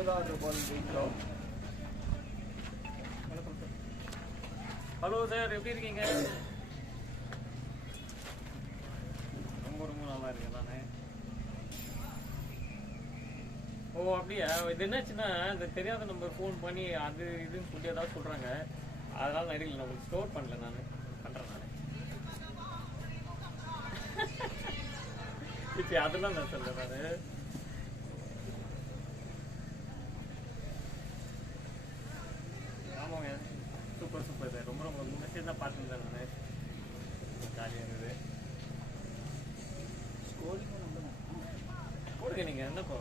Hello sir, எப்படி இருக்கீங்க? ரொம்ப ரொம்ப நல்லா இருக்கேன் நானே. ஓ அப்படியா? இது என்னாச்சுன்னா இந்த தெரியாத நம்பர் ஃபோன் பண்ணி அது இதுன்னு சொல்லி ஏதாவது சொல்கிறாங்க. அதனால நான் எடுக்கல, நான் உங்களுக்கு ஸ்டோர் பண்ணல. நான் பண்ணுறேன் நான். இப்போ அதெல்லாம் நான் சொல்கிறேன் நான். ஆமாங்க, சூப்பர் சூப்பர் சார். ரொம்ப ரொம்ப மெசேஜ் தான் பார்த்துருந்தேன் நான். ஜாலியாக இருந்தது. போடுங்க நீங்கள் என்னப்போ.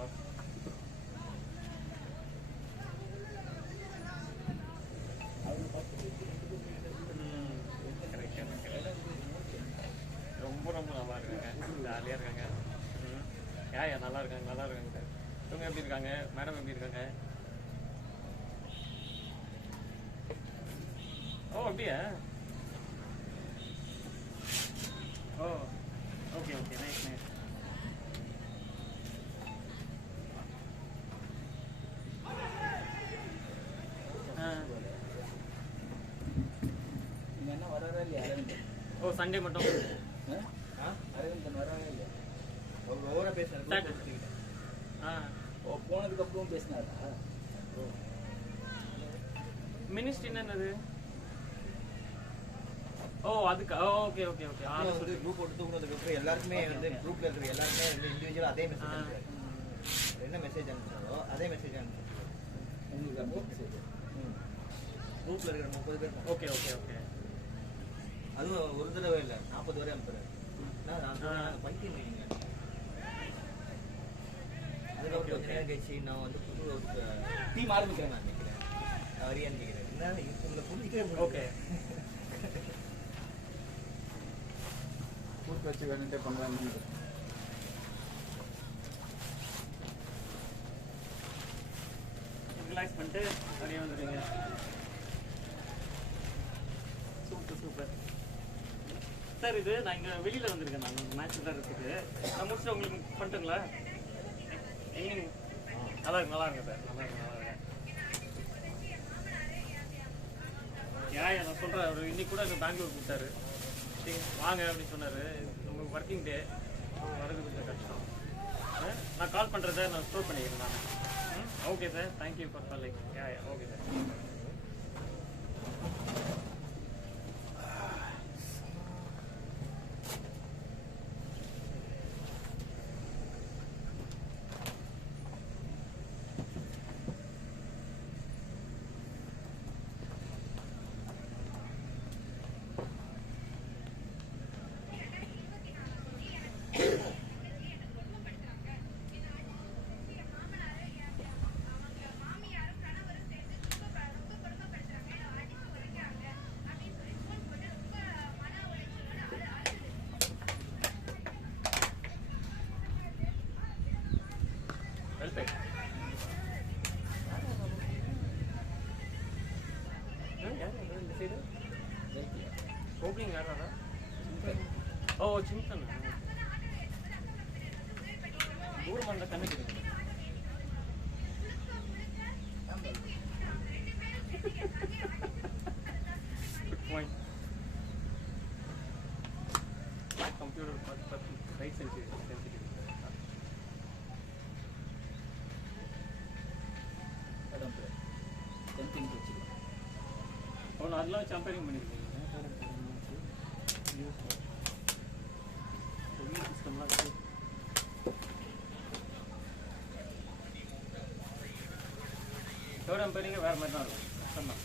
ரொம்ப ரொம்ப நல்லா இருக்காங்க, ஜாலியாக இருக்காங்க. யா நல்லா இருக்காங்க, நல்லா இருக்காங்க சார். இவங்க எப்படி இருக்காங்க? மேடம் எப்படி இருக்காங்க? ஓ அப்படியா? ஓ ஓகே ஓகே, நைஸ் நைஸ். ஓ சண்டே மட்டும் போனதுக்கு அப்புறம் பேசினாரா? மினிஸ்ட்ரி என்னது? ஓ அதுக்கு ஓகே ஓகே ஓகே. வந்து குரூப் போட்டு தூக்குனதுக்கு அப்புறம் எல்லாருக்குமே வந்து குரூப்ல இருக்கிற எல்லாருமே வந்து இண்டிவிஜுவலா அதே மெசேஜ் அனுப்புறாங்க. என்ன மெசேஜ் அனுப்புறாங்களோ அதே மெசேஜ் அனுப்புறாங்க உங்களுக்கு. குரூப்ல இருக்கிற 30 பேர். Okay okay okay. அதுவும் ஒரு தடவை இல்லை, 40 வரை அனுப்புறாரு. பைத்தியம் நீங்க. அதுக்கப்புறம் கொஞ்ச நேரம் கழிச்சு நான் வந்து புது டீம் ஆரம்பிக்கிறேன் நான் நினைக்கிறேன். வரியான்னு கேட்கிறேன். என்ன உங்களை புரிஞ்சுக்கிறேன். ஓகே கூட்டு வச்சு வேணுன்ட்டே பண்ணலாம்னு. ரிலாக்ஸ் பண்ணிட்டு அப்படியே வந்துடுங்க. Super super sir. இது நான் இங்கே வெளியில் வந்திருக்கேன். நான் மேட்ச் தான் இருக்குது. நான் முடிச்சுட்டு உங்களுக்கு பண்ணிட்டுங்களா? ஈவினிங் நல்லா இருக்கு, நல்லா இருக்கு சார். நல்லா இருக்கு, நல்லா இருக்கு. ஏன் நான் சொல்கிறேன், அவர் இன்னைக்கு கூட எனக்கு பெங்களூர் கூப்பிட்டாரு. வாங்க அப்படின்னு சொன்னார். உங்களுக்கு ஒர்க்கிங் டே, வரது கொஞ்சம் கஷ்டம். நான் கால் பண்ணுறதை நான் ஸ்டோர் பண்ணிக்கிறேன் நான். Okay sir, thank you for calling. Okay sir. Opening யாரா? ஓ சிந்தன். தூரம் அந்த கண்ணுக்கு கம்ப்யூட்டர் ரைட் சென்சிட்டிவ். ஓ அதெல்லாம் வச்சு அம்பேரிங் பண்ணியிருக்கீங்க. சிஸ்டம்லாம் இருக்கு. தேர்ட் அம்பேரிங்க வேறு மாதிரி தான் இருக்கும். கஷ்டம் தான்.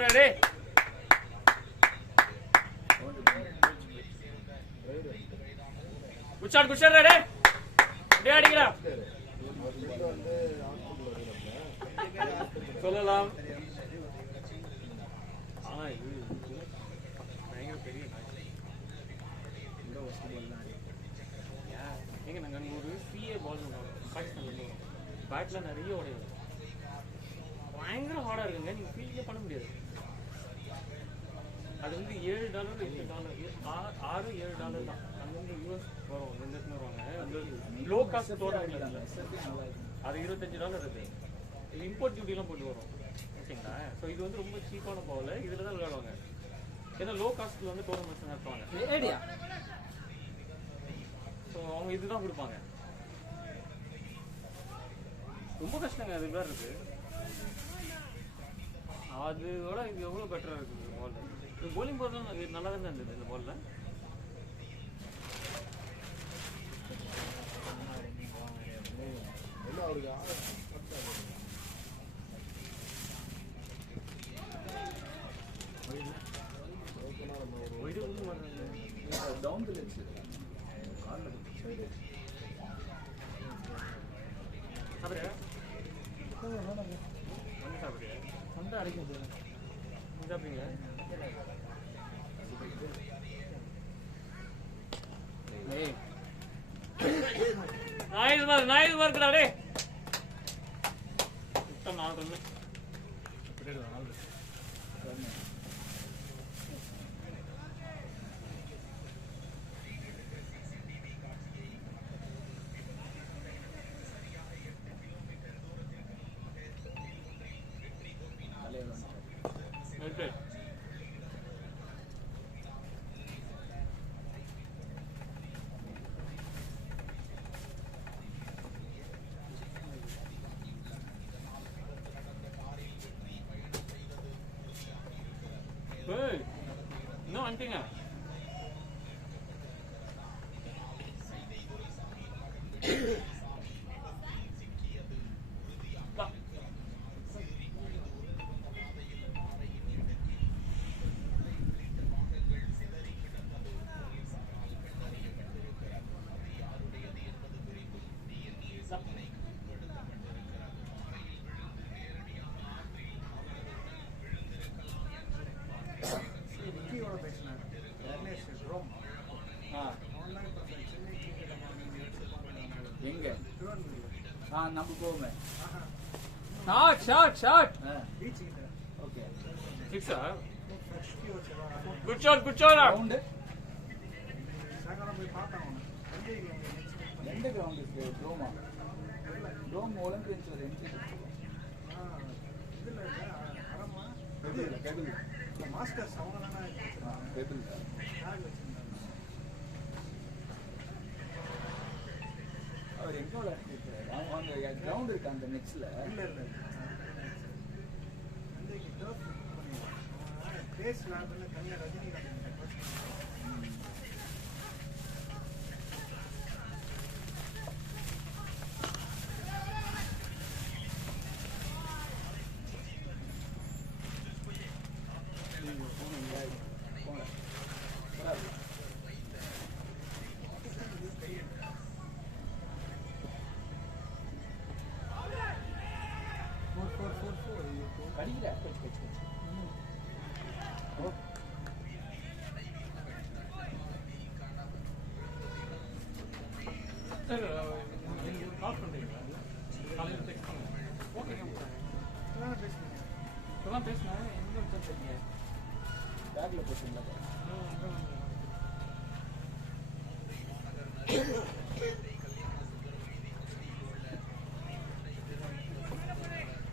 Ready? Good shot, ready? டேய் அடிங்கடா சொல்லலாம். ஆனா இது பயங்கர பெரிய எங்க நாங்க ஒரு சிஏ பால் பாகிஸ்தான் பேட்ல நிறைய உடையும் பயங்கர ஹார்டா இருக்குங்க. நீங்க ஃபீல்டே பண்ண முடியாது. அது வந்து $7 $8 $6-7 தான். அங்க வந்து யூஎஸ் வரும், ரெண்டு வருவாங்க. லோ காஸ்ட் டோர்னமெண்ட் அது $25 இருக்கு. இது இம்போர்ட் டியூட்டிலாம் போட்டு வரும். ஓகேங்களா? ஸோ இது வந்து ரொம்ப சீப்பான பால். இதில் தான் விளையாடுவாங்க. ஏன்னா லோ காஸ்ட்ல வந்து டோர்னமெண்ட்ஸ் நடத்துவாங்க. ஸோ அவங்க இதுதான் கொடுப்பாங்க. ரொம்ப கஷ்டங்க அது விளையாடுறது. அதோட இது எவ்வளோ பெட்டராக இருக்குது பால். இது போலிங் போர்லாம் நல்லா தானே இருந்தது இந்த பால்ல. டவுன் தி லெக்ஸ் சாப்பிடுறியா? சாப்பிடுறியா? சண்டை அரைக்கும் சாப்பிடுங்க. நாய் இருக்குடா டே. சுத்தம் 4 ரன். இன்னும் வந்துட்டீங்க. எங்க நம்ம போவோமே. ஷாட் ஓகே சிக்ஸா. குட் ஷாட் ரவுண்ட் எந்த கிரவுண்ட் இருக்கு? ரோம் ஒலிம்பியன்ஸ் ஒரு என்ட்ரி கெடுது மாஸ்டர்ஸ் அவங்க தானே கெடுது. அவர் எங்க விளையாடுறாரு? அவங்க கிரவுண்ட் இருக்கு அந்த நெக்ஸ்ட்ல. இல்ல அன்றைக்கு டர்ஃப் பண்ணிடுவாங்க. பேஸ் விளையாடுறதுல தனியாக ரஜினிகாந்த் கால் பண்ணுறீங்களா? காலையில் டெக்ஸ்ட் பண்ணுங்க. ஓகேங்க இப்போதான் பேசுனேன். எங்கே வச்சுருக்கீங்க? பேக்ல போட்டுங்களா?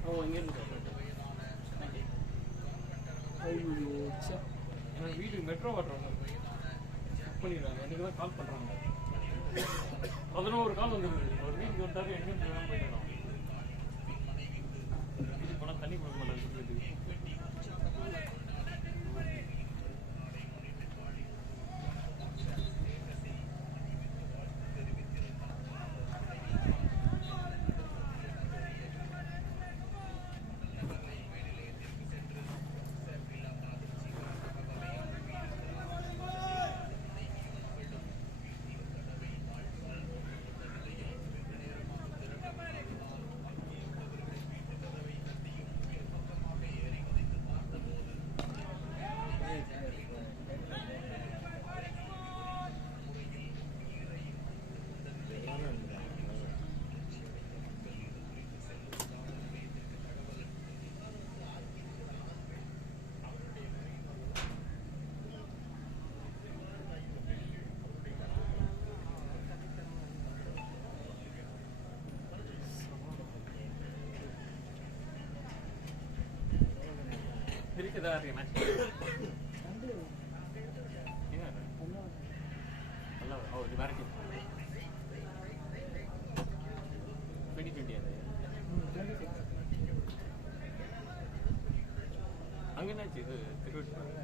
ஓ இங்கேருந்து எனக்கு வீட்டுக்கு மெட்ரோ வாட்டர் புக் பண்ணிடுறாங்க. எனக்கு தான் கால் பண்ணுறாங்க. 11 கால் வந்துருக்குது. ஒரு வீட்டுக்கு வந்தாரு எங்கேருந்து போயிடணும். வீட்டுக்கு போனால் தண்ணி கொடுக்க மாட்டாங்க. எந்த ஆடுறீங்க மேட்ச் நல்லா ஓ இது வேற டீம் 2020 அது அங்கே என்னாச்சு இது திருவள்ளூர்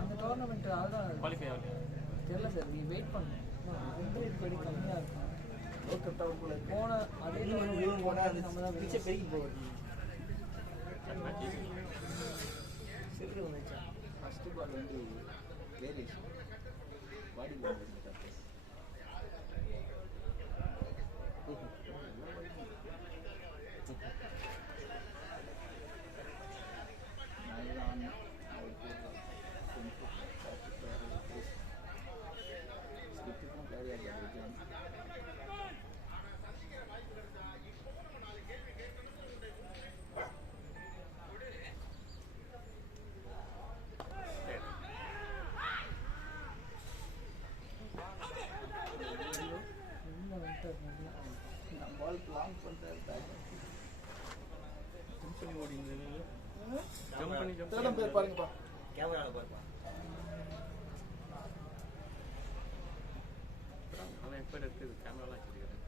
அந்த டோர்னமெண்ட் அதான் குவாலிஃபை ஆகலையா தெரியல சார் நீ வெயிட் பண்ணு ரொம்ப படி கம்மியாக இருக்கும் ஓகே டவுன் போன அதே போனால் நம்ம தான் வெளிச்ச பெருகி போகுது சிறு வந்துச்சா ஃபஸ்ட்டு பால் வந்து வேரியேஷன் பாடி பால் வந்து தப்பு பால் லாங் பண்ணுறாரு ஜம்ப் பண்ணி ஓடிங்க ஜம்ப் பண்ணி ஜம்ப் தேர்டம் பேர் பாருங்கப்பா கேமராவில் பாருப்பா அவன் எப்போ எடுத்து கேமராலாம் வச்சிருக்கிறேன்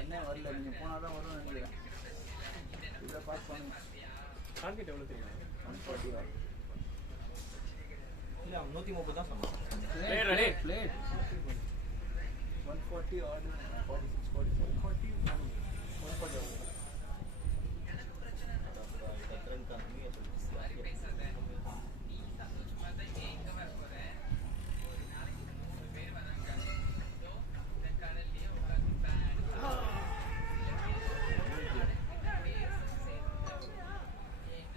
என்ன வரல நீங்கள் போனால் தான் வரும்னு நினைக்கிறேன் இதை பாஸ் பண்ணுங்க டார்கெட் எவ்வளோ தெரியுமா 140 ஆகும் இல்லை அவன் 130 தான் சொன்னான் Plate ready. Plate. 140 or 46, 47. 140.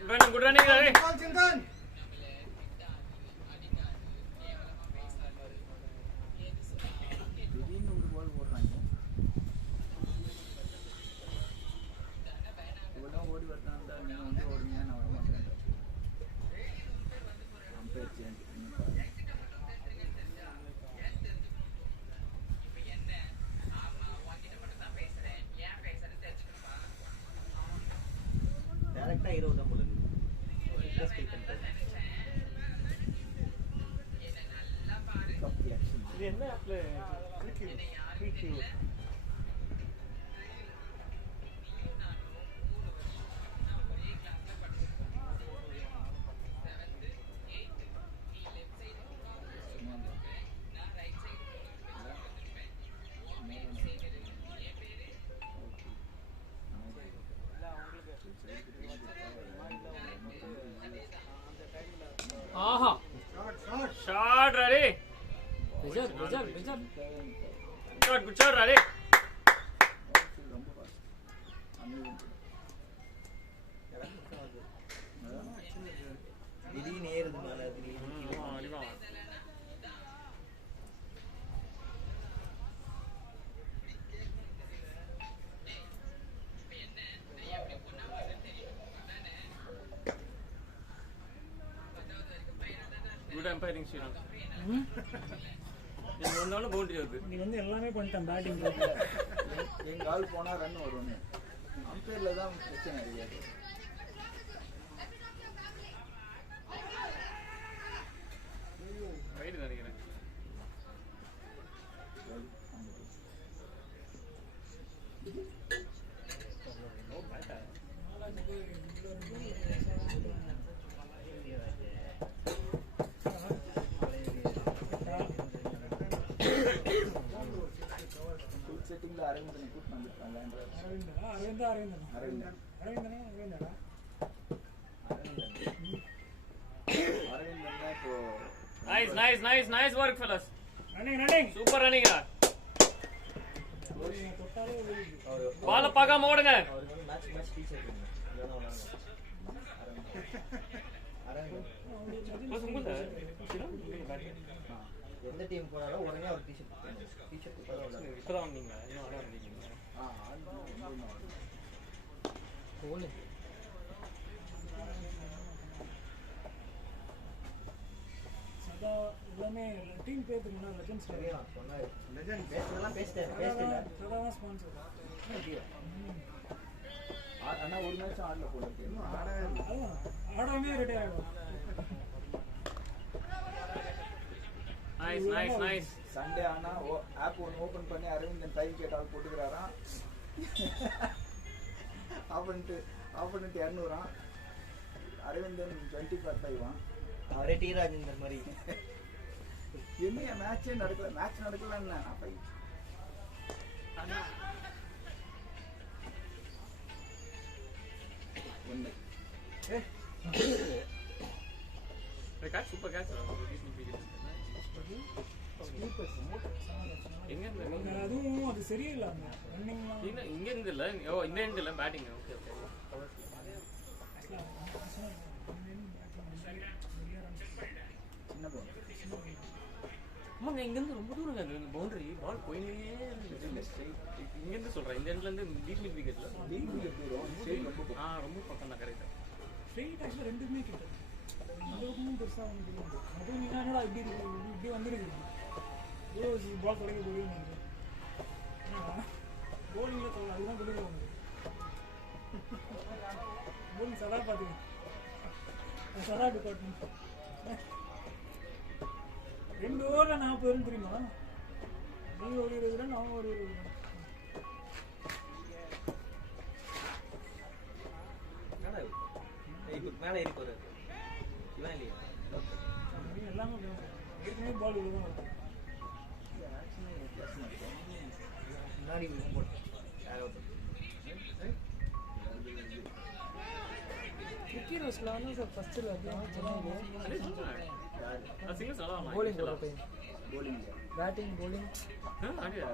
Good running, ready. Chintan. திடீர்னு ஒரு பால் போடுறாங்க இவ்வளோ ஓடி வரட்டான்டா நீங்கள் வந்து ஓடுங்க நான் வர மாட்டேன் அம்பேர் சேஞ்ச் பண்ணி பாருங்க டேரெக்டாக 20 தான் போடுது ப்ளஸ் பே பண்ணிட்டு கப் ஆக்ஷன் இது என்ன ஆப்ல க்விக் ஆஹா shot ready reserve shot good shot ready ரொம்ப ஃபாஸ்ட் திடீர்னு ஏறுது மேலே திடீர்னு அடிவா குட் எம்பைரிங் ஸ்ரீராம் நீங்க வந்தாலும் பவுண்டரி வருது நீ வந்து எல்லாமே பண்ணிட்டேன் பேட்டிங் எங்கள் ஆள் போனால் ரன் வரும்னு அம்பேரில் தான் பிரச்சனை இருக்காது ரைடு நினைக்கிறேன் ஃபுல் செட்டிங்கில் அரவிந்தனை கூட்டு வந்துருக்காங்க அரவிந்தன் தான் இப்போ nice work fellas super running பால பார்க்காம ஓடுங்க அவருக்கு வந்து மேட்ச் டீச்சர் बस उनको था எந்த டீம் போனாலும் உடனே ஒரு டிஷர்ட் கொடுத்தாலும் இப்பதான் வந்தீங்க இன்னும் ஆட வந்தீங்க bowling. சதா எல்லாமே டீம் பேர் தெரியுமா லெஜெண்ட்ஸ் சொன்னாரு லெஜெண்ட் பேசுறதெல்லாம் பேசிட்டேன் பேசிட்டேன் சதா தான் ஸ்பான்சர் ஆனா ஒரு மேட்ச் ஆடல போல இருக்கு. இன்னும் ஆடவே இல்லை. அதான் ஆடாமே ரிட்டையர் ஆகிடும். நைஸ் சண்டே ஆனா ஆப் ஒன்று ஓபன் பண்ணி அரவிந்தன் டைம் கேட்டால் போட்டுக்கிறாராம். ஆப்பனண்ட் 200 அரவிந்தன் 20/5 அவரே டி ராஜேந்தர் மாதிரி என்ன மேட்சே நடக்கல. மேட்ச் நடக்கல என்ன நான் பை ஒண்ணு கேட்ச் சூப்பர் கேட்ச் எங்க இருந்து அதுவும் அது சரியில்லை அந்த ரன்னிங்லாம் இங்க இருந்து இல்ல ஓ இந்த எண்ட் இல்ல பேட்டிங் ஓகே ஓகே சின்ன போன் ஆமாங்க இங்க இருந்து ரொம்ப தூரம் அது இந்த பவுண்டரி பால் போயினே இருந்துச்சு இங்க இருந்து சொல்றேன் இந்த எண்ட்ல இருந்து டீப் மிட் விக்கெட்ல ரொம்ப பக்கம் தான் கரெக்டா ஸ்ட்ரெயிட் ஆக்சுவலாக ரெண்டுமே கிட்ட இந்த பெருசாக ஒன்று தெரியாது. அதுவும் நீங்கள் என்னடா இப்படி இருக்கு இப்படி வந்துருக்கு ஏதோ பால் கிடைக்க போடுவீங்க போலிங்கில் சொல்ல அதுதான் கொடுக்குறோம் போலிங் சதா பார்த்துக்கேன் சதா டிபார்ட்மெண்ட் 2 ஓவரில் 40 ரன் தெரியுமா? நீங்கள் ஒரு 20 ரன் அவங்க ஒரு 20 ரன். மேலே ஏறி போறாரு இவன் இல்லையா நீங்கள் எல்லாமே ஏற்கனவே பால் இவ்வளோ தான் இருக்கும். முன்னாடி போட்டேன் யாரோ கிரிக்கெட் ரோஸ்ல வந்து சார் ஃபர்ஸ்ட் சிங்கிள்ஸ் நல்லா bowling போட போய் bowling பேட்டிங் bowling ஆடியா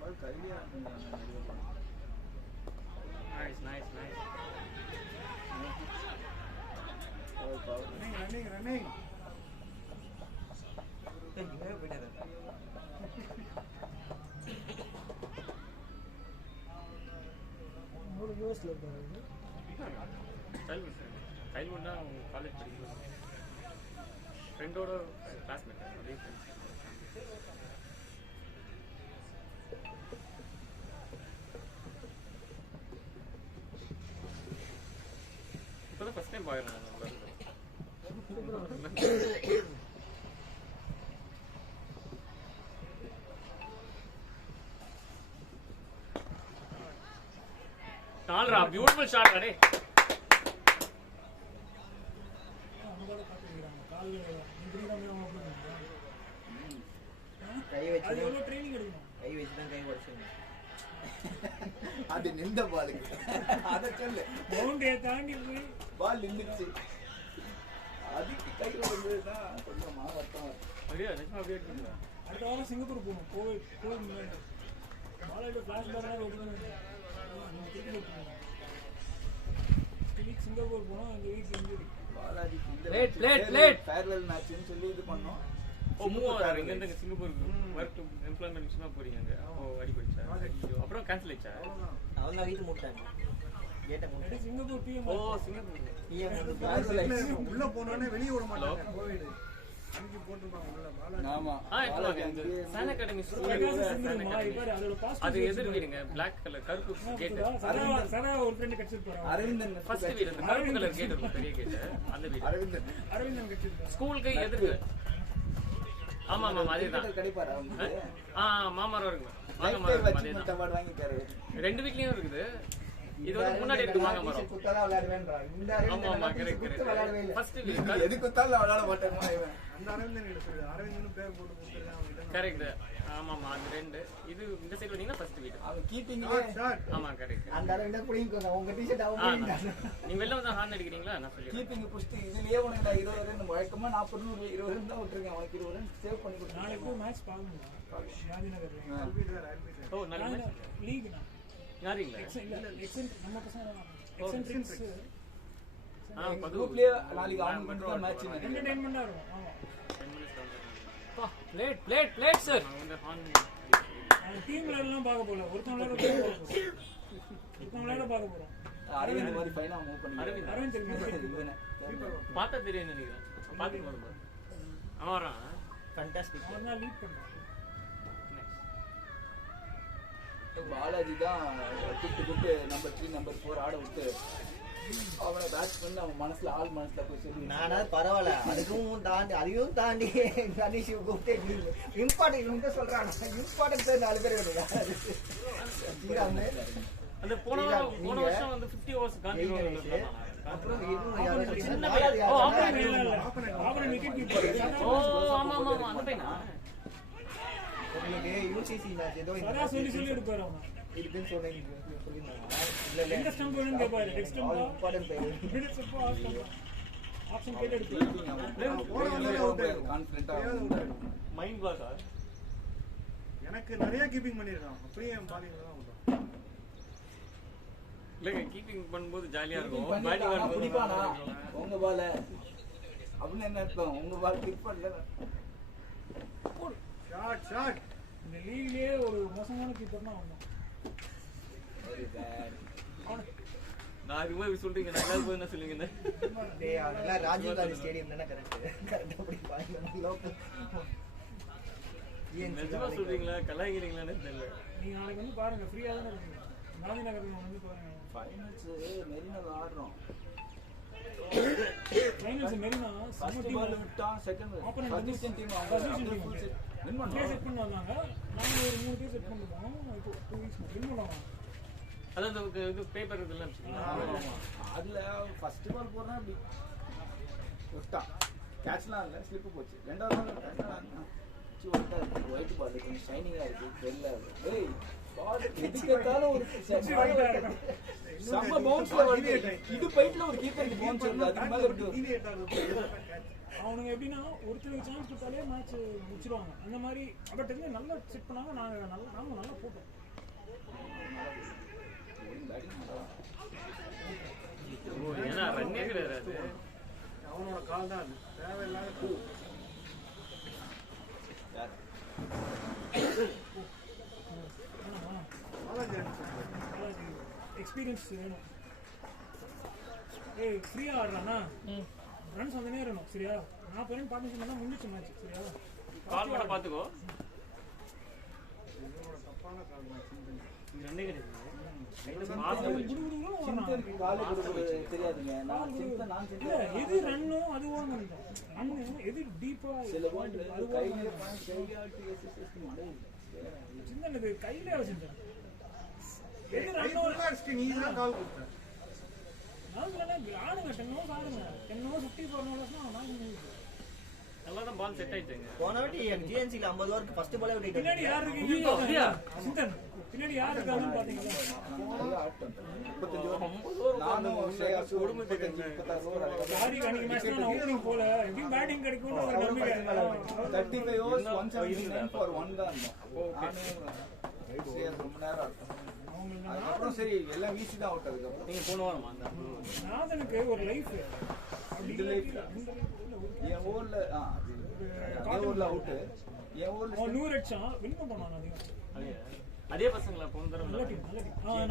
பால் கையிலே நைஸ் ரன்னிங் ரன்னிங் இவரே போயிட்டாரு 100 யூஎஸ்ல இருக்காரு. சைல்ட்ஹுட் தான் காலேஜ் படிக்கும்போது ஃப்ரெண்டோட கிளாஸ்மேட் அப்படியே ஃப்ரெண்ட்ஸ் இப்போதான் ஃபர்ஸ்ட் டைம் பார்க்குறேன் நாலரா பியூட்டிஃபுல் ஷாட் அடே அவங்களோட பார்த்துக்கிறாங்க காலில் இப்படி தான் கை அது வச்சு எவ்வளோ ட்ரைனிங் எடுக்கணும். கை வச்சு தான் கை உடச்சிருந்தேன் அது நின்ற பாலுக்கு அத சொல்லு. பவுண்டரியை தாண்டி போய் பால் நின்றுச்சு அதுக்கு கை வந்ததுதான் கொஞ்சம் மாவட்டம். அப்படியே நிஜமா அப்படியே இருக்குங்களா அடுத்த வாரம் சிங்கப்பூர் போகணும். கோவில் முன்னாடி பாலாயிட்ட ஃப்ளாஷ் பேக்லாம் எடுக்கணும். சிங்கப்பூர் போனோம். அந்த week injury Balaji Late. Farewell மேட்ச்னு சொல்லி இது பண்ணோம். ஓ மூவ் ஆகிறாரு இங்க இருந்து சிங்கப்பூருக்கு ஒர்க் எம்ப்ளாய்மெண்ட் விஷயமா போறீங்க அங்க அப்போ அடிபடிச்சா அப்புறம் கேன்சல் ஆயிடுச்சா அவன் தான் வீட்டு மூட்டாங்க கேட்டை மூட்டை சிங்கப்பூர் பிஎம் ஓ சிங்கப்பூர் பிஎம் உள்ள போனோடனே வெளியே விட மாட்டாங்க கோவிட் அன்னைக்கு போட்டுருப்பாங்க உள்ள பாலாஜி ஆமா இப்போ இந்த சான் அகாடமி அது எதிர் வீடுங்க பிளாக் கலர் கருப்பு கேட் சதா ஒரு ஃப்ரெண்ட் கட்சிருப்பாரு. அரவிந்தன் ஃபர்ஸ்ட் வீடு இந்த கருப்பு கலர் கேட் இருக்கும் பெரிய கேட் அந்த வீடு அரவிந்தன் அரவிந்தன் கட்சிருப்பாரு. ஸ்கூலுக்கு எதிர்க்கு ஆமா அதேதான் கிடைப்பாரு அவங்க மாமரம் இருக்குங்க லைஃப் வாங்க டைம் மரம் அச்சீவ்மென்ட் அதேதான் அவார்ட் வாங்கிட்டாரு. ரெண்டு வீட்லயும் இருக்குது இது வந்து முன்னாடி இருக்கு வாங்க மரம் குத்தாதான் விளையாடுவேன்றா இந்த ஆமா கரெக்ட் விளையாடவே இல்லை ஃபர்ஸ்ட் வீடு எது குத்தாலும் விளையாட மாட்டேன் இவன். அந்த அரவிந்தன் எடுத்துருது அரவிந்தன் பேர் போட்டு கொடுத்துருக்காங்க கரெக்ட் ஆமாமா அது 2 இது இந்த சைடு வந்தீங்கன்னா ஃபர்ஸ்ட் வீடு அவன் கீப்பிங் ஆமா கரெக்ட் அந்த அளவு என்ன புடிங்க உங்க டீ-ஷர்ட் அவன் நீங்க வெளில வந்து ஹார்ன் அடிக்கிறீங்களா நான் சொல்லிடுறேன் கீப்பிங் புடிச்சு இதுலயே உனக்கு நான் 20 ரன் வழக்கமா 40 20 தான் விட்டுருக்கேன் உனக்கு 20 ரன் சேவ் பண்ணி கொடுத்தேன் நாளைக்கு மேட்ச் பார்க்கணும் காந்திநகர்ல ஓ நாளைக்கு லீக் யாரீங்களா இல்ல எக்ஸென்ட் நம்ம பசங்க எக்ஸென்ட்ரிக்ஸ் குரூப்லயே நாளைக்கு அவங்க மட்டும் தான் மேட்ச் என்டர்டெயின்மெண்டா இருக்கும் ஆமா 10 minutes தான் பிளேட் சார் வந்து ஹார்ன் டீம்ல எல்லாம் பார்க்க போல ஒருத்தவங்களோட பார்க்க போறோம் அரவிந்த் மாதிரி ஃபைனா மூவ் பண்ணி அரவிந்த் தெரியும் இவனே பார்த்தா தெரியும் நினைக்கிறேன் பாத்துட்டு வரும்போது அவன் வரான் ஃபேண்டாஸ்டிக் அவன் தான் லீட் பண்றான் பாலாஜி தான் கூப்பிட்டு நம்பர் 3 நம்பர் 4 ஆட விட்டு அவனை பேட்ச் பண்ணி அவன் மனசுல போய் சொல்லி நானா பரவாயில்ல அதையும் தாண்டி கணேஷ் கூப்பிட்டு இம்பார்ட்டன்ட் சொல்றாங்க இம்பார்ட்டன்ட் 4 பேர் வேணுங்க அந்த போன வருஷம் வந்து 50 ஓவர்ஸ் காந்தி ரோட்ல அப்புறம் சின்ன ஆபரன் விக்கெட் கீப்பர் ஓ ஆமா ஆமா அந்த பையனா உங்களுக்கு யூசிசி மேட்ச் ஏதோ சதா சொல்லி எடுப்பாரு அவன் இதுன்னு சொல்லிருந்தாங்க எந்த ஸ்டம்ப் வேணும்னு கேட்பாரு next stump important middle stump option கேட்டு எடுத்து கான்ஃபிடென்ட்டா மைண்ட் பிளாக்கா எனக்கு நிறைய கீப்பிங் பண்ணிருக்கான் அப்படியே என் பாலிங்ல தான் வந்தான் இல்லங்க கீப்பிங் பண்ணும்போது ஜாலியா இருக்கும் பண்ணிட்டானா பேட்டிங் பிடிப்பானா உங்க பால அப்படின்னு என்ன அர்த்தம் உங்க பால் கிக் பண்ணல ஷாட் இந்த லீக்லயே ஒரு மோசமான கீப்பர்னா அவன் நான் அதுக்கு சொல்றீங்க நான் எல்லாரும் போய் என்ன சொல்லுவீங்க டேய் அதெல்லாம் ராஜீவ் காந்தி ஸ்டேடியம் தானே கரெக்ட்டா அப்படி பாருங்க லோக்கல் நிஜமா சொல்றீங்களா கலாய்க்கிறீங்களான்னு தெரியல நீங்க நாளைக்கு வந்து பாருங்க ஃப்ரீயா தானே இருக்கீங்க காந்திநகர்ல வந்து பாருங்க ஃபைனல்ஸ் மெரினால ஆடுறோம் ஃபைனல்ஸ் மெரினா ஃபர்ஸ்ட் பால் விட்டா second opponent suggestion team suggestion full set win play பண்ணோம் செட் பண்ணி வந்தாங்க நாங்க ஒரு 3 பேர் செட் பண்ணிருக்கோம் இப்போ 2 வீக்ஸ் வின் பண்ணுவாங்க அதான் இந்த இது பேப்பர் இதெல்லாம் அதுல ஃபர்ஸ்ட் பால் போறா அப்படி விட்டா கேட்ச்லாம் இல்ல ஸ்லிப் போச்சு ரெண்டாவது பால் கேட்ச்லாம் ஒயிட் பால் கொஞ்சம் ஷைனிங்கா இருக்கு தெரியல ஏய் பால் எதுக்கேத்தாலும் ஒரு செம்ம பவுன்ஸ்ல வருது இது பைட்ல ஒரு கீப்பருக்கு பவுன்ஸ் வருது அதுக்கு மேல விட்டு அவனுங்க எப்படின்னா ஒருத்தருக்கு சான்ஸ் கொடுத்தாலே மேட்ச் முடிச்சிருவாங்க அந்த மாதிரி பட் வந்து நல்லா செட் பண்ணாங்க நாங்க நல்லா போட்டோம் ஏன்னா ரன்னே கிடையாது அவனோட கால் தான் அது தேவையில்லாத எக்ஸ்பீரியன்ஸ் வேணும் ஏய் ஃப்ரீயா ஆடுறானா ரன்ஸ் வந்துனே இருக்கணும் சரியா 40 ரன் பார்ட்னர்ஷிப் பண்ணா முடிஞ்சிச்சு மேட்ச் சரியா கால் மட்டும் பாத்துக்கோ தப்பான கால் தான் ரன்னே கிடையாது காலை கொடுக்கிறது தெரியாதுங்க நான் சின்ன நான் இல்ல எது ரன்னோ அதுவா நினைக்கிறேன் ரன்னு எது டீப்பா சில பால் கையில கையாட்டி எஸ்எஸ்எஸ் மடை சின்னது கையில வச்சிருந்தேன் எது ரன்னோ நீ தான் கால் கொடுத்த ஆடுங்க 10 ஓவர்ஸ் ஆடுங்க 10 ஓவர்ஸ் 54 ஓவர்ஸ்னா நான் நல்லா தான் பால் செட் ஆயிடுங்க போன வாட்டி ஜிஎன்சில 50 ஓவருக்கு ஃபர்ஸ்ட் பாலே விட்டுட்டு பின்னாடி யார் இருக்கீங்க சிந்தன் பின்னாடி யார் இருக்காங்கன்னு பாத்தீங்களா நானும் குடும்பத்துக்கு 26 ஓவர் சாரி அன்னைக்கு மேட்ச்ல நான் ஓப்பனிங் போல எப்படியும் பேட்டிங் கிடைக்கும்னு ஒரு நம்பிக்கை 35 overs 179 for 1 தான் சரி ரொம்ப நேரம் அதுக்கப்புறம் சரி எல்லாம் வீசி தான் அவுட் அதுக்கப்புறம் நீங்க போன வாரமா அந்த நாதனுக்கு ஒரு லைஃப் இந்த லைஃப்ல என் ஓவர்ல ஓவர்ல அவுட் என் ஓவர்ல 100 அடிச்சான் வின் பண்ணான் அதிகம் அதே பசங்களா போன தடவை நல்ல டீம்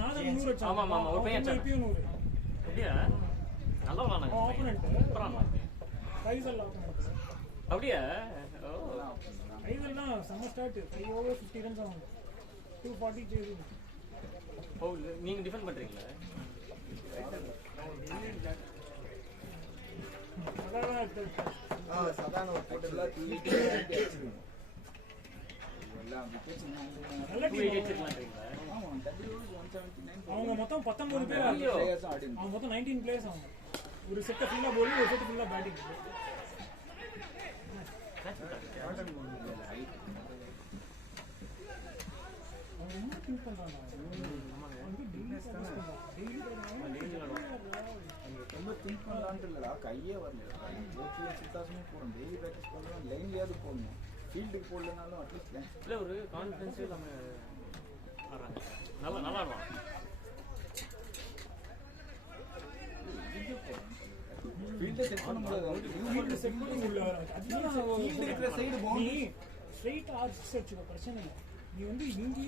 நாதன் 100 அடிச்சான் ஆமா ஆமா ஒரு பையன் அடிச்சான் இப்பயும் 100 அப்படியா நல்லா விளையாடுனாங்க ஆப்போனன்ட் சூப்பரா ஃபைசல் ஆப்போனன்ட் அப்படியா ஓ ஃபைசல்னா செம்ம ஸ்டார்ட் 5 ஓவர் 50 ரன்ஸ் ஆகும் 240 சேசிங் ஓ நீங்க டிஃபெண்ட் பண்றீங்களா சாதாரண ஒரு ஆக்சுவலா தூக்கிட்டு எல்லாம் விக்கெட்ஸ் நல்ல 280 டீம் வச்சிருக்கீங்களா ஆமா W 179 அவங்க மொத்தம் 19 பேர் பிளேயர்ஸ் ஆடி அவங்க மொத்தம் 19 பிளேயர்ஸ் அவங்க ஒரு செட் ஃபுல்லா bowling ஒரு செட் ஃபுல்லா பேட்டிங் ரொம்ப திங்க் பண்றாங்க வந்து டெய்லி சர்வீஸ் பண்றான் டெய்லி ரொம்ப திங்க் பண்ணலான்ட்டு இல்லடா கையே வரல ஓகே 6000 போறோம் டெய்லி பிராக்டிஸ் பண்றோம் லைன்லயாவது போடணும் ஃபீல்டுக்கு போடலனாலும் அட்லீஸ்ட் லைன் இல்லை ஒரு கான்ஃபிடன்ஸ் நம்ம ஆடுறாங்க நல்லா ஆடுவான் ஃபீல்டை செட் பண்ண முடியாது ஃபீல்டு செட் பண்ண முடியல ஃபீல்டு இருக்கிற சைடு நீ பவுண்டரி ஸ்ட்ரைட் R6 வச்சுக்கோ பிரச்சனை இல்லை நீ வந்து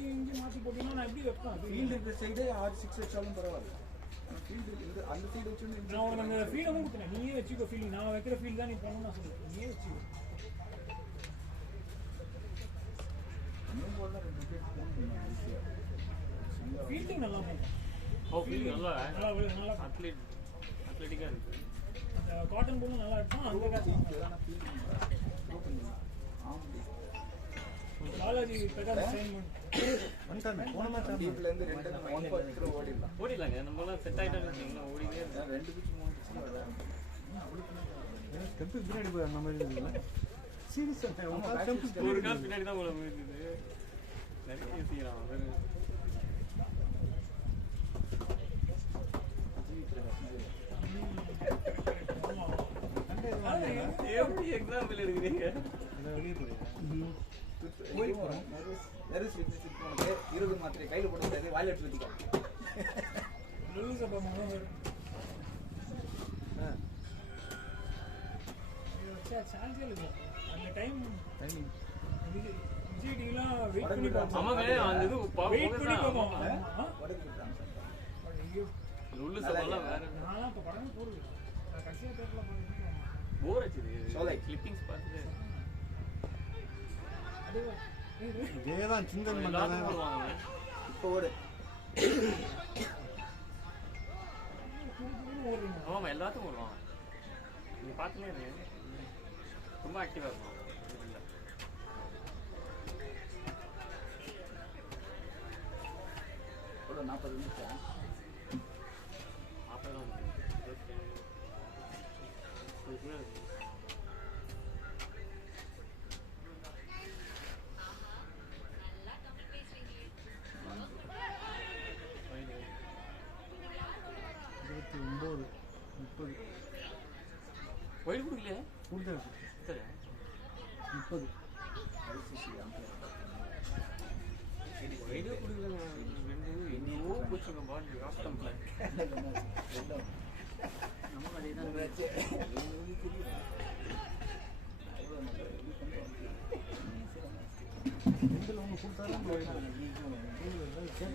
இங்கே மாற்றி போட்டீங்கன்னா நான் எப்படி வைப்பேன் ஃபீல்டு இருக்கிற சைடு R6 வச்சாலும் பரவாயில்ல ஃபீல்டு இந்த அந்த சைடு வச்சு நான் உனக்கு அந்த ஃபீல்டமும் கொடுத்தேன் நீயே வச்சுக்கோ ஃபீல்டு நான் வைக்கிற ஃபீல்டு தான் நீ பண்ணணும்னு நான் சொல்லுவேன் நீயே வச்சுக்கோ இன்னும் போல 2 விக்கெட் போடணும் ஈஸியா ஃபீல்டிங் நல்லா பண்ணுறேன் ஃபீல்டிங் நல்லா நல்லா அத்லெட்டிக்காக இருக்குது காட்டன் போலும் நல்லா இருக்கும் அந்த காசு பாலாஜி பிரகாஷ் சைன் பண்ணி டீம்ல இருந்து 2 நம்ம 1 ஓடிடலாம் ஓடிடலாங்க நம்மளாம் செட் ஆகிட்டோம்னு வச்சிங்களா ஓடிவே 2 பிச் 3 ஸ்டெப்பு பின்னாடி போய் அந்த மாதிரி இருக்குல்ல சீரியஸா ஒரு கால் பின்னாடி தான் போல இருக்குது நிறைய செய்யலாம் எப்படி எக்ஸாம்பிள் எடுக்கிறீங்க இருபது மாத்திரை கையில போட்டு வாயில் எடுத்து வச்சுக்கோ லூஸ் அப்போ மனோகர் சான்ஸே இல்லை அந்த டைம் விஜய் டிவிலாம் வெயிட் பண்ணி பார்த்தோம் ஆமாங்க அந்த இது வெயிட் பண்ணி பார்த்தோம் உள்ள சொல்லலாம் வேற நான்லாம் இப்போ படமே போடுது நான் கடைசியாக பேப்பரில் பார்த்துட்டு போர் அடிச்சுது சோலை. கிளிப்பிங்ஸ் பார்த்துட்டு இதேதான் சிந்தன் எல்லாரும் பண்ணாதான் போடுவாங்க இப்போ ஓடு ஓடுறீங்க ஆமாம் எல்லாத்துக்கும் போடுவாங்க நீங்கள் பார்த்துனே இருங்க ரொம்ப ஆக்டிவாக இருக்கும் ஒரு 40 நிமிஷம் அப்புறம் ஒயிட் கொடுக்கலையே சரி 30 ஒயிடே கொடுக்கலங்க ரெண்டு எங்கேயோ போச்சுங்க பால் ராஸ்டம்ல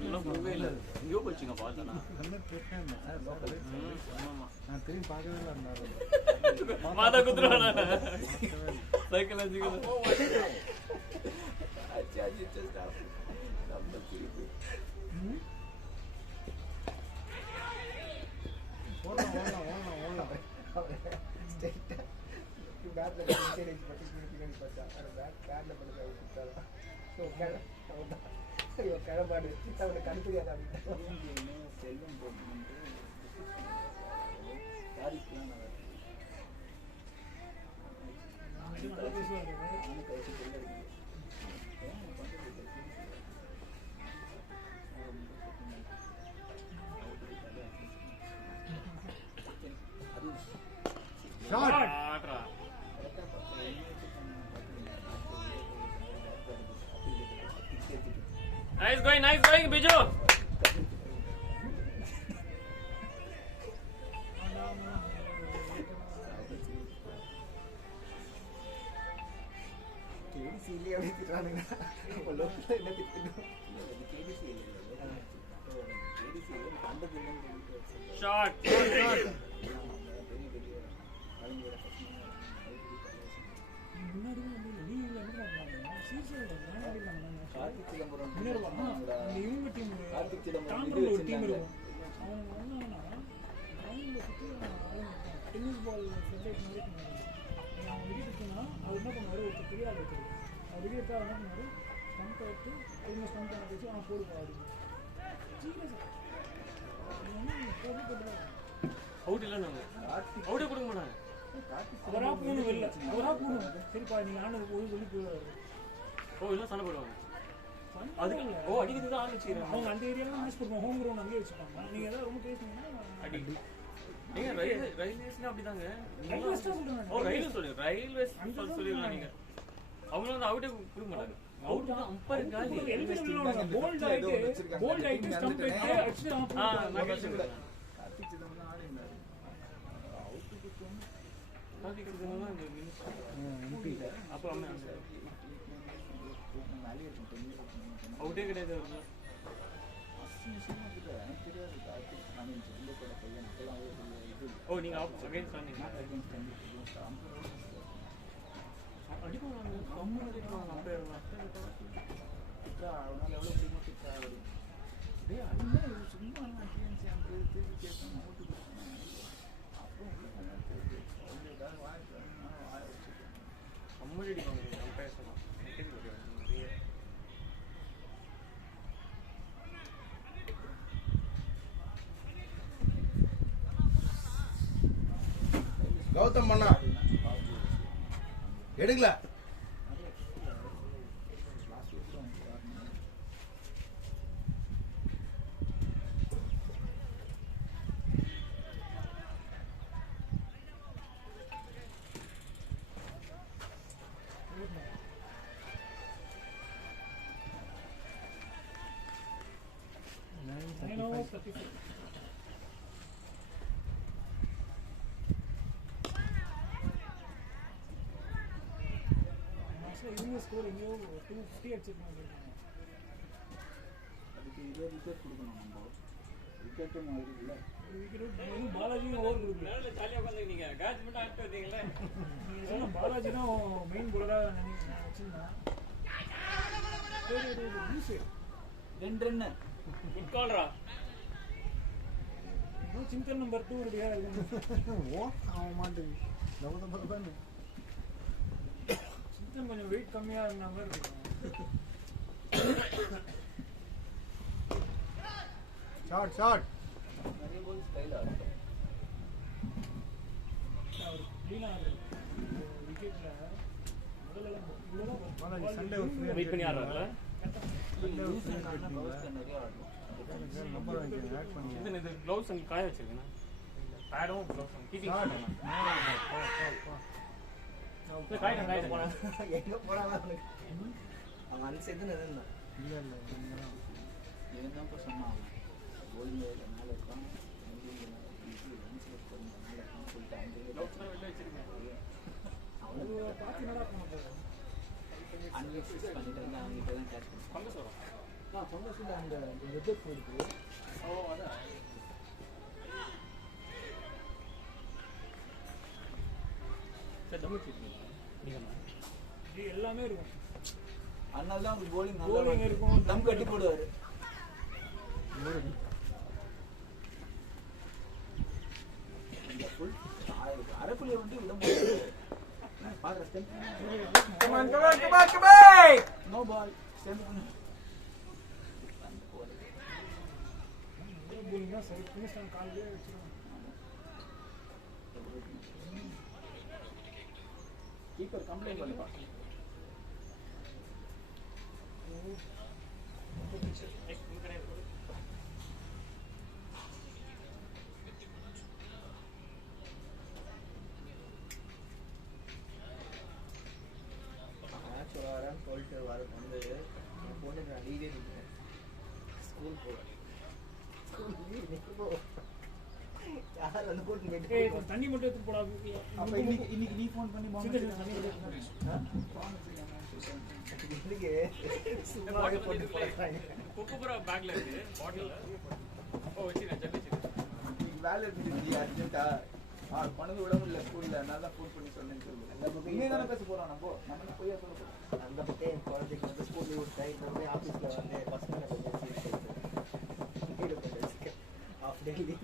எல்லாம் போகவே இல்லை எங்கேயோ போச்சுங்க பார்த்தனா ஆமாம் நான் திரும்பி பார்க்கவே இல்லை இருந்தாலும் மாதா குத்துறானா சைக்கலாஜிக்கல் ஓடலாம் பேட்ல இன்சைட் பட்டு பின்னாடி பார்த்தா அந்த பேட்ல படுக்க விட்டாரா ஸோ கிளம்பாடு அவனை கண்டுபிடியாதா செல்வம் போட்டு தாரிக்கலாம் நல்லா பேசுவாங்க ஆட்ரா nice going Biju கேடிசிலே அப்படி திட்டுறானுங்க லோக்கல்ல என்ன திட்டுங்க shot முன்னாடி நீங்க எப்படி பண்ணுவாங்க சீசன் நானே பண்ணாங்க கார்த்திக் சிதம்பரம் இவங்க டீம் கார்த்திக் சிதம்பரம் தாம்பரம் ஒரு டீம் இருக்கும் அவங்க என்னன்னா கிரவுண்டில் சுற்றி டென்னிஸ் பால் ஃபெடரேட் மாதிரி பண்ணுவாங்க அவங்க விக்கெட் எடுத்தோம்னா அது என்ன பண்ணுவார் ஒரு பெரிய ஆள் இருக்குது அவர் விக்கெட் எடுத்தால் என்ன பண்ணுவார் ஸ்டம்ப் எடுத்து திரும்ப ஸ்டம்ப் பண்ண வச்சு அவன் போடு போடாது சீரியஸாக அவுட் இல்லை நாங்கள் அவுட்டே கொடுக்க மாட்டாங்க அவராக போகணும் வெளில அவராக போகணும் சரிப்பா நீங்கள் ஆனது போய் வெளியே போயிடுவார் ஓ இல்லை சண்டை போடுவாங்க அதுக்கு ஓ அடிக்கிறது தான் ஆள் வச்சுக்கிறாங்க. அவங்க அந்த ஏரியாவில் மேட்ச் பண்ணுவோம், ஹோம் கிரவுண்ட் அங்கேயே வச்சுப்பாங்க. நீங்கள் ஏதாவது ரொம்ப பேசுனீங்கன்னா அடி நீங்க ரயில்வேஸ்ல அப்படிதாங்க. ரயில்வேஸ் தான் சொல்கிறேன். ஓ ரயில்வே சொல்லி ரயில்வேஸ் சொல்லிடலாம் நீங்க. அவங்களும் வந்து அவுட்டே கொடுக்க மாட்டாங்க. அவுட் தான் அம்பர் காலி. போல்ட் ஆயிட்டு ஸ்டம்ப் ஆயிட்டு ஆக்சுவலி மகேஷ் கார்த்திக் சிதம்பரம் ஆடி இருந்தாரு. அவுட்டு கொடுத்தோன்னு கார்த்திக்னா இந்த மினிஸ்டர் அப்போ அம்மா மேலே இருக்கும். அவுட்டே கிடையாது அவருக்கு. எனக்கு தெரியாது கார்த்திக். ஐ மீன் செல்லத்தோட பையன் அப்பெல்லாம் இது ஓ நீங்க அகைன்ஸ்ட் ஆனீங்க. அடிப்பாங்க கம்மு அடிப்பாங்க அம்பையர் அவனால எவ்வளோ முடியுமோ திட்டா வரும். டேய் அதுமே சும்மா நான் டிஎன்சி அங்கே திருப்பி கேட்கணும் ஓட்டு கொடுக்கணும். அப்புறம் உள்ள கொஞ்சம் தெரியுது அவங்க ஏதாவது வாய்ப்பு வாய வச்சுக்கணும். கம்மு அடிப்பாங்க அம்பையர் சொன்னா நிறைய கௌதம் பண்ணா எடுக்கல இவங்க ஸ்கோர் எங்கேயோ 250 அடிச்சிருக்காங்க. அதுக்கு இதே விக்கெட் கொடுக்கணும் நம்ம. விக்கெட்டு மாதிரி இல்லை. பாலாஜியும் ஓவர் கொடுக்கல. ஜாலியாக உட்காந்துருக்கீங்க கேட்ச் மட்டும் ஆட்டு வந்தீங்களே. நீங்கள் சொன்ன பாலாஜி தான் மெயின் போலராக நான் வச்சுருந்தேன். 2 ரன்னு குட் கால்ரா. இன்னும் சிந்தன் நம்பர் 2 ரெடியாக இருக்கு. ஓ அவன் மாட்டேங்குது நம்ம சிந்தன் கொஞ்சம் வெயிட் கம்மியாக இருந்த மாதிரி இருக்கும். ஷார்ட் நிறைய போல் ஸ்டைலாக இருக்கும். அவர் க்ளீனாக விக்கெட்டில் முதல்ல சண்டே ஒரு free வெயிட் பண்ணி ஆடுறாங்கல்ல. நியூசிலாந்து பவர்ஸ் நிறைய ஆடும். நம்பர் வாங்கி ஆட் பண்ணி இது க்ளவுஸ் அங்கே காய வச்சிருக்கேன். பேடும் க்ளவுஸ் கீப்பிங் காயிடம் போனேன். எங்க போறாங்க அவன் அந்த சேர்த்து இருந்தான். இல்ல இவன் தான் இப்போ சொன்னான் கோல்டு மேலே இருக்கான் சொல்லிட்டு அங்கே க்ளவுஸ்லாம் வெளில வச்சிருக்கேன். அவர் பார்த்து என்னடா பண்ண போகிறேன். அன்எக்ஸஸ் பண்ணிட்டு இருந்தான். அவங்ககிட்ட தான் கேட்ச் பண்ணுவான். பங்கஸ் வரும். பங்கஸில் அந்த வெதர் போயிருக்கு. ஓ அதான் சார் டபுள் சீட்டிங் அப்படிங்களா? இது எல்லாமே இருக்கும். அதனால தான் அவங்களுக்கு bowling Bowling நல்லா இருக்கும். இருக்கும். தம் கட்டி போடுவார். இந்த ஃபுல் அரைப்புள்ளியை வந்து விட முடியாது. பாருங்க ஸ்டெம்ப். No ball. ஸ்டெம்ப் பண்ணு. bowling தான் சரி ஃபினிஷ் காலையிலே வச்சிருவாங்க. கீப்பர் கம்ப்ளைண்ட் பண்ணிப்பான். மேட்ச் விளாட்றான்னு சொல்லிட்டு வர வந்து என் பொண்ணுக்கு நான் லீவே கொடுத்தேன். ஸ்கூல் போவேன். ஸ்கூல் லீவ் போ யார் வந்து கூட்டு ஏய் போயிட்டு கொஞ்சம் தண்ணி மட்டும் எடுத்து போடா. அப்ப இன்னைக்கு நீ ஃபோன் பண்ணி சின்ன தண்ணி எடுத்து இதுக்கு சும்மாவே போட்டு போடுறாங்க. குக்குபுரா பேக்ல இருக்கு பாட்டில். ஓ வச்சிருக்கேன் ஜெட் வச்சிருக்கேன். இன்னைக்கு வேலை இருந்துச்சு அர்ஜென்ட்டா. பணம் விட முடியல ஸ்கூல்ல. நான் தான் ஃபோன் பண்ணி சொன்னேன்னு சொல்லு. இங்கே தானே பேச போறோம் நம்ம போய் சொல்ல போறோம். அந்த பக்கம் என் குழந்தைக்கு வந்து ஸ்கூல் லீவ் விட்டேன். இப்போ போய் ஆஃபீஸில் வந்து பசங்களை ஆஃப் டெய்லி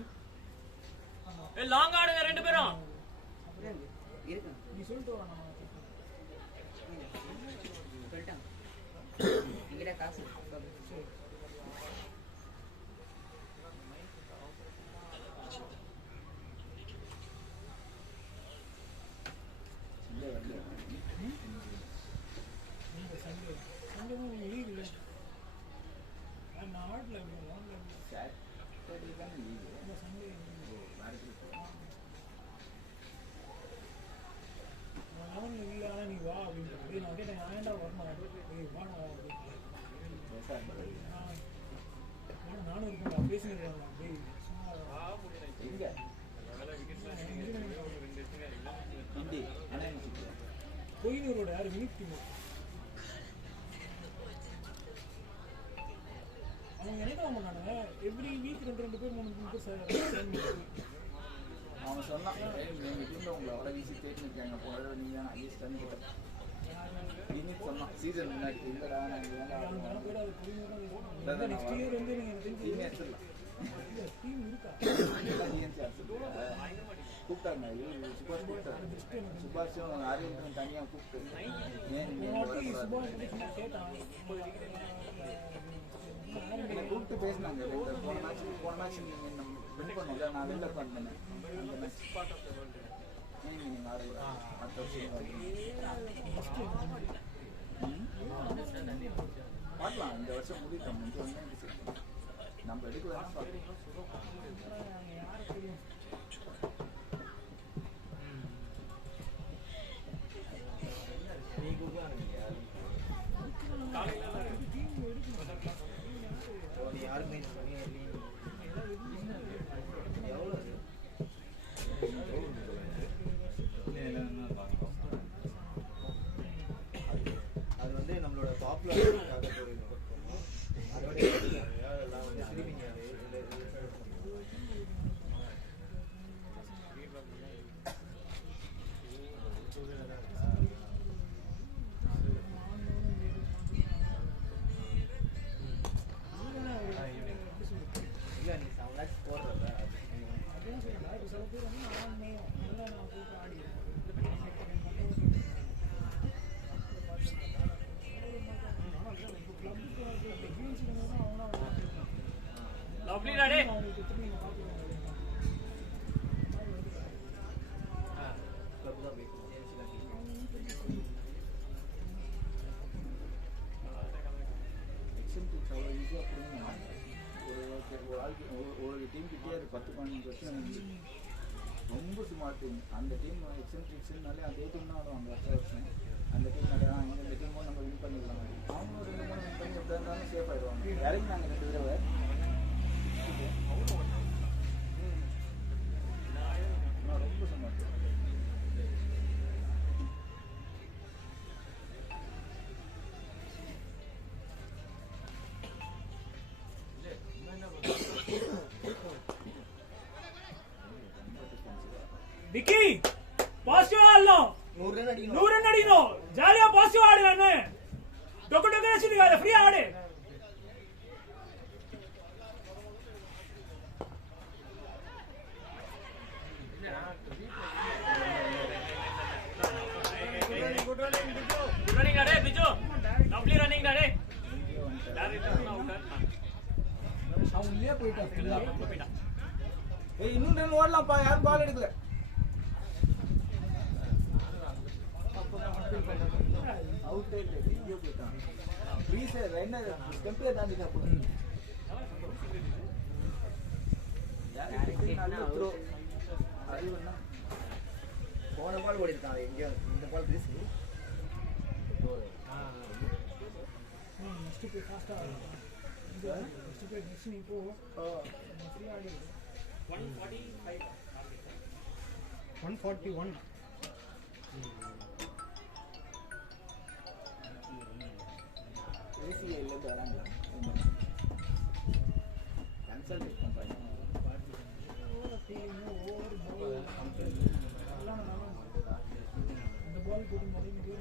ஏய் லாங் ஆடுங்க ரெண்டு பேரும். இருக்கு நீ சொல்லிட்டு வா. நம்ம சொல்லிட்டாங்க இங்கிட்ட காசு சரி சண்டே தான் நீங்கள் லீவ் இல்லை. கோயிலூரோட யார் வினித் திமோ அவங்க என்ன பண்ணாங்க எவ்ரி வீக் 2 பேர் 3 பேர் சேர்ந்து அவன் சொன்னான் எங்கள் டீமில் உங்களை அவ்வளோ வீசி தேடிருக்காங்க போன தடவை நீ தான் ஐஎஸ் தண்ணி கிட்ட வினித் சொன்னான் சீசன் முன்னாடி இல்லைடா நெக்ஸ்ட் இயர் வந்து டீமே எடுத்துடலாம் டீம் இருக்கா கூப்பிட்டாங்க சுபாஷ் கூப்பிட்டாரு சுபாஷும் அரவிந்தன் தனியாக கூப்பிட்டு ஏன் சும்மா கேட்டான் கூப்பிட்டு பேசினாங்க போன மேட்ச் நீங்கள் வின் பண்ணல நான் வெளில பண்ணேன் அந்த மேட்ச் நீங்கள் ஆடுங்க அடுத்த வருஷம் பார்க்கலாம் இந்த வருஷம் முடிட்டோம் நம்ம எடுக்கலாம் யாருமே அது வந்து நம்மளோட பாப்புலர் அதோட எல்லாம் வந்து ஸ்ட்ரீமிங் இல்லை நீ 7 lakhs போடுறல சில பேர் வந்து நான் போட்டு ஆடி லவ்லி டாடே ஒரு டீம் கிட்டே 10-15 வருஷம் ரொம்ப ஸ்மார்ட் டீம் அந்த டீம் எக்ஸென்ட்ரிக்ஸ்னாலே அதே டீம் தான் ஆடுவாங்க வருஷம் அந்த டீம் இந்த டீமும் நம்ம வின் பண்ணிடலாம் அவங்க 2-3 வின் பண்ணி எப்படி இருந்தாலும் சேஃப் ஆகிடுவாங்க இறங்கி நாங்கள் 2 தடவை ரொம்ப ஸ்மார்ட் விக்கி பாசிட்டிவ் ஆடலாம் 100 run அடிக்கணும் 100 ரன் அடிக்கணும் ஜாலியா பாசிட்டிவ் ஆடு அண்ணே டொக்கு டொக்கு அடிச்சிட்டு ஃப்ரீயா ஆடு குட் ரன்னிங் டாடே பிஜு லவ்லி ரன்னிங் டாடே அவன் உள்ளே போயிட்டான் ஏய் இன்னும் 2 ஓடலாம்ப்பா யாரும் பால் எடுக்கல அவுட் ஆயிட்டு எங்கேயோ போயிட்டான் ப்ளீஸ் ரன்னர் ஸ்டெம்பே தாண்டிட்டா போல நல்ல த்ரோ அது வேணா போன பால் ஓடி இருக்கான் எங்கேயோ இந்த பால் ரிஸ்க் நெக்ஸ்ட் போய் ஃபாஸ்டா ஆடு நெக்ஸ்ட் போய் நெக்ஸ்ட் நீ போ ஃப்ரீயா ஆடு 141 ஏசிஏல இருந்து வராங்களா கேன்சல் பண்றாங்க ஓவர் ஃபீலிங் ஓவர் பால் எல்லாம் நல்லா இந்த பால் போடும்போது இங்க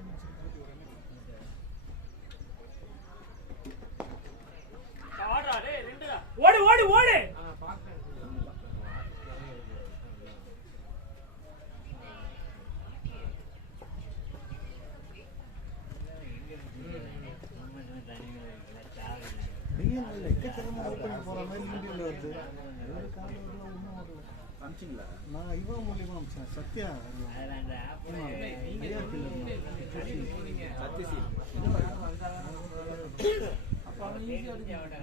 ஆடுறா டேய் ரெண்டுடா ஓடு ஓடு ஓடு டிஎன்எல் எக்கச்சக்கமா ஓப்பனிங் போற மாதிரி மீடியம்ல வருது ஒரு காலம் வரல ஒன்றும் வரல அனுப்பிச்சிங்களா நான் இவன் மூலியமா அனுப்பிச்சேன் சத்யா அப்போ அவன் ஈஸியாக அவனுக்கு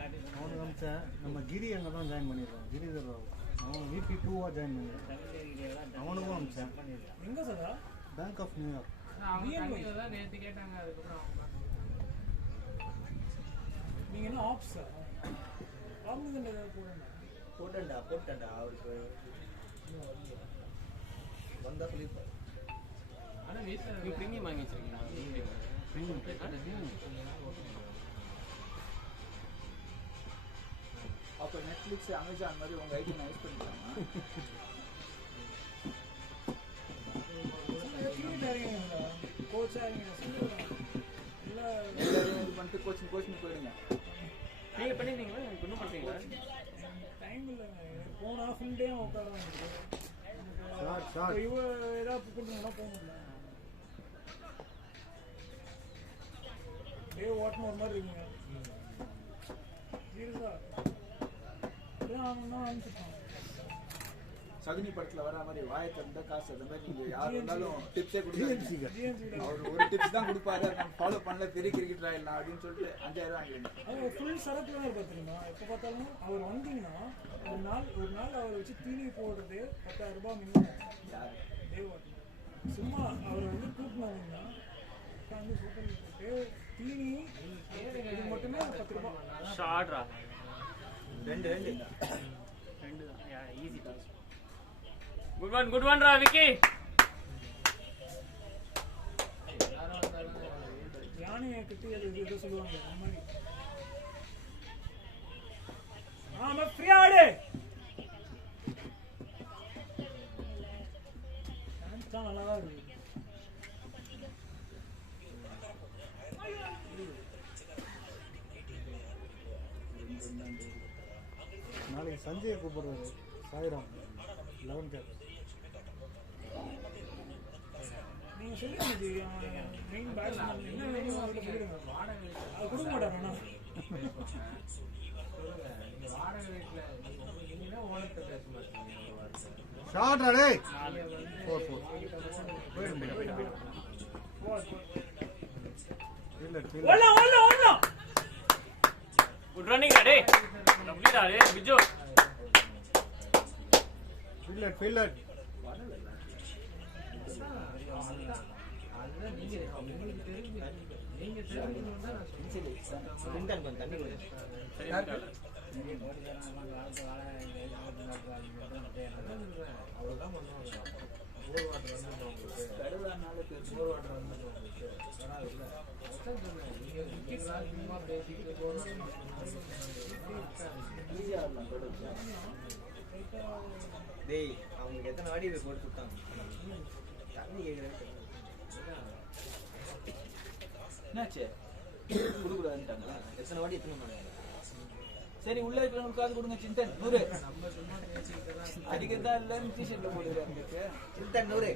அனுப்பிச்சேன் நம்ம கிரி அங்கே தான் ஜாயின் பண்ணிடுறான் கிரிதர் ராவ் அவன் VP 2-ஆ ஜாயின் பண்ணிடுறான் அவனுக்கும் அனுப்பிச்சேன் எங்க சதா பேங்க் ஆஃப் நியூயார்க் நேற்று கேட்டாங்க அதுக்கப்புறம் நீங்க என்ன ஆப்ஸ் அவங்க போட்டேன்டா அவருக்கு வந்தா சொல்லியிருப்பாரு ஆனா நீங்க பிரீமியம் வாங்கி வச்சிருக்கீங்களா? அப்போ நெட்ஃப்ளிக்ஸ் அமேசான் மாதிரி உங்கள் ஐடி நான் யூஸ் பண்ணிக்கலாமா? கோச்சாக எல்லாரும் இது பண்ணிட்டு கோச்சிங் போயிடுங்க. நீங்க பண்ணிருக்கீங்களா? இன்னும் பண்றீங்களா? டைம் இல்லைங்க. போனால் ஃபுல் டே உட்கார ஷார்ட் இவ ஏதாவது கொடுத்தீங்கன்னா போக முடியல. டே ஓட்டணும் ஒரு மாதிரி இருக்குங்க. சீரியஸா அப்படியே ஆகணும்னா வாங்கிச்சுப்பான். சகுனி படத்துல வர மாதிரி வாயை தந்த காசு அந்த மாதிரி நீங்க யார் இருந்தாலும் டிப்ஸே கொடுத்தாங்க. ஜிஎன்சியில் அவர் ஒரு டிப்ஸ் தான் கொடுப்பாரு, நம்ம ஃபாலோ பண்ணல பெரிய கிரிக்கெட் ஆயிடலாம் அப்படின்னு சொல்லிட்டு 5000 வாங்கிடுங்க. அவர் ஃபுல் சரக்கு தான் இருப்பார் தெரியுமா? எப்போ பார்த்தாலும் அவர் வந்தீங்கன்னா ஒரு நாள் அவரை வச்சு தீனி போடுறது 10,000 ரூபாய் மினிமம். யாரு டே ஓட்டணும். சும்மா அவரை வந்து கூட்டினாங்கன்னா உட்காந்து ஹோட்டல் போட்டு தீனி இது மட்டுமே 10 ரூபாய். ஷார்ட்ரா ரெண்டு ரெண்டு தான். Easy toss. குட் ஒன் ரா விக்கி. யானையை கட்டி அது இது சொல்லுவாங்க அந்த மாதிரி. ஆமா ஃப்ரீ ஆடு. டான்ஸ் நல்லா தான் இருக்கு. நாளைக்கு சஞ்சயை கூப்பிடுறாரு சாய்ராம் 11th. நீங்க சொல்லுங்க மெயின் பேட்ஸ்மேன் என்ன வேணும் அவர்கிட்ட சொல்லுங்க. அது கொடுக்க மாட்டார் அண்ணா. ஷார்ட் அடே 4 ஓடலாம். குட் ரன்னிங் டே. லவ்லி டா டே பிஜோ. ஃபீல்டர் கொஞ்சம் தண்ணி கொடுங்க. டேய் அவங்களுக்கு எத்தனை வாடி போட்டு விட்டாங்க தண்ணி கேட்குறேன். என்னாச்சு கொடுக்கூடாதுன்ட்டாங்களா? எத்தனை வாடி எத்தனை பண்ணாங்க? சரி உள்ள இருக்கிறவங்களுக்கு காசு கொடுங்க. சிந்தன் 100 அடிக்கிறதா இல்லைன்னு டிஷர்ட்ல போடுறாங்க. சிந்தன் 100.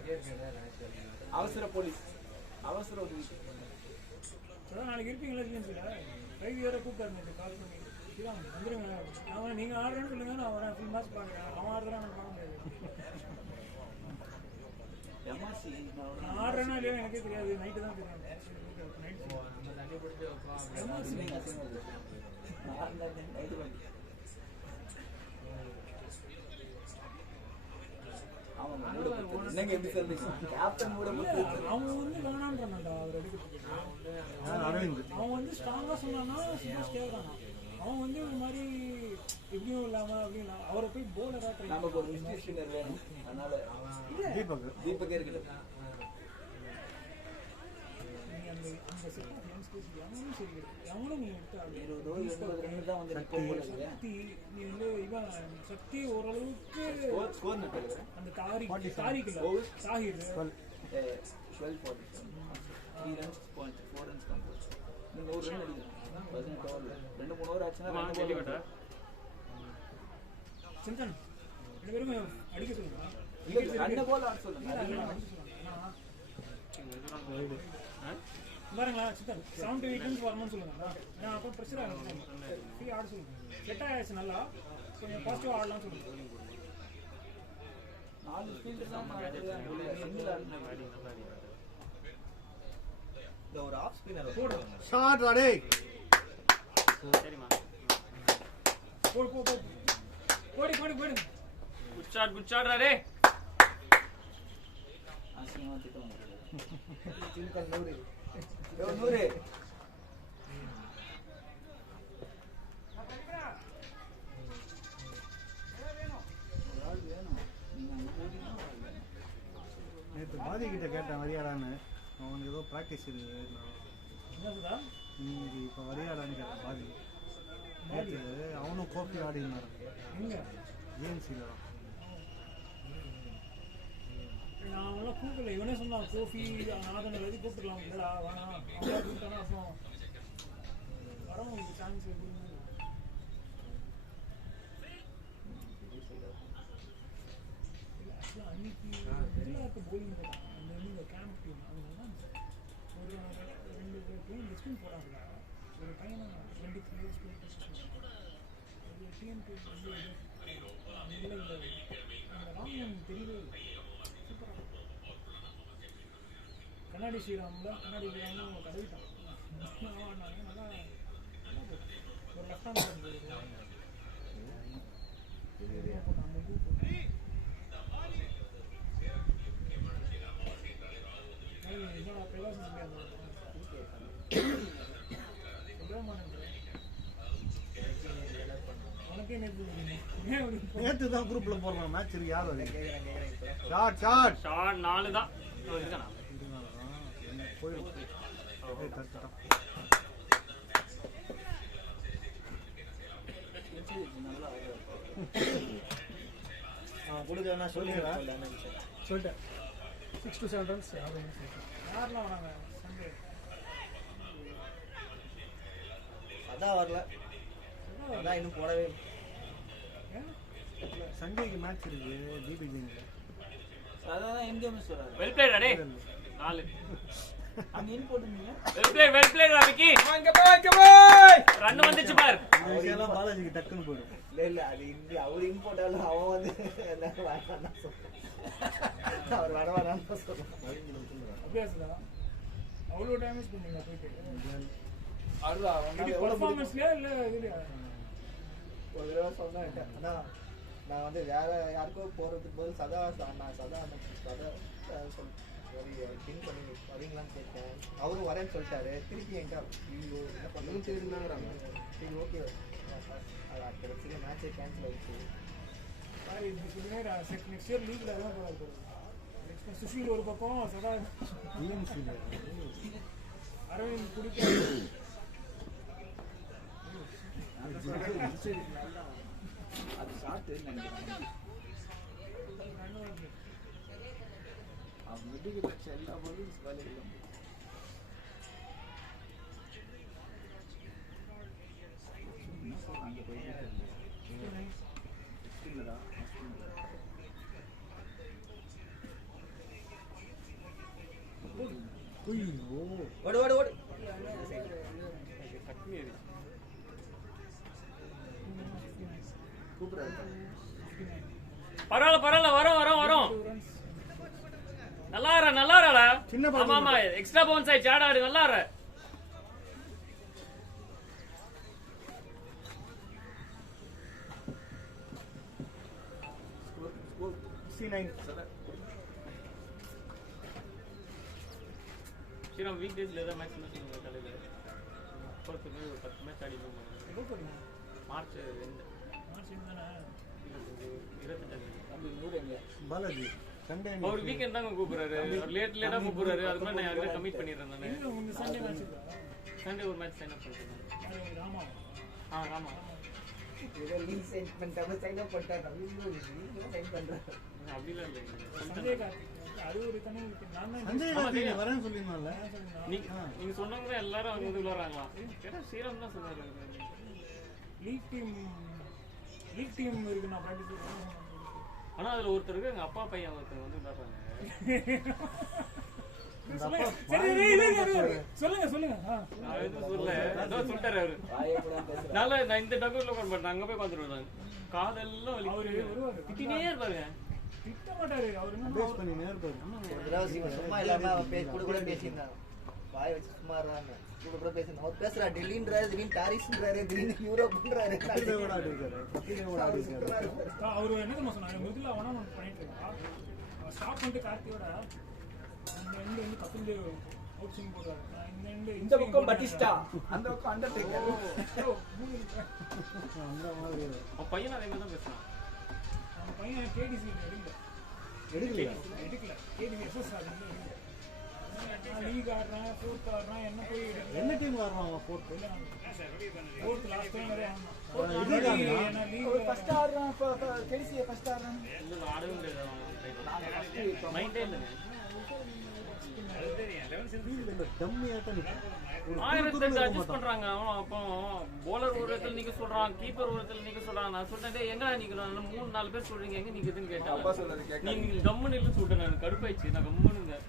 அவசர போலீஸ் அவசர உதவி. அதான் நாளைக்கு இருப்பீங்களா ஜிஎன்சியில்? 5 இயரை கூப்பிட்டாரு கால் பண்ணி. வந்துருங்க. அவன் நீங்கள் ஆடுறேன்னு சொல்லுங்க, நான் வரேன். ஃபுல் மேட்ச் பார்க்குறேன். அவன் ஆடுறா எனக்கு பார்க்க முடியாது. எம்ஆர்சி நான் ஆடுறேன்னா இல்லையா எனக்கே தெரியாது. நைட்டு தான் தெரியும். நைட் எம்ஆர்சி என்னங்க எப்படி சொல்றீங்க? கேப்டன் மூட அவன் வந்து வேணான்றான்டா அவர் எடுக்கிறதுக்கு. அவன் வந்து ஸ்ட்ராங்காக சொன்னான்னா சூப்பர் கேட்கறான். அவன் வந்து ஒரு மாதிரி எப்படியும் இல்லாமல் அப்படின்னு அவரை போய் போலராக ட்ரை. நமக்கு ஒரு மிஸ்டேக் ஸ்பின்னர் வேணும். அதனால தீபக்கே இருக்கட்டும். நீங்கள் அந்த செட் ஆஃப் யங்ஸ்டர்ஸ் எவனும் சரி எவனும் நீங்கள் எடுத்து ஆடு. 20 ரன் தான் வந்து நிற்கும் போல இருக்கு. சக்தி நீ வந்து இவன் சக்தி ஓரளவுக்கு ஸ்கோர் நட்டுக்கிறேன். அந்த தாரிக் இல்லை Tahir 12-47 3 runs points 4 runs composed. நீங்க ஒரு ரன் அடிக்கணும். 18 ஓவர்ல 2-3 ஓவர் ஆச்சுன்னா கேள்வி கேட்டா சிந்தன் 2 பேரும் அடிக்க சொல்லுங்க. இல்ல அண்ணே போல ஆட சொல்லுங்க. பாருங்களா சித்தன் 7 வீக்கெண்ட்ஸ் வரணும்னு சொல்லுங்க. நான் அப்போ ப்ரெஷர் ஆகும். ஃப்ரீ ஆட சொல்லுங்க. செட் ஆயிடுச்சு நல்லா கொஞ்சம் பாசிட்டிவாக ஆடலாம் சொல்லுங்க. 4 ஃபீல்டர் தான் சிங்கிள் ஆடுனா இந்த ஒரு ஆஃப் ஸ்பின்னர் போடுங்க. ஷார்ட் அடே சரிமா. போடு போடுங்க. குட் ஷாட் டே. அசிங்கமா திட்டுவாங்க. சிங்கல் 100 100 வேணும். நீங்க அங்க போறீங்கன்னா நேற்று பாதிக்கிட்ட கேட்டேன் வரியாடான்னு. அவனுக்கு ஏதோ ப்ராக்டிஸ் இருக்குது. என்ன சொல்றா? இன்னைக்கு இப்போ வரியாடான்னு கேட்டேன் பாதி. நேற்று அவனும் கோப்பி ஆடினாரு எங்க ஜிஎம்சியில் தான். நான் அவங்களாம் கூப்பிடல. இவனே சொன்னான் கோஃபி நாதனை எழுதி கூப்பிடலாம். இல்லடா வேணாம், அவங்களா கூப்பிட்டானா அப்புறம் வரவங்களுக்கு சான்ஸ் கொடுங்க. அன்னைக்கு எல்லாருக்கும் போலிங் போட்டாங்க. அந்த கேம்ப் டீம் அவங்க ஒரு 2 டீம் டிஸ்பின் போட்டாங்க. ஒரு பையன் 23 இயர்ஸ் ஒரு டிஎம்டி வந்து இல்லை அந்த ராமன் தெரியவே இல்லை. சூப்பராக கண்ணாடி ஸ்ரீராமில் அவங்க கதவிட்டான். நல்லா ஒரு லெஃப்ட் ஹேண்ட் போட்டாங்க. என்னோட பிரகாசம் உனக்கே நேற்று தான் குரூப்பில் போடுறான் மேட்ச் இருக்கு. யார் அது? ஷார்ட் ஷார்ட் ஷார்ட் 4 தான் இருக்கானா போயிடும். கொடுக்கறேன்னா சொல்லிடுறேன். சொல்லிட்டேன் 6 to 7 runs. யாரெல்லாம் வராங்க சண்டே? அதான் வரல, அதான் இன்னும் போடவே சண்டேக்கு மேட்ச் இருக்கு ஜிபிஜியில். அதான் எம்ஜிஎம் சொல்றாரு. வெல் பிளேட் அடே 4 அங்க இன் போட்டுருந்தீங்க. வெல் பிளேட் ராமிக்கி வாங்க போய் ரன் வந்துச்சு பார். இதெல்லாம் பாலாஜிக்கு டக்குன்னு போயிடும். இல்ல அது இந்தி அவர் இன் போட்டாலும் அவன் வந்து அவர் வரவானான்னு சொல்லுவான். அப்படியா சார்? அவ்வளோ டேமேஜ் பண்ணீங்க போயிட்டு அதுதான் பர்ஃபார்மன்ஸ்லயா இல்லை இதுலையா? ஒரு தடவை சொன்னேன், அண்ணா நான் வந்து வேற யாருக்கோ போகிறதுக்கு பதில் சதா பின் பண்ணி வரீங்களான்னு கேட்டேன். அவரும் வரேன்னு சொல்லிட்டாரு. திருப்பி எங்க என்ன பண்ணுறது தெரியுதுனாங்கிறாங்க. சரி ஓகே, அது கடைசியில் மேட்சே கேன்சல் ஆகிடுச்சு. சாரி இப்படி சொல்லுங்க. நெக்ஸ்ட் இயர் லீக்ல தான் போகிறாரு. நெக்ஸ்ட் சுஷில் ஒரு பக்கம் சதா அரவிந்த் குடிக்க அது ஷார்ட் நினைக்கிறேன். அவங்க வீட்டுக்கு வச்ச எல்லா போலும் காலேஜில் அங்கே போயிட்டு ஓடு ஓடு ஓடு. பரவாயில்ல வரோம் நல்லா இருடா. ஆமா எக்ஸ்ட்ரா பவுன்ஸ் ஆயிடுச்சு. ஆடாடு நல்லா இரு. ஸ்ரீராம் வீக் டேஸ்ல ஏதாவது மேட்ச் சொல்லுங்க தலைவர். பொறுத்துக்கு ஒரு 10 மேட்ச் ஆடிடுவோம். மார்ச் 25 பாலாஜி சண்டே ஒரு வீக்கெண்ட் தாங்க கூப்பிடுறாரு. லேட்டா கூப்பிடுறாரு. அதுக்கு நான் யாருமே கமிட் பண்ணிடுறேன். நான் சண்டே மேட்ச் சண்டே ஒரு மேட்ச் சைன் அப் பண்ணிட்டேன். ராமா ராமா ஏதோ லீக் சைன் பண்ணிட்டாங்க, சைன் அப் பண்ணிட்டாங்க. சைன் பண்றாங்க. அப்படிலாம் இல்லை. சண்டே அது ஒரு தனி நான் தான் சண்டே வரேன்னு சொல்லியிருந்தால. நீங்க சொன்னவங்க எல்லாரும் அவங்க வந்து விளையாடுறாங்களா? கேட்டா ஸ்ரீராம் தான் சொன்னாரு. லீக் டீம் இருக்கு. நான் ப்ராக்டிஸ் ஆனா அதுல ஒருத்தருக்கு எங்க அப்பா பையன் ஒருத்தர் வந்து விளையாடுறாங்க. சொல்லுங்க. நான் எதுவும் சொல்லல, ஏதோ சொல்லிட்டாரு அவரு. நான் இந்த டக்குல உட்காந்து பண்ணேன். அங்க போய் உட்காந்துருவேன். காதெல்லாம் திட்டினே இருப்பாருங்க. திட்ட மாட்டாரு அவரு. பேஸ் பண்ணி நேர்பாரு. ஒரு தடவை சும்மா இல்லாம அவன் கூட பேசியிருந்தான். வாய் வச்சு சும்மா இருந்தாங்க. கூட பேசியிருந்தான். அவர் பேசுறா டெல்லின்றாரு, திடீர்னு பாரிஸ்ன்றாரு, திடீர்னு யூரோப்ன்றாரு. அவரு என்ன தெரியுமா சொன்னாங்க? முதல்ல அவனா பண்ணிட்டு இருக்கா. ஸ்டாப் பண்ணிட்டு கார்த்தியோட இந்த வந்து கபில் தேவ் அவுட் ஸ்விங் போடுறாரு. இந்த பக்கம் பட்டிஸ்டா, அந்த பக்கம் அண்டர்டேக்கர். அவன் பையன் அதே மாதிரி தான் பேசுறான். அவன் பையன் கேடிசி அடிக்கல. எடுக்கலையா? எடுக்கல கேடிவி எஸ்எஸ் ஆடுறேன் லீக் ஆடுறேன் ஃபோர்த் ஆடுறேன் என்ன போய் எடுக்கல என்ன டீம் ஆடுறாங்க ஃபோர்த்? ஃபோர்த் லாஸ்ட் டைம் நிறைய ஃபர்ஸ்ட் ஆடுறான் இப்போ கடைசியை ஃபர்ஸ்ட் ஆடுறான் இல்லை ஆடவே முடியாது மைண்டே இல்லை டம்மியாட்டம் நிற்கும். ஒரு 1008 அட்ஜஸ்ட் பண்றாங்க. அவன் அப்போ bowler ஒரு இடத்துல நிக்க சொல்றான், கீப்பர் ஒரு இடத்துல நிக்க சொல்றான். நான் சொல்றேன் டேய் எங்க நிக்கணும்? 3-4 பேர் சொல்றீங்க எங்க நிக்குதுன்னு அப்பா கேட்டா சொல்றது கேட்க நீங்க கம்முன்னு இல்ல சொல்லிட்டேன். நான் கடுப்பாயிடுச்சு. நான் கம்முன்னு இருந்தேன்.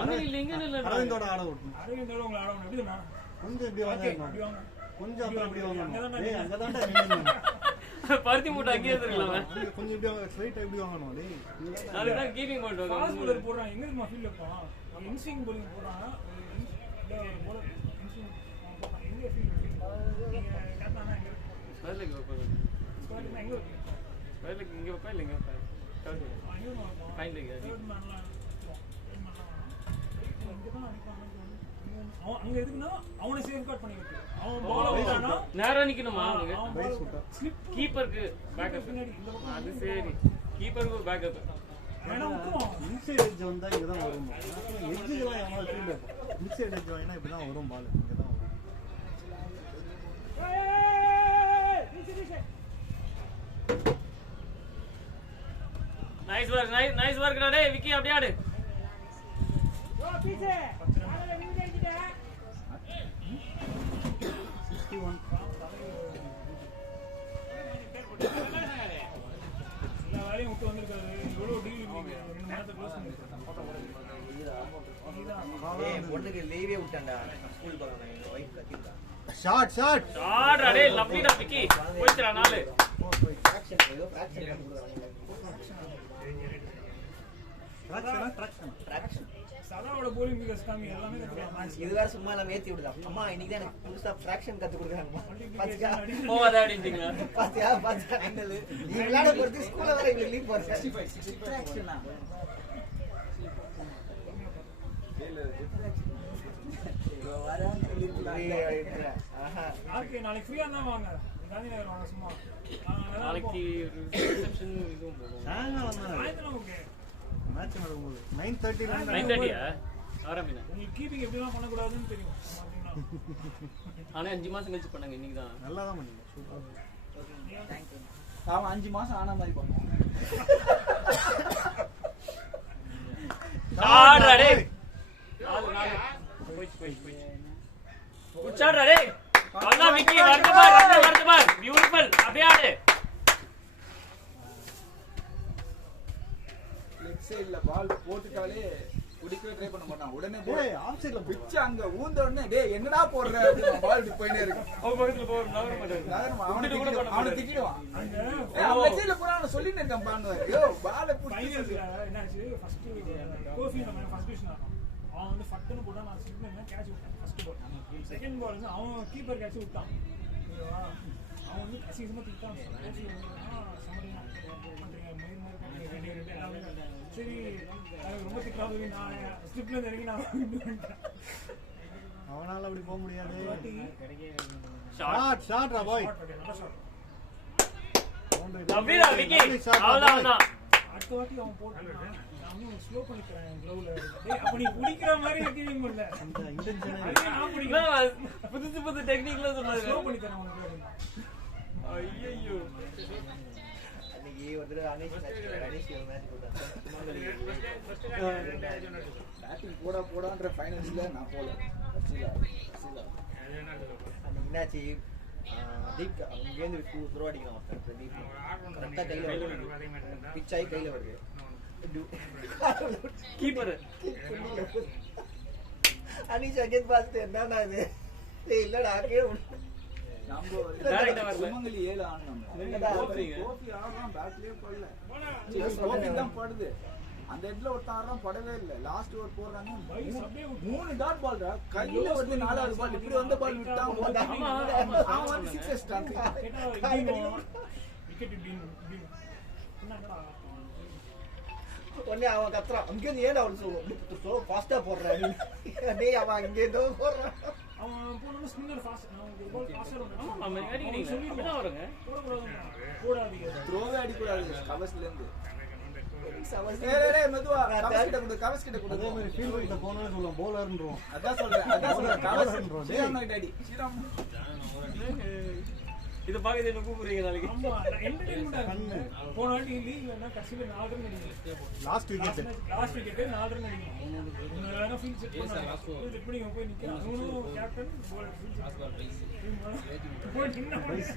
அங்க இல்ல இங்க இல்ல அரவிந்தோட ஆட விட்டணும். அரவிந்தோட உங்களை ஆட எப்படிண்ணா கொஞ்சம் இப்படி வாங்க, இப்படி வாங்க கொஞ்சம் அப்புறம் இப்படி வாங்க. அங்கதான்டா டேய் அங்கதான்டா நின்னு. பருத்தி மூட்டை அங்கேயே இருக்கலாம். கொஞ்சம் இப்படி வாங்க, ஸ்ட்ரைட்டா இப்படி வாங்கணும். டேய் அதுதான் கீப்பிங் பண்ணுவாங்க. ஃபாஸ்ட் bowler போடுறான் எங்க இருக்குமா ஃபீல்ட்ல இருப்பான் அவன் இன்ஸ்விங் bowling போடுறான் இல்ல ஒரு bowler இன்ஸ்விங் போடுறான் எங்க ஃபீல்ட் நீங்க கேட்டானா எங்க வேலைக்கு வைப்பாங்க. ஸ்குவாட்னா எங்க இருக்கு வேலைக்கு இங்க வைப்பா இல்ல இங்க வைப்பா? ஐயோ ஃபைன் லைக் தேர்ட் மேன்லாம் இங்கதான் அடிப்பாங்க அவன் அங்க எதுக்குன்னா அவனை சேஃப் கார்ட் பண்ணி வைக்கிறது அவன் பால் அவுட்டானா நேரா நிக்கணுமா அவங்க? அவன் பால் ஸ்லிப் கீப்பருக்கு பேக்கப். பின்னாடி இந்த பக்கம் அது சரி. கீப்பருக்கு ஒரு பேக்கப். வேணா விட்டுருவான் இன்சைட் எட்ஜ் வந்தா இங்க தான் வரும். எட்ஜுலாம் எவ்வளவு ஃபீல்ட் இருக்கும். இன்சைட் எட்ஜ் வாங்கினா இப்படி தான் வரும் பால். இங்க தான் வரும். நைஸ் வர்க் டா டேய் விக்கி அப்படியே ஆடு. எல்லா வேலையும் விட்டு வந்திருக்காரு எவ்வளோ டீல் 2 மாதத்தை க்ளோஸ் பண்ணிருக்காரு ஏய் பொண்ணுக்கு லீவே விட்டான்டா ஸ்கூல் போறானே எங்க வைஃப் கத்திட்டா ஷாட் ஷாட் ஆடுடா டேய் லவ்லி டா விக்கி. போய்ச்சடா நாலு. ஆக்ஷன் ஏதோ ஆக்ஷன் கத்துறாங்க ட்ராக்ஷன் சதாவோட bowling figures காமி எல்லாமே கத்துக்கலாம் இது வேற சும்மா எல்லாம் ஏத்தி விடுதா அம்மா இன்னைக்கு தான் எனக்கு புதுசா ஃபிராக்ஷன் கத்து கொடுக்குறாங்கம்மா பாத்தியா போவாத அப்படிங்களா? பாத்தியா பாத்தியா என்னது நீ விளையாட போறது ஸ்கூல்ல வர இவங்க லீவ் போற 65 டிஸ்ட்ராக்ஷனா நாளைக்கு ஃப்ரீயா இருந்தா வாங்க காந்தி நகர் வாங்க சும்மா நாளைக்கு ரிசெப்ஷன் இதுவும் போடுவோம். சாயங்காலம் தான் சாயந்தரம் ஓகே மேட்ச் நடக்கும்போது 9:30 9:30 ஆரம்பினா. உங்களுக்கு கீப்பிங் எப்படிலாம் பண்ணக்கூடாதுன்னு தெரியும் ஆனா 5 மாசம் கழிச்சு பண்ணாங்க. இன்னைக்கு தான் நல்லா தான் பண்ணீங்க. சூப்பர். அவன் 5 மாசம் ஆன மாதிரி பண்ணுவான் ஆடுடா டேய். நாலு போய் உச்சாடுடா டேய். அதான் விக்கி வருது பார் பியூட்டிஃபுல். அப்படியே ஆடு. லெஃப்ட் சைடுல பால் போட்டுட்டாலே குடிக்கவே ட்ரை பண்ண மாட்டான் உடனே டேய் ஆஃப் சைடுல பிச்சு அங்க ஊந்த உடனே டேய் என்னடா போடுற அப்படின்னு பால் இப்படி போயினே இருக்கும் அவங்க பக்கத்துல போ நவர மாட்டாரு. நகரமா, கூட அவனை திட்டிடுவான் அந்த அவன் லெஃப்ட்ல போறான் அவன் சொல்லிட்டு இருக்கான் பானுவாரு யோ பாலை புடிச்சு ஃபைனல்ஸ்ல என்னாச்சு ஃபர்ஸ்ட் கோஃபி நம்ம ஃபர்ஸ்ட் டிவிஷன் ஆடுறோம் அவன் வந்து ஃபட்டுன்னு போட்டா நான் ஸ்லிப் பண்ணி கேட்ச் விட்டேன் ஃபர்ஸ்ட் பால் செகண்ட் பால் வந்து அவன் கீப்பர் கேட்ச் விட்டான் ஓகேவா அவன் வந்து அசிங்கமா திட்டான் கோஃபி சமரியா பண்றீங்க மயிர் மாதிரி பண்றீங்க எல்லாமே சரி எனக்கு ரொம்ப திட்டாவது நான் ஸ்லிப்ல இருந்து இறங்கி நான் விட்டுட்டேன் அவனால அப்படி போக முடியாது. ஷாட் ஷாட் ஷாட் ரா பாய். நல்ல ஷாட் அப்படியே விக்கி. அவ்வளவுதான். அடுத்த வாட்டி அவன் போட்டான் நான் வந்து ஸ்லோ பண்ணி தரேன் க்ளவுல டேய் அப்ப நீ குடிக்கிற மாதிரி கீப்பிங் பண்ணல அந்த இன்டென்ஷனே அதுவே நான் குடிக்கிறேன் புது டெக்னிக்ல சொன்னாரு. ஸ்லோ பண்ணி தரேன் உனக்கு ஐயோ அன்னைக்கு வந்து அனீஷ் மேட்ச் போட்டாங்க பேட்டிங் போடான்ற ஃபைனல்ஸ்ல நான் போல அன்னைக்கு என்னாச்சு தீப் இங்கேருந்து த்ரோ அடிக்கலாம் ஒருத்தர் பிரதீப் கரெக்டாக கையில் வருது பிச்சாகி கையில் வருது கீப்பர் அனீஷ் அங்கேருந்து பார்த்துட்டு என்னன்னா இது ஏய் இல்லடா கீழே நம்ம Direct ஆ வரல. சுமங்கலி 7 ஆனோம் கோபி ஆடுறான் பேட்லயே படல கோபி தான் படுது அந்த ஹெட்ல ஒருத்தன் ஆடுறான் படவே இல்லை லாஸ்ட் ஓவர் போடுறாங்க 3 டாட் பால்டா கையில வந்து 4வது பால் இப்படி வந்த பால் விட்டான் அவன் வந்து 6 ஸ்டாண்ட் கேட்டா இப்படி விக்கெட் இப்படி என்னடா உடனே அவன் கத்துறான் அங்கேருந்து ஏன் அவன் சொல்லுவோம் ஃபாஸ்டா போடுறான் டேய் அவன் அங்கேருந்தோ போடுறான் அவன் போனோம்னா ஸ்பின்னர் ஃபாஸ்ட் நான் ஒரு பால் ஃபாஸ்டா ஆமா நம்ம அடிக்கிறீங்க அப்படிதான் வருங்க. போடக்கூடாது போடாதீங்க த்ரோவே அடிக்கூடாது கவர்ஸ்ல இருந்து மெதுவா கவஸ் கிட்ட கொடு அதே மாதிரி ஃபீல்ட் கிட்ட போனாலும் சொல்லுவோம் போலர்ன்றோம். அதான் சொல்றேன் கவஸ் ஸ்ரீராம் டாடி ஸ்ரீராம் இது பாக்குது என்ன கூப்பிடுறீங்க நாளைக்கு? ஆமா என்டர்டெயின்மெண்டா கண்ணு போன வாட்டி லீக்லன்னா கடைசில 4 ரன் அடிக்கல. லாஸ்ட் விக்கெட் 4 ரன் அடிக்கணும். வேற ஃபீல்ட் செட் பண்ணா செட் பண்ணி போய் நிக்கிறான். அவனும் கேப்டன் போலர் ஃபீல்ட் போய் நின்னா வயசுல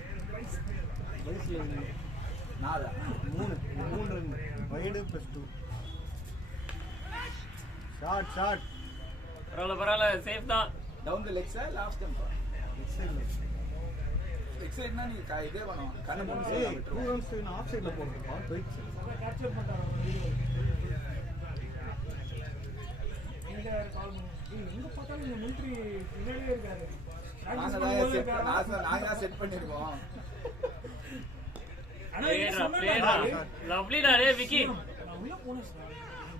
3 ரன் வைடு +2 ஷாட் பரவாயில்ல சேஃப் தான். டவுன் தி லெக்ஸா லாஸ்ட் டெம்பா எக்ஸைட்னா நீ இதே பண்ணுவோம் கண்ணு மூணு ஏய் 2 ரன்ஸ் ஆஃப் சைடுல போடுறோம் போயிடுச்சு. கேப்சர் பண்றாங்க வீடியோ. எங்க கால் எங்க பார்த்தாலும் இந்த மிலிட்டரி பின்னாடியே இருக்காரு. நாங்க செட் பண்ணிருக்கோம். ஆனா பிளேடா லவ்லிடா டே விக்கி. நான் உள்ள போனேன் சார்.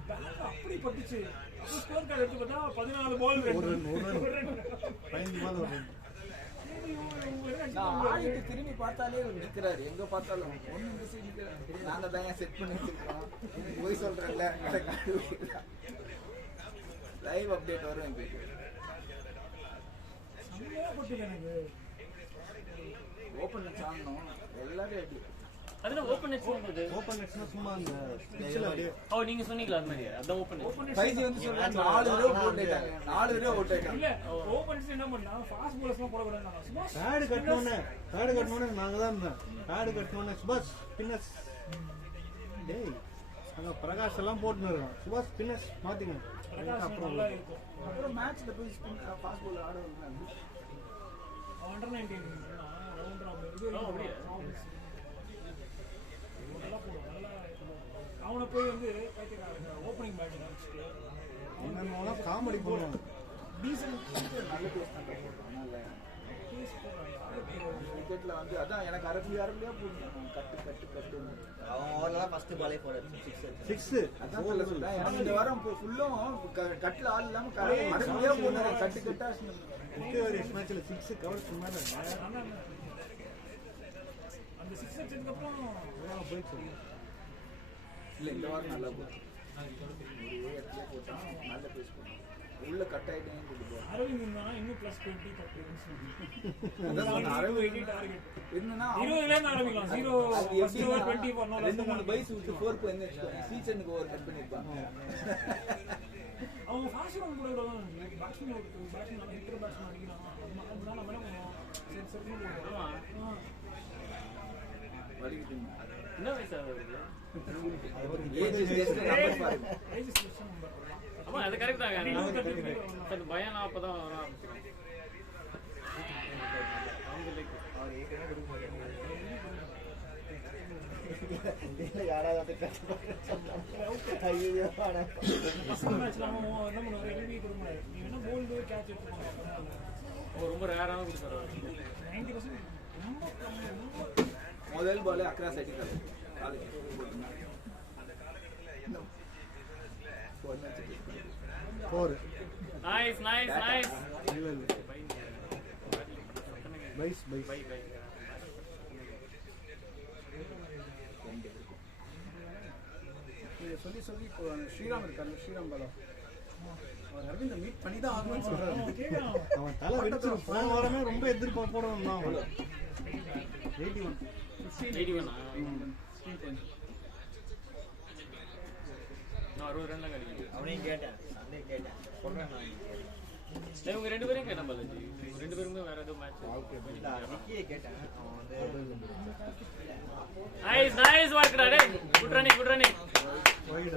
பேக் அப்படி பட்டுச்சு. அப்போ ஸ்கோர் கார்டு எடுத்து பார்த்தா 14 பால் 1 ரன் 15 பால் 1 ரன். நான் ஆடிட்டு திரும்பி பார்த்தாலே நிக்கிறாரு எங்க பார்த்தாலும் ஒண்ணு இந்த சைடு நிக்கிறாரு. நாங்க தான் செட் பண்ணி வச்சிருக்கோம். போய் சொல்றேன்ல லைவ் அப்டேட் வரும் எனக்கு. செம்மையா பட்டுது எனக்கு. ஓபன் சாங்கணும் எல்லாரும் அடி. அதுல ஓபன் நெட்ஸ் வந்து ஓபன் நெட்ஸ்னா சும்மா அந்த பிட்ச்ல அப்படியே நீங்க சொன்னீங்களா அந்த மாதிரி? அதான் ஓபன் நெட்ஸ். ஃபைஜி வந்து சொல்றாங்க 4 தடவை அவுட் ஆயிட்டாங்க. 4 தடவை அவுட் ஆயிட்டாங்க. இல்ல ஓபன்ஸ் என்ன பண்ணா ஃபாஸ்ட் பாலர்ஸ்லாம் போட கூடாதுனால சும்மா பேட் கட்டணும்னே நாங்க தான் இருந்தோம். பேட் கட்டணும்னே சுபாஷ் பின்னஸ் டேய் அங்க பிரகாஷ் எல்லாம் போட்டுன்னு இருக்கான். சுபாஷ் பின்னஸ் மாத்திங்க. பிரகாஷ் நல்லா இருக்கும். அப்புறம் மேட்ச்ல போய் ஃபாஸ்ட் பால் ஆட வந்தாங்க. அண்டர் 19 ரவுண்ட் ராப் இது அப்படியே நல்லா போடும். நல்லா அவனை போய் வந்து ஓப்பனிங் பேட்டிங் ஆரம்பிச்சுட்டு என்னன்னா காமெடி பண்ணுவாங்க. டீசன்ட் நல்ல பேஸ் பண்றாங்க. விக்கெட்ல வந்து அதான் எனக்கு அரபியா போடுறாங்க. கட்டு அவன் ஓவர்லாம் ஃபர்ஸ்ட் பாலே போறாரு 6 அதான் சொல்றேன். எனக்கு இந்த வாரம் ஃபுல்லும் கட்ல ஆள் இல்லாம அரபியா போடுறாங்க. கட்டா முக்கிய மேட்ச்ல 6 கவர் பண்ணாங்க. அந்த 6 அடிச்சதுக்கு அப்புறம் போயிடுச்சு. இல்ல இந்த வாரம் நல்லா போச்சு. ஒரு இடத்துல போட்டான் நல்ல பேஸ் பண்ணான். உள்ள கட் ஆயிட்டேன்னு சொல்லிட்டு அரவிந்த் இருந்தானா இன்னும் +20 30 அதான் அரவிந்த் டார்கெட் என்னன்னா 20ல இருந்து ஆரம்பிக்கலாம். 0 ஃபர்ஸ்ட் ஓவர் 24 நோ ரெண்டு மூணு பைஸ் விட்டு 4 போய் என்ன சீசனுக்கு ஓவர் கட் பண்ணிருப்பாங்க. அவங்க ஃபாஸ்ட் ரன் கூட விடலாம். பேட்ஸ்மேன் ஹிட்டர் பேட்ஸ்மேன் அடிக்கிறாங்க. அதனால நம்ம என்ன பண்ணுவோம்? சரி போடுவோம். வலிக்குதுங்க. என்ன வயசு ஆகுது? ஏஜ் ஜஸ்ட் நம்பர் பாருங்க. Age section number. ஆமா அது கரெக்ட் தாங்க. அந்த பயம் அப்பதான் வர ஆரம்பிச்சிடும். அவங்க லைக் அவர் ஏற்கனவே கொடுக்க மாட்டாங்க. யாராவது ஐயோ ஃபர்ஸ்ட் மேட்ச்ல அவன் என்ன பண்ணுவாரு? எல்பி கொடுக்க முடியாது. நீ வேணா போல்டு கேட்ச் எடுத்துக்கோங்க. ரொம்ப ரேரான கொடுத்தாரு. 90% ரொம்ப கம்மி. முதல் பால் அக்ராஸ் அடிக்கிறாரு. காலேஜ் போட்டுனா 4 நைஸ் இல்ல பைஸ் சொல்லி இப்போ ஸ்ரீராம் இருக்காரு. ஸ்ரீராம் பாலா அவர் அரவிந்த் மீட் பண்ணி தான் ஆகணும்னு சொல்றாரு. அவன் தலை வெடிச்சிரு. போன வாரமே ரொம்ப எதிர்பார்ப்போட வந்தான் அவன். 81 நான் 60 ரன்ல கடிக்கிறேன். அவனையும் கேட்டேன் சண்டே கேட்டேன் சொல்றேன் நான் இவங்க ரெண்டு பேரும் கேட்டேன் பாலாஜி. இவங்க ரெண்டு பேருமே வேற ஏதோ மேட்ச். விக்கியை கேட்டேன். அவன் வந்து நைஸ் வார்க்டா டேய். குட் ரன்னிங் வைட்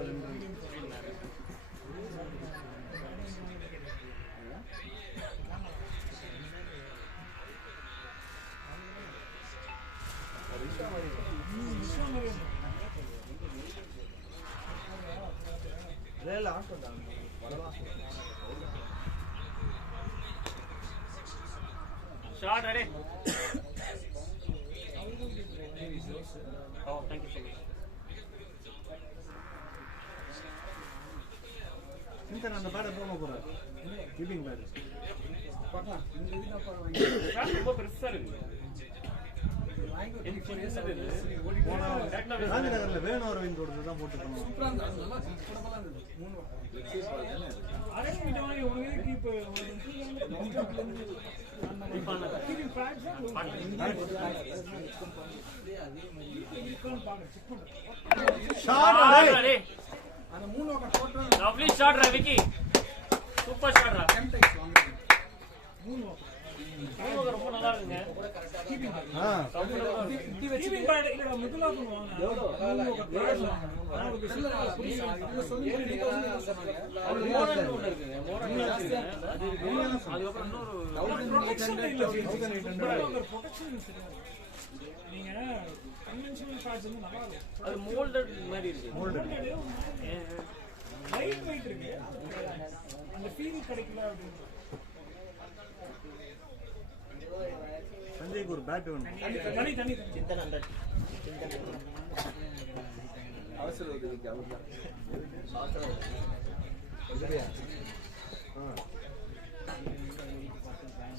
ரேல ஆன் பண்ணாங்க. Shot ready. Oh, thank you so much. Chintan அந்த பேட் போக போறாரு. Keeping bat. பார்க்கலாம். இந்த இதுல பாருங்க. ஷாட் ரொம்ப பெருசா இருக்கு. காந்தி நகர்ல வேணும் அரவிந்த் ஓடுறது தான் போட்டுக்கணும். அரவிந்த் வாங்கி உனக்கு கீப் அந்த 3 ஓவர் போட்டோ லவ்லி ஷாட் ரா விக்கி, சூப்பர் ஷாட் ரா. 3 ஓவர் ரொம்ப நல்லா இருக்குங்க. கீப்பிங் பாயிண்ட் இல்ல முதல்ல பண்ணுவாங்க. நீங்க கன்வென்ஷனல் ஷாட்ஸ் வந்து நல்லா இருக்கும். அது மோல்டட் மாதிரி இருக்கு. லைட் வெயிட் இருக்கு, அந்த ஃபீல் கிடைக்கல அப்படின்னு. சஞ்சய்க்கு ஒரு பேட் வேணும். தனி தனி சிந்தன் 100 அவசர உதவிக்கு அவர்தான்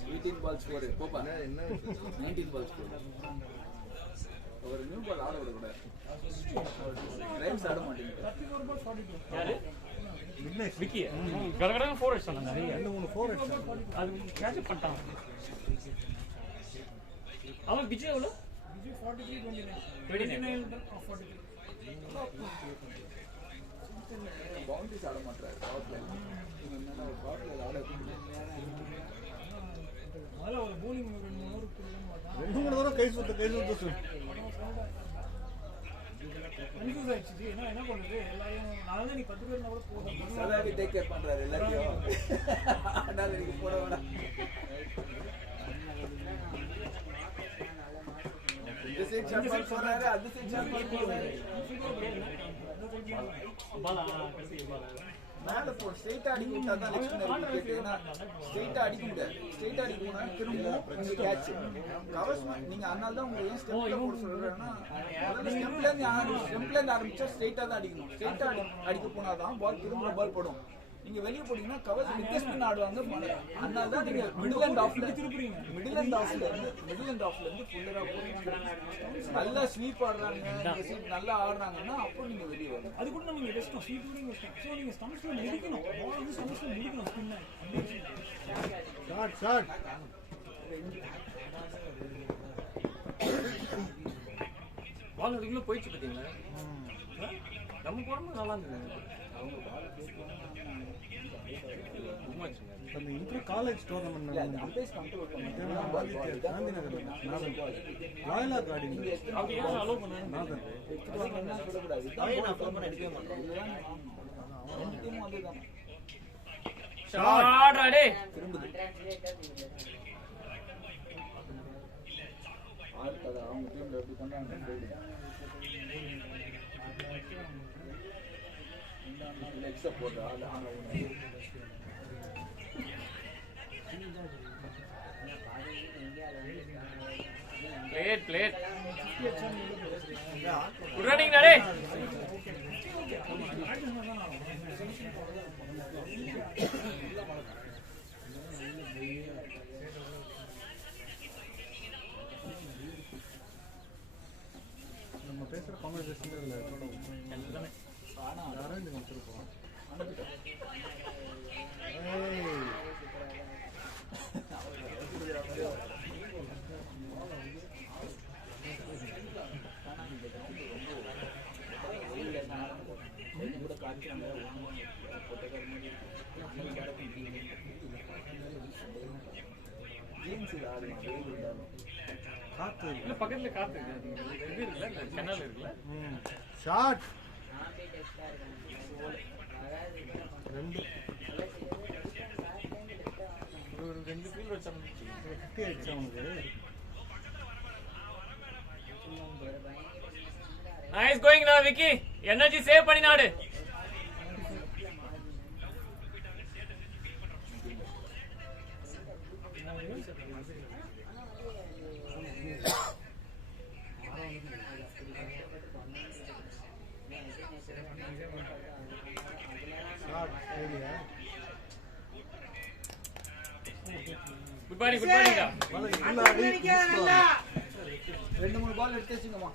18 பால் ஸ்கோர் போப்பா. 19 பால் ஸ்கோர். ஒரு நியூ பால் ஆட விடக்கூடாது. ரைம்ஸ் ஆட மாட்டேங்குது. யாரு? விக்னேஷ் விக்கி கடகடன்னு 4 அடிச்சாங்க. நிறைய 2-3 4 அடிச்சாங்க. அது கேட்ச் பண்ணிட்டான். அவன் விஜய் எவ்வளோ? விஜய் 43-29 43 பவுண்டரிஸ் ஆட மாட்டாரு. பவர் பிளே என்னன்னா பவர் பிளே ஆட முதல்ல ஒரு bowling 2-3 ஓவர் கொடுக்கணும்னு பார்த்தா 2-3 தடவை கை சுத்து கன்ஃபியூஸ் ஆயிடுச்சு. என்ன பண்ணுறது எல்லாரையும் நான் தான் நீ 10 பேர் கூட போதும். சதாவி டேக் கேர் பண்றாரு எல்லாரையும். அதனால நீங்க போட வேணாம். இந்த சைட் ஷாட் போறாரு, அந்த சைட் ஷாட் போறாரு. பாலா கடைசி பாலா மேல போ ஸ்ட்ரைட்டா அடிக்க விட்டா தான் லட்சுமணன் விக்கெட். ஏன்னா ஸ்ட்ரைட்டா அடிக்க முடியாது. ஸ்ட்ரைட்டா அடிக்க போனா திரும்பவும் உங்க கேட்ச் கவர்ஸ். நீங்க அதனால தான் உங்க ஏன் ஸ்டெப்ல போட சொல்றேன்னா, ஸ்டெம்ப்ல இருந்து ஆரம்பிச்சா ஸ்ட்ரைட்டா தான் அடிக்கணும். ஸ்ட்ரைட்டா அடிக்க போனாதான் பால் திரும்ப பால் படும். நீங்க வெளியே போனீங்கன்னா கவர்ஸ் வித் ஸ்பின் ஆடுவாங்க. அதனால தான் நீங்க மிடில் அண்ட் ஆஃப்ல திருப்புறீங்க. மிடில் அண்ட் ஆஃப்ல இருந்து ஃபுல்லரா போறீங்க. நல்லா ஸ்வீப் ஆடுறாங்க, நல்லா ஆடுறாங்கன்னா அப்போ நீங்க வெளியே வரணும். அது கூட நம்ம வெஸ்ட்டும் ஸ்வீப்பிங் வெஸ்ட்டும். ஸோ நீங்கள் ஸ்டம்ப்ஸ்ல முடிக்கணும். பால் வந்து ஸ்டம்ப்ஸ்ல முடிக்கணும். ஸ்பின்ன ஷாட் பால் அதுக்குள்ள போயிடுச்சு பார்த்தீங்களா? நம்ம போடும்போது நல்லா இருந்தது. அந்த இன்டர் காலேஜ் டோர்னமெண்ட் அம்பேஸ் கண்ட்ரோல் பண்ணுங்க. காந்தி நகர்ல ராயலா கார்டிங் அது ஏன் அலோவ் பண்ணாங்க? நாதன் அடிக்கவே மாட்டோம். Shot ready. அவங்க டீம்ல எப்படி பண்ணாங்க லெக்ஸ போடுற ஆள் ஆனா Plate. Good running, ready. நம்ம பேசுற கான்வர்சேஷன் இதுல எல்லாமே யாரும் இது வச்சிருப்போம். காத்து இல்ல பக்கத்துல காத்து இருக்கு. இது இருக்குல்ல, சேனல் இருக்குல்ல. ஷாட் 2 ஒரு 2 ஃபீல்ட் வச்சா 50 ஆயிடுச்சு அவனுக்கு. Nice going now Vicky. Energy save பண்ணி நாடு. குட் மார்னிங் டா. 2-3 பால் எடுத்து வச்சுங்கம்மா.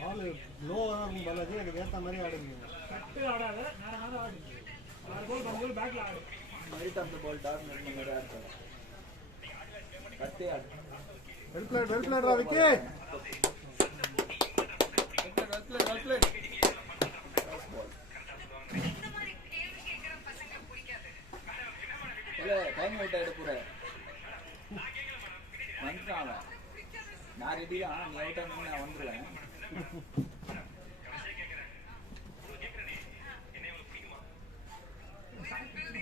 பால் லோவாக இருக்கும் பாலாஜி, அதுக்கு ஏற்ற மாதிரி ஆடுங்க. கட்டு ஆடாத நேரம் ஆடு. 6 கோல் 5 கோல் பேக்ல ஆடு. Right off the ball dot net மாதிரி ஆடுறாங்க. கட்டே ஆடு. Well played Vicky. Well played. இல்ல டைம் அவுட் ஆயிட போற. வந்துட்டான். நான் ரெடி தான். நீ அவுட் ஆனா நான் வந்துருவேன்.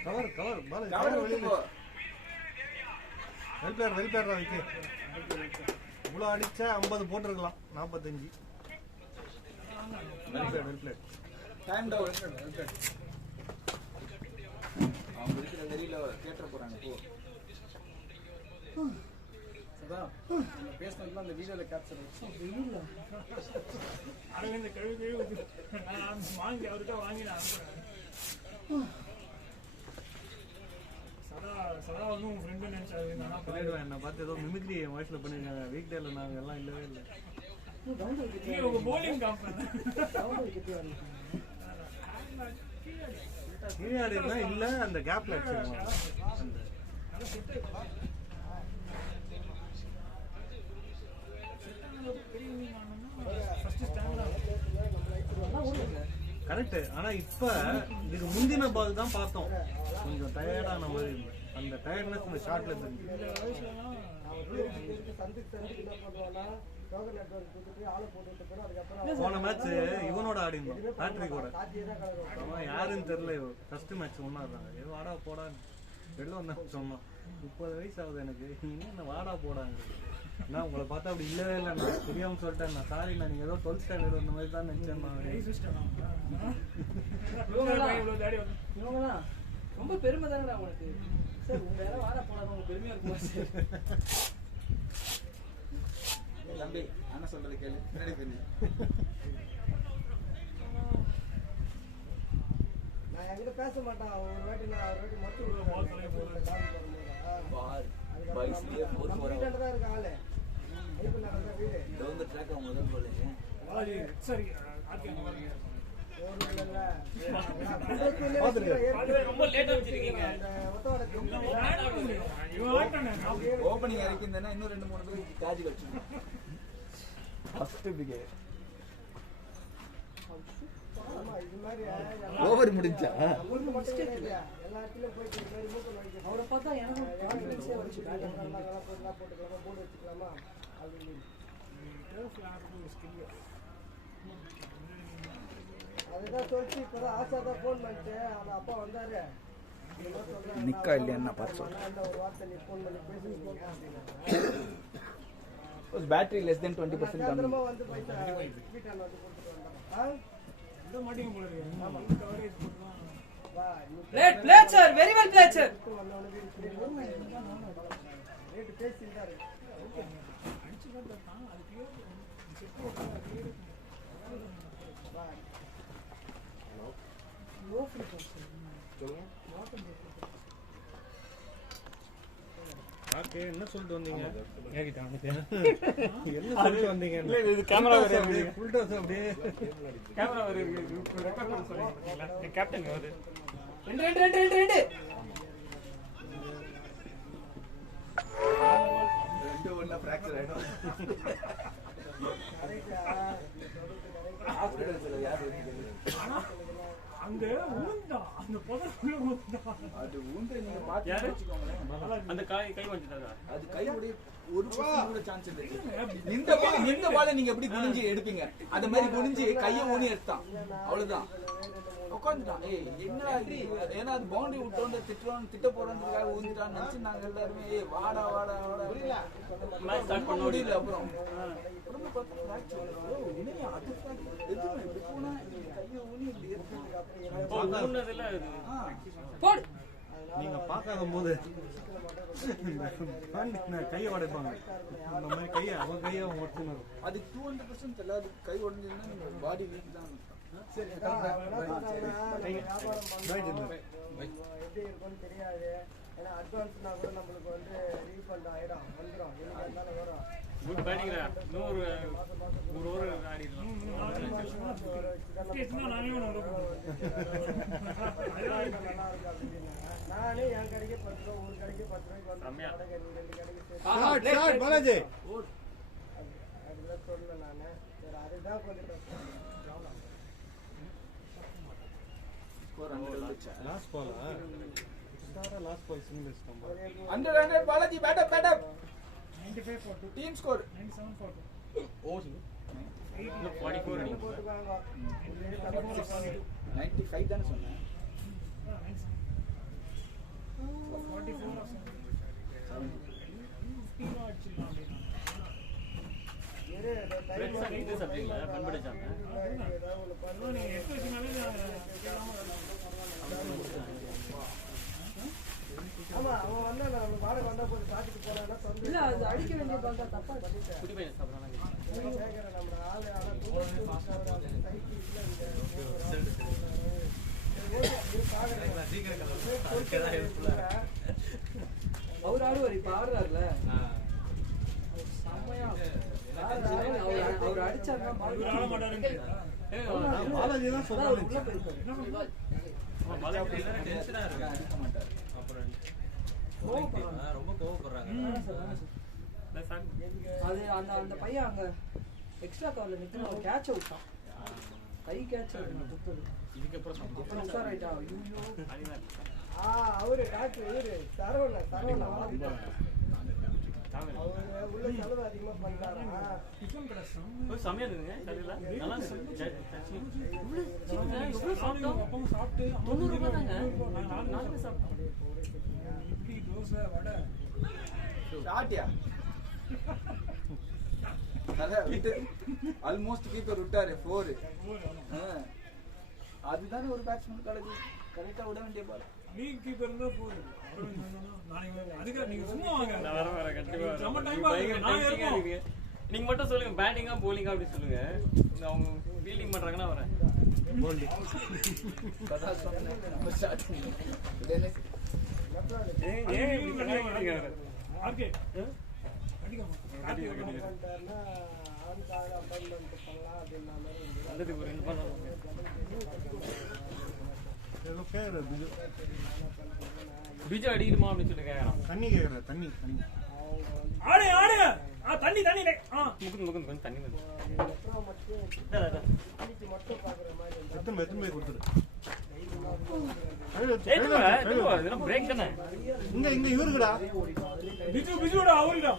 கவர் பாலாஜி கவர் வெளிய போ. Well played Vicky. இவ்வளோ அடிச்சா 50 போட்டிருக்கலாம், 45. Well played. Time down. அவங்க இருக்கிற வெறியில கேட்ற போறாங்க போ. அதான் நம்ம பேசினதுலாம் அந்த வீடியோல கேப்சர் ஆச்சு. அரவிந்த் கழுவி நான் வாங்கி அவர்கிட்ட வாங்கி நான் அனுப்புறேன். சதா வந்து உங்க ஃப்ரெண்டு நினைச்சாரு. நான் பண்ணிடுவேன். என்னை பார்த்து ஏதோ மிமிக்ரி என் வாய்ஸில் பண்ணியிருக்காங்க. வீக் டேல நாங்கள் எல்லாம் இல்லவே இல்லை. உங்க போலிங் காம்பன் கீழாடினா இல்லை, அந்த கேப்ல வச்சுருவாங்க. கரெக்ட். ஆனா இப்ப இதுக்கு முந்தின பால் தான் பார்த்தோம், கொஞ்சம் டயர்டான மாதிரி இருந்தது. அந்த டயர்ட்னஸ் இந்த ஷாட்ல தெரிஞ்சு. போன மேட்ச் இவனோட ஆடி இருந்தோம், பேட்ரிக்கோட. அவன் யாருன்னு தெரியல. ஃபர்ஸ்ட் மேட்ச் ஒன்னா இருந்தாங்க. வாடா போடான்னு வெளில வந்தா சொன்னோம். 30 வயசு ஆகுது எனக்கு, இன்னும் வாடா போடாங்க. நான் உங்களை பார்த்தா அப்படி இல்லவே இல்லை. நான் தெரியாம சொல்லிட்டேன். நான் சாரி, நான் நீங்க ஏதோ 12th ஸ்டாண்டர்ட் அந்த மாதிரி தான் நினைச்சேன். இவங்கலாம் ரொம்ப பெருமை தானடா உனக்கு. சார் உங்க யாரும் வாடா போடாத, உங்க பெருமையா இருக்குமா சார்? தம்பி அண்ணன் சொல்றது கேளு. பின்னாடி தெரிஞ்சு நான் என்கிட்ட பேச மாட்டான். ஒரு வாட்டி மட்டும் பைக்ஸ்லயே 4 தான் இருக்க ஆளு. டவுன் தி ட்ராக் அவங்க முதல் போல. சரி ஆர்கே வரீங்க. ரொம்ப லேட்டா வச்சிருக்கீங்க. ஓபனிங் இறக்கிருந்தேன்னா இன்னும் 2-3 பேர் சார்ஜ் கழிச்சு. ஃபர்ஸ்ட் பிகே ஓவர் முடிஞ்சா அவரை பார்த்தா எனக்கு கான்ஃபிடன்ஸே வந்துச்சு. அதுதான் சொல்லிட்டு இப்பதான் ஆசா தான் போன் பண்ணிட்டு அவங்க அப்பா வந்தாரு. நிக்கா இல்லையா பார்த்து சொல்றேன். ஒரு வார்த்தை நீ போன் பண்ணி பேசுங்க. பேட்டரி less than 20% கம்மி. வந்து பைசா வீட்டாண்ட வந்து கொடுத்துட்டு வந்தாங்க. இந்த மாட்டிங்க போல இருக்கு. கவரேஜ் போட்டுலாம் Played sir, very well played sir. Rate பேசிட்டாரு. அடிச்சு தான் அது கிளியர் செக் போட்டு லோ ஃப்ரீ பாஸ் சொல்லுங்க. ஓகே, என்ன சொல்லிட்டு வந்தீங்க? என்ன சொல்லிட்டு வந்தீங்க? இது கேமரா வருது. ஃபுல் டாஸ் அப்படியே கேமரா வருது. ரெக்கார்ட் பண்ண சொல்றீங்களா? கேப்டன் வருது. 2 ஒண்ணா ஃபிராக்சர் ஆயிடும். ஹாஸ்பிடல்ல யார் இருக்கீங்க? அங்க ஊந்தா அந்த புதக்குள்ள ஊந்தா. அது ஊந்து நீங்க பாத்து வெச்சுக்கோங்க. அந்த கை வந்துட்டாரா? அது கை உடைய ஒரு பர்சன்ட் கூட சான்ஸ் இல்ல. இந்த பால நீங்க எப்படி குனிஞ்சு எடுப்பீங்க? அந்த மாதிரி குனிஞ்சு கையை ஊனி எடுத்தான். அவ்வளவுதான். உட்காந்துட்டான். என்ன ஏன்னா அது பவுண்டரி விட்டோன்னு திட்ட போறதுக்காக ஊந்துட்டான்னு நினைச்சு நாங்க எல்லாருமே வாடா வாடா வாடா மேட்ச் ஸ்டார்ட் பண்ண முடியல. அப்புறம் உடம்பு பார்த்து ஃபிராக்சர். அது எதுவும் இப்படி போனா கையை ஊனி இப்படி எடுத்து ஓ ஊன்னதுல இது போடு. நீங்க பார்க்காத போது கையை உடைப்பாங்க. அந்த மாதிரி கையை அவன் கையை அவன் ஒட்டுனாரு. அது 200% தெரியல. அது கை உடஞ்சிருந்தா நீங்க பாடி வீக் தான். சரி எப்படி இருக்கும்னு தெரியாது. ஏன்னா அட்வான்ஸ்னா கூட நம்மளுக்கு வந்து ரீஃபண்ட் ஆயிடும், வந்துடும், என்னைக்கு இருந்தாலும் வரும். குட் பேட்டிங்ல இன்னொரு ஒரு ஓவர் ஆடிடலாம். நானே என் கடைக்கு 10 ரூபா, ஒரு கடைக்கு 10 ரூபாய்க்கு வந்து ரெண்டு கடைக்கு பாலாஜி அதுதான் சொல்லல நானு. சரி அதுதான் கொஞ்சம் லாஸ்ட் பாலா last ball single stump 100 Balaji bat up 95 for 2. Team score 97 for 2. Over 44 running. போட்டுக்காங்க. 95 தானே சொன்னேன். 44 or 15 அடிச்சிடலாம் அப்படின்னா. ஃப்ரெண்ட்ஸ் ஆ இது சாப்பிட்டீங்களா? பண்படிச்சாங்க. நீங்க எடுத்து வச்சனாலே ஆமா அவன் வந்தா நம்ம வாடகை வந்தா போய் பாத்துட்டு போனா சொந்த இல்ல அது அடிக்க வேண்டிய பால் தான் தப்பா குடி பையன் சாப்பிடுறாங்க. கேக்குற நம்ம ஆளு ஆனா அவர் ஆடுவார். இப்ப ஆடுறாருல செம்மையா அவர் அடிச்சாருன்னா இவர் ஆட மாட்டாருன்னு பாலாஜி தான் உள்ள சொல்றாரு. போயிருக்காரு. டென்ஷனா இருக்கு. அடிக்க மாட்டாரு. அப்புறம் ரொம்ப கோவப்படுறாங்க. அது அந்த அந்த பையன் அங்க எக்ஸ்ட்ரா கவர்ல நிக்கணும். ஒரு கேட்ச் விட்டான். கை கேட்ச் கொடுத்தது. இதுக்கப்புறம் அப்புறம் உஷாராயிட்டா. ஐயோ அவரு டாக்டர் இவரு சரவண அவரு உள்ள செலவு அதிகமா பண்றாரா? டிஃபன் கஷ்டம். சமையா இருந்துங்க சரியில்ல நல்லா இருந்துச்சு. அப்பவும் சாப்பிட்டு 90 ரூபாய் தாங்க. நாலு சாப்பிட்டோம். இட்லி தோசை வடை ஷாட்டியா நல்லா விட்டு ஆல்மோஸ்ட் கீப்பர் விட்டாரு 4. அதுதானே ஒரு பேட்ஸ்மேன் கலக்கு கரெக்டா விட வேண்டிய பால். லீக் கீப்பர் இருந்தா போகுது. அதுக்கு நீங்க சும்மா வாங்க. நான் வர கண்டிப்பா நம்ம டைம் பாருங்க. நான் இருப்போம். நீங்க மட்டும் சொல்லுங்க பேட்டிங்கா போலிங்கா அப்படி சொல்லுங்க. அவங்க ஃபீல்டிங் பண்றாங்கன்னா வரேன். கதா சொன்னேன் நம்ம ஸ்டார்ட் பண்ணி ஆர்கே அடிக்காம பண்ணிட்டாருன்னா அவனுக்காக அப்பாயின்மெண்ட் பண்ணலாம் அப்படின்னா மாதிரி இருந்தது. அதுக்கு ஒரு 2 பால் பிஜு அடிக்கணுமா அப்படின்னு சொல்லி கேட்கறான். தண்ணி கேக்குற தண்ணி ஆடு ஆடு தண்ணி தண்ணி முகுந்து கொஞ்சம் தண்ணி வந்து எத்தனை மட்டும் இன்னைக்கு மட்டும் பாக்குற மாதிரி இருந்தா எத்தனை போய் கொடுத்துரு. பிரேக் தானே. இங்க இவருக்குடா பிஜுடா அவருடா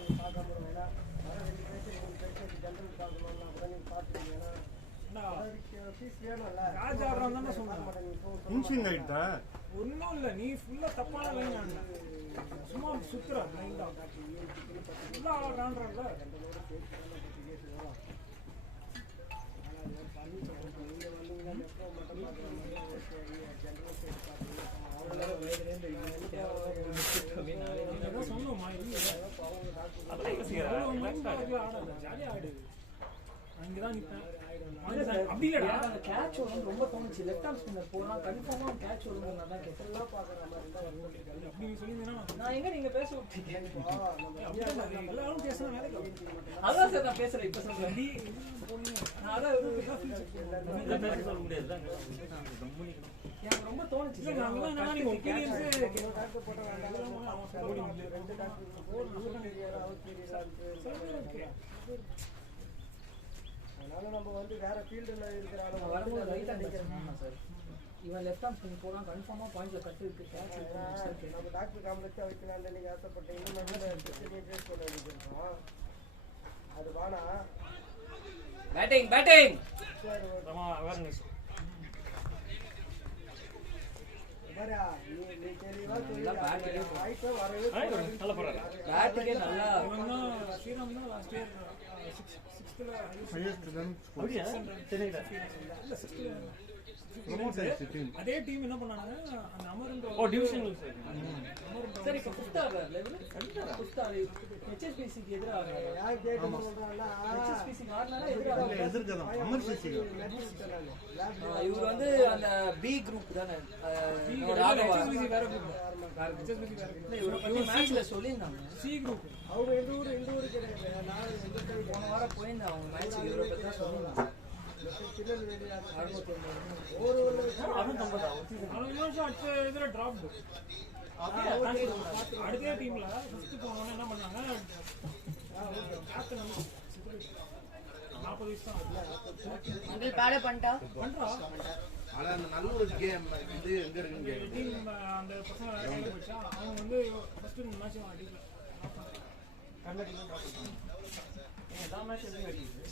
ராஜா ஆடுறான்னு சொன்னாங்க. இன்ஸ்விங் ஆயிட்டா ஒன்றும் இல்லை, நீ ஃபுல்லாக தப்பான லைன் ஆடல, சும்மா சுத்துற லைன் தான் ஃபுல்லாக ஆடுறான்றல. சொன்னோமா ஆடாது, ஜாலியாக ஆடு, அங்கதான் நிற்பேன். அப்படி இல்லடா, கேட்ச் வரும் ரொம்ப தோணுச்சு. லெஃப்ட் ஹேண்ட் ஸ்பின்னர் போறான், கன்ஃபார்மா கேட்ச் வரும். நல்லா கேட்டெல்லாம் பாக்குற மாதிரி இருந்தா அப்படி சொல்லியிருந்தேன்னா நான் எங்க நீங்க பேச விட்டீங்க? எல்லாரும் பேசுனா வேலைக்கு அதான் சார் நான் பேசுறேன். இப்ப சொல்றேன். நான் அதான் சொல்ல முடியாது. எனக்கு ரொம்ப தோணுச்சு. நீங்க ஒப்பீனியன்ஸே அதனால நம்ம வந்து வேற ஃபீல்டுல இருக்கிறாங்க வரும்போது ரைட் அடிக்கிறேன் சார். இவன் லெஃப்ட் ஹேண்ட் ஸ்பின் போறான், கன்ஃபார்மா பாயிண்ட்ல கட் இருக்கு. கேட்ச் நம்ம டாக்டர் காம்ப்ளெக்ஸா வைக்கலாம்னு நீங்க ஆசைப்பட்டீங்க. இன்னும் சொல்ல வேண்டியிருக்கோம். அது வானா பேட்டிங் பேட்டிங் அவேர்னஸ் வரா நீ தெளிவா நல்லா பேட்டிங்கே வாய்ப்பே வரவே நல்ல போறாரு. பேட்டிங்கே நல்லா ஸ்ரீராம் தான் லாஸ்ட் இயர் சிக்ஸ்த்ல அப்படியா தெரியல. அதே டீம் என்ன பண்ணாங்க, அந்த அமரன் ஓ டிவிஷன் அமரன் சரி இப்போ fifth order level fifth order ஹெச்எஸ்பிசிக்கு எதிராக யார் கேட்டு சொல்றாங்கன்னா ஹெச்எஸ்பிசிக்கு ஆடுனால எதிராக எதிர்க்கதான் அமர்சிசிக்கு இவர் வந்து அந்த பி குரூப் தானே ஹெச்எஸ்பிசி வேற குரூப் ஹெச்எஸ்பிசி வேற group. இவர் மேட்ச்ல சொல்லியிருந்தாங்க சி குரூப் அவங்க எந்த ஊரு கிடையாது. நான் எந்த சைடு போன வாரம் போயிருந்தேன் அவங்க மேட்ச் இவரை பத்தி தான் சொல்லியிருந்தாங்க. திருநெல்வேலி ஒரு நிமிஷம் அடுத்த இதுல டிராப் அடுத்த டீம்ல ஃபர்ஸ்ட் போனோம்னா என்ன பண்ணாங்க கேப்டன் வந்து 40 வயசு தான் அங்கிள் பேட பண்ணிட்டா பண்றா ஆனா அந்த நல்லூர் கேம் இது எங்க இருக்குன்னு டீம் அந்த பசங்க கையில போச்சா அவங்க வந்து ஃபர்ஸ்ட் மேட்ச் அடிக்கல எல்லா மேட்ச் எப்படி அடிக்குது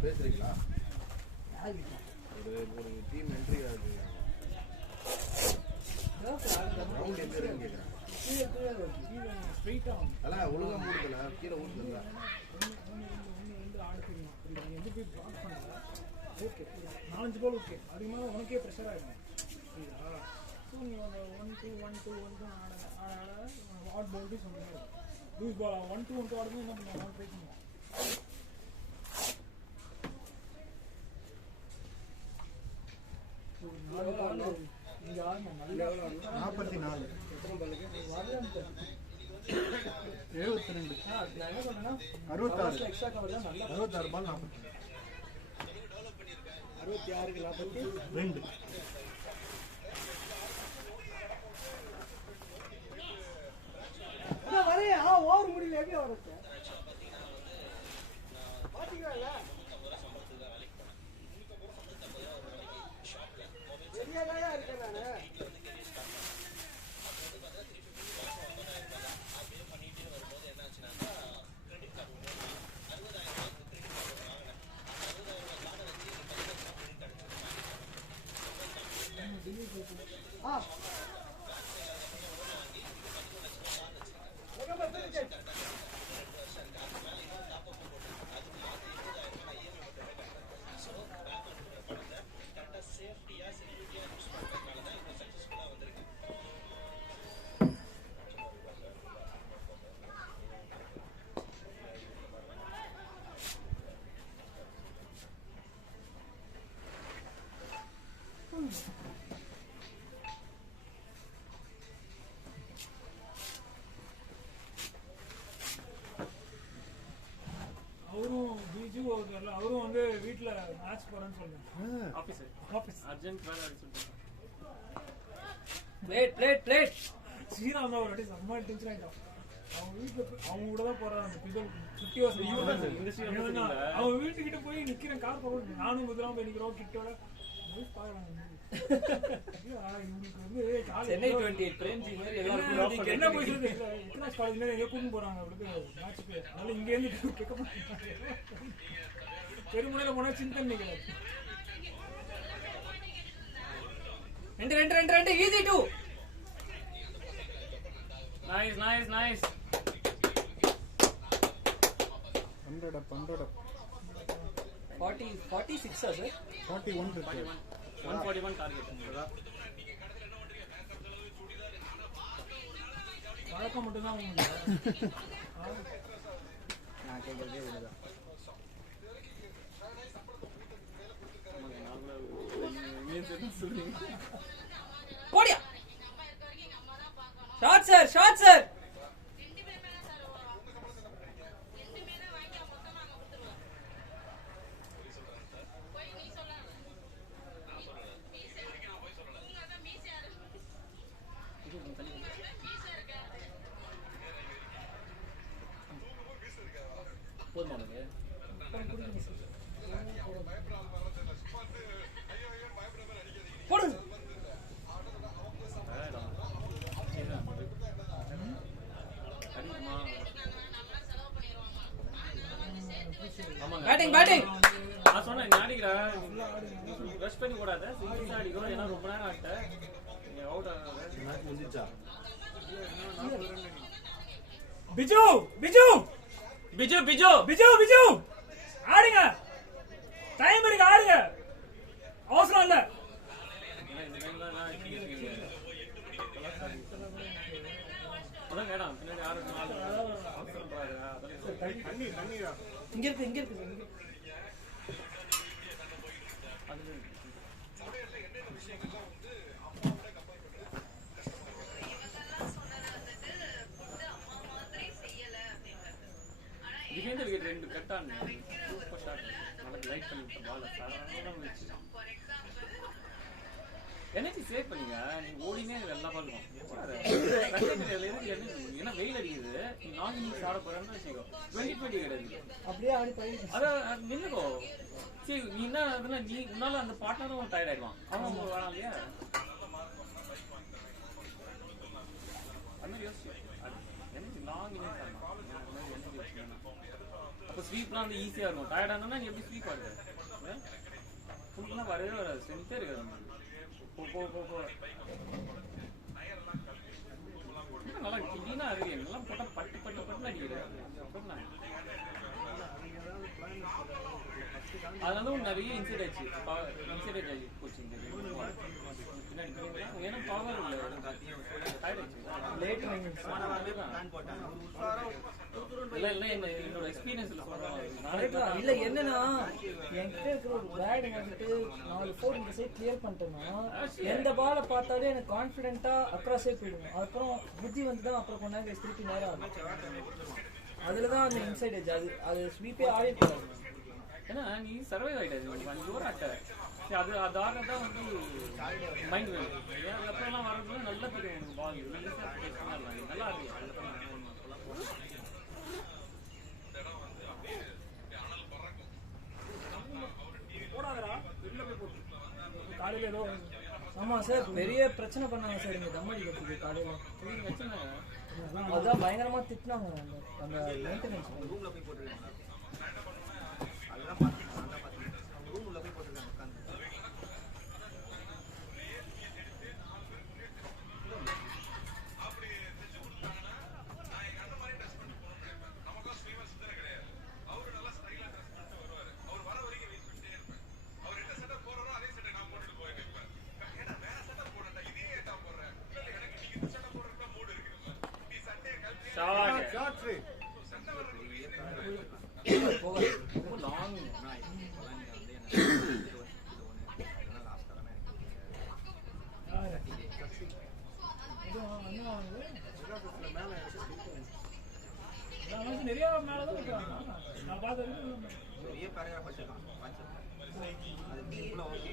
பேசுறீங்களா ஒரு டீம் என்ட்ரி ஆகுது ரவுண்ட் எங்க இருக்குன்னு கேக்குறாங்க ஸ்ட்ரைட்டா அதான் ஒழுங்கா மூடுதல கீழே ஊடுதல ஆட தெரியும் அப்படி எந்த போய் பிளாக் பண்ணல ஓகே 4-5 பால் ஓகே அதுக்கு மேலே உனக்கே ப்ரெஷர் ஆகிடும் புரியுதா ஸோ நீ அந்த 1-2 ஆட ஆட் பால்ட்டு சொல்லுங்க லூஸ் பால் 1-2 ஆடுறது என்ன பண்ணுவாங்க ட்ரை பண்ணுவான் இங்கே ஆடணும் நல்ல 44 72 நான் என்ன சொன்னேன்னா 66 எக்ஸ்ட்ரா கவர் தான் நல்லா 66 பால் 66க்கு 42 வரையா ஓவர் முடியல எப்படி வரது பாத்தீங்களா சரியாதான் இருக்கேன் நானு அவரும் பிஜு அவரும் வந்து வீட்டுல மேட்ச் போறேன்னு சொல்லுங்க ஆபீஸ் அர்ஜென்ட் வேலை அப்படின்னு சொல்லிட்டு பிளேட் ஸ்ரீராம் தான் ஒரு வாட்டி செம்ம டென்ஷன் ஆயிட்டான் அவங்க வீட்டுல அவங்க கூட தான் போறாரு அந்த பிதல் 50 வருஷம் அவன் வீட்டுக்கிட்ட போய் நிக்கிறேன் கார் போக நானும் குதிராம போய் நிக்கிறோம் கிட்டோட இவங்களுக்கு வந்து சென்னை 28 பிரேம்ஜி மாதிரி எல்லாரும் என்ன போய் சொல்லுது எக்கனாஸ் காலேஜ்ல எங்க கூட்டு போறாங்க அவளுக்கு மேட்ச்க்கு அதனால இங்க இருந்து கேட்க மாட்டாங்க பெருமுனையில போனா சிந்தன் நிக்கிறாரு 2 ஈஸி 2 நைஸ் 100 46 சார் 41 இருக்கு 141 டார்கெட் வழக்கம் மட்டும் தான் உங்களுக்கு நான் கேட்கறதே இதுதான் போடியா ஷாட் சார் போதுமா உனக்கு போடு பேட்டிங் நான் சொன்னேன் நீ அடிக்கிற ரஷ் பண்ணி கூடாது சிங்கிள்ஸா அடிக்கும் ஏன்னா ரொம்ப நேரம் ஆகிட்ட நீ அவுட் ஆகாத மேட்ச் முடிஞ்சிச்சா பிஜு ஆடுங்க டைம் இருக்கு ஆடுங்க அவசரம் இல்ல யாருக்கு நாலு அவசரம்ன்றாரு. அதெல்லாம் தண்ணி தண்ணி இங்க இருக்கு இங்க இருக்கு இங்க இருக்கு. Defender wicket 2 cut on super shot. நமக்கு லைட் பண்ணி விட்ட பால் சாதாரணமா வந்துச்சு. எனர்ஜி சேவ் பண்ணீங்க. நீங்க ஓடினே எல்லா பாலும் ஏன்னா வெயில் அடிக்குது. நீ 4 இன்னிங்ஸ் ஆட போறேன்னு வச்சுக்கோ. 20-20 கிடையாது. அப்படியே ஆடி போயிடுச்சு. அதான் நின்னுக்கோ. சரி நீ என்ன அதுனா நீ உன்னால அந்த பார்ட்னரும் டயர்ட் ஆயிடுவான். அவன் வேணாம் இல்லையா? அந்த யோசிச்சு எனர்ஜி லாங் இன்னிங்ஸ் ஆடணும். அப்போ ஸ்வீப்லாம் வந்து ஈஸியாக இருக்கும். டயர்ட் ஆனா நீ எப்படி ஸ்வீப் ஆடுற? ஃபுல்லாக வரவே வராது. ஸ்ட்ரென்த்தே இருக்காது. போ போ போ போ நல்லா கிளீனாக இருக்கு. எல்லாம் போட்டால் பட்டு பட்டு பட்டு அடிக்கிறேன். அதனால நிறைய இன்சைட் ஆச்சு. இன்சைட் ஆகி போச்சு. ஏன்னா பவர் இல்லை. லேட் என்னோட எக்ஸ்பீரியன்ஸ்ல சொல்றேன். இல்ல என்னன்னா என்கிட்ட இருக்கிற ஒரு பேட் வந்துட்டு 4 4 இந்த சைட் கிளியர் பண்ணிட்டேன்னா எந்த பாலை பார்த்தாலே எனக்கு கான்ஃபிடென்ட்டா அக்ராஸே போயிடும். அதுக்கப்புறம் புத்தி வந்து தான் அப்புறம் கொண்டாந்து திருப்பி நேரம் ஆகும். அதுலதான் அந்த இன்சைட் எட்ஜ். அது ஸ்வீப்பே ஆடிருக்காது. ஏன்னா நீ சர்வைவ் ஆகிட்டாது. 5 ஓவர் ஆட்ட அது அதாக தான் வந்து மைண்ட் வேணும். அதுக்கப்புறம்லாம் வரது நல்லா தெரியும். உனக்கு பால் நல்லா இருக்கு. காலையில ஏதோ ஆமா சார் பெரிய பிரச்சனை பண்ணாங்க சார் இங்க தம் அடிக்கிறதுக்கு காலையில. அதான் பயங்கரமா திட்டினாங்க. அந்த மெயின்டெனன்ஸ் ரூம்ல போய் போட்டுருக்காங்க. அதெல்லாம் பார்த்துக்கலாம். ரூம்ல போய் போட்டுருக்காங்க உட்காந்து. நிறைய மேலதான் இருக்கிறாங்க. நான் பார்த்து பெரிய பேராகிராஃப் வச்சிருக்கான். அது டீப்ல ஓகே.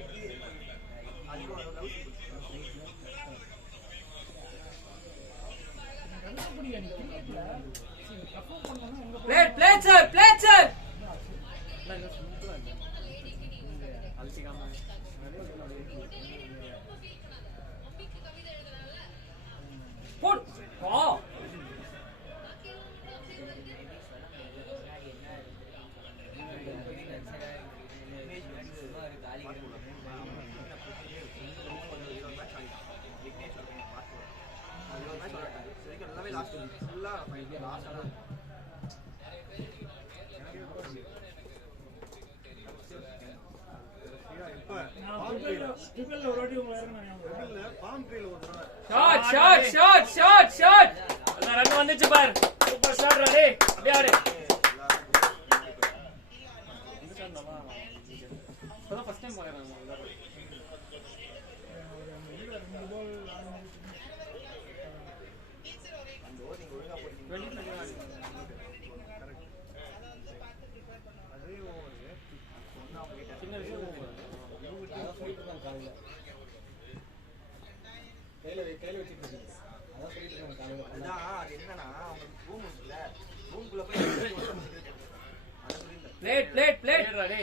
பிளேட் சார் போட் ஆ ஷாட் ரன் வந்துச்சு பாரு. Super shot ready. அப்படியே ஆடு. இப்பதான் ஃபர்ஸ்ட் டைம் பாக்குறேன். சின்ன விஷயம் கையில வச்சுட்டு இருக்கீங்க. அதான் சொல்லிட்டு இருக்காங்க காலையில. அதான் அது என்னன்னா அவங்க ரூம் இருக்குல்ல, ரூம்குள்ள போய் பிளேட் ரெடி.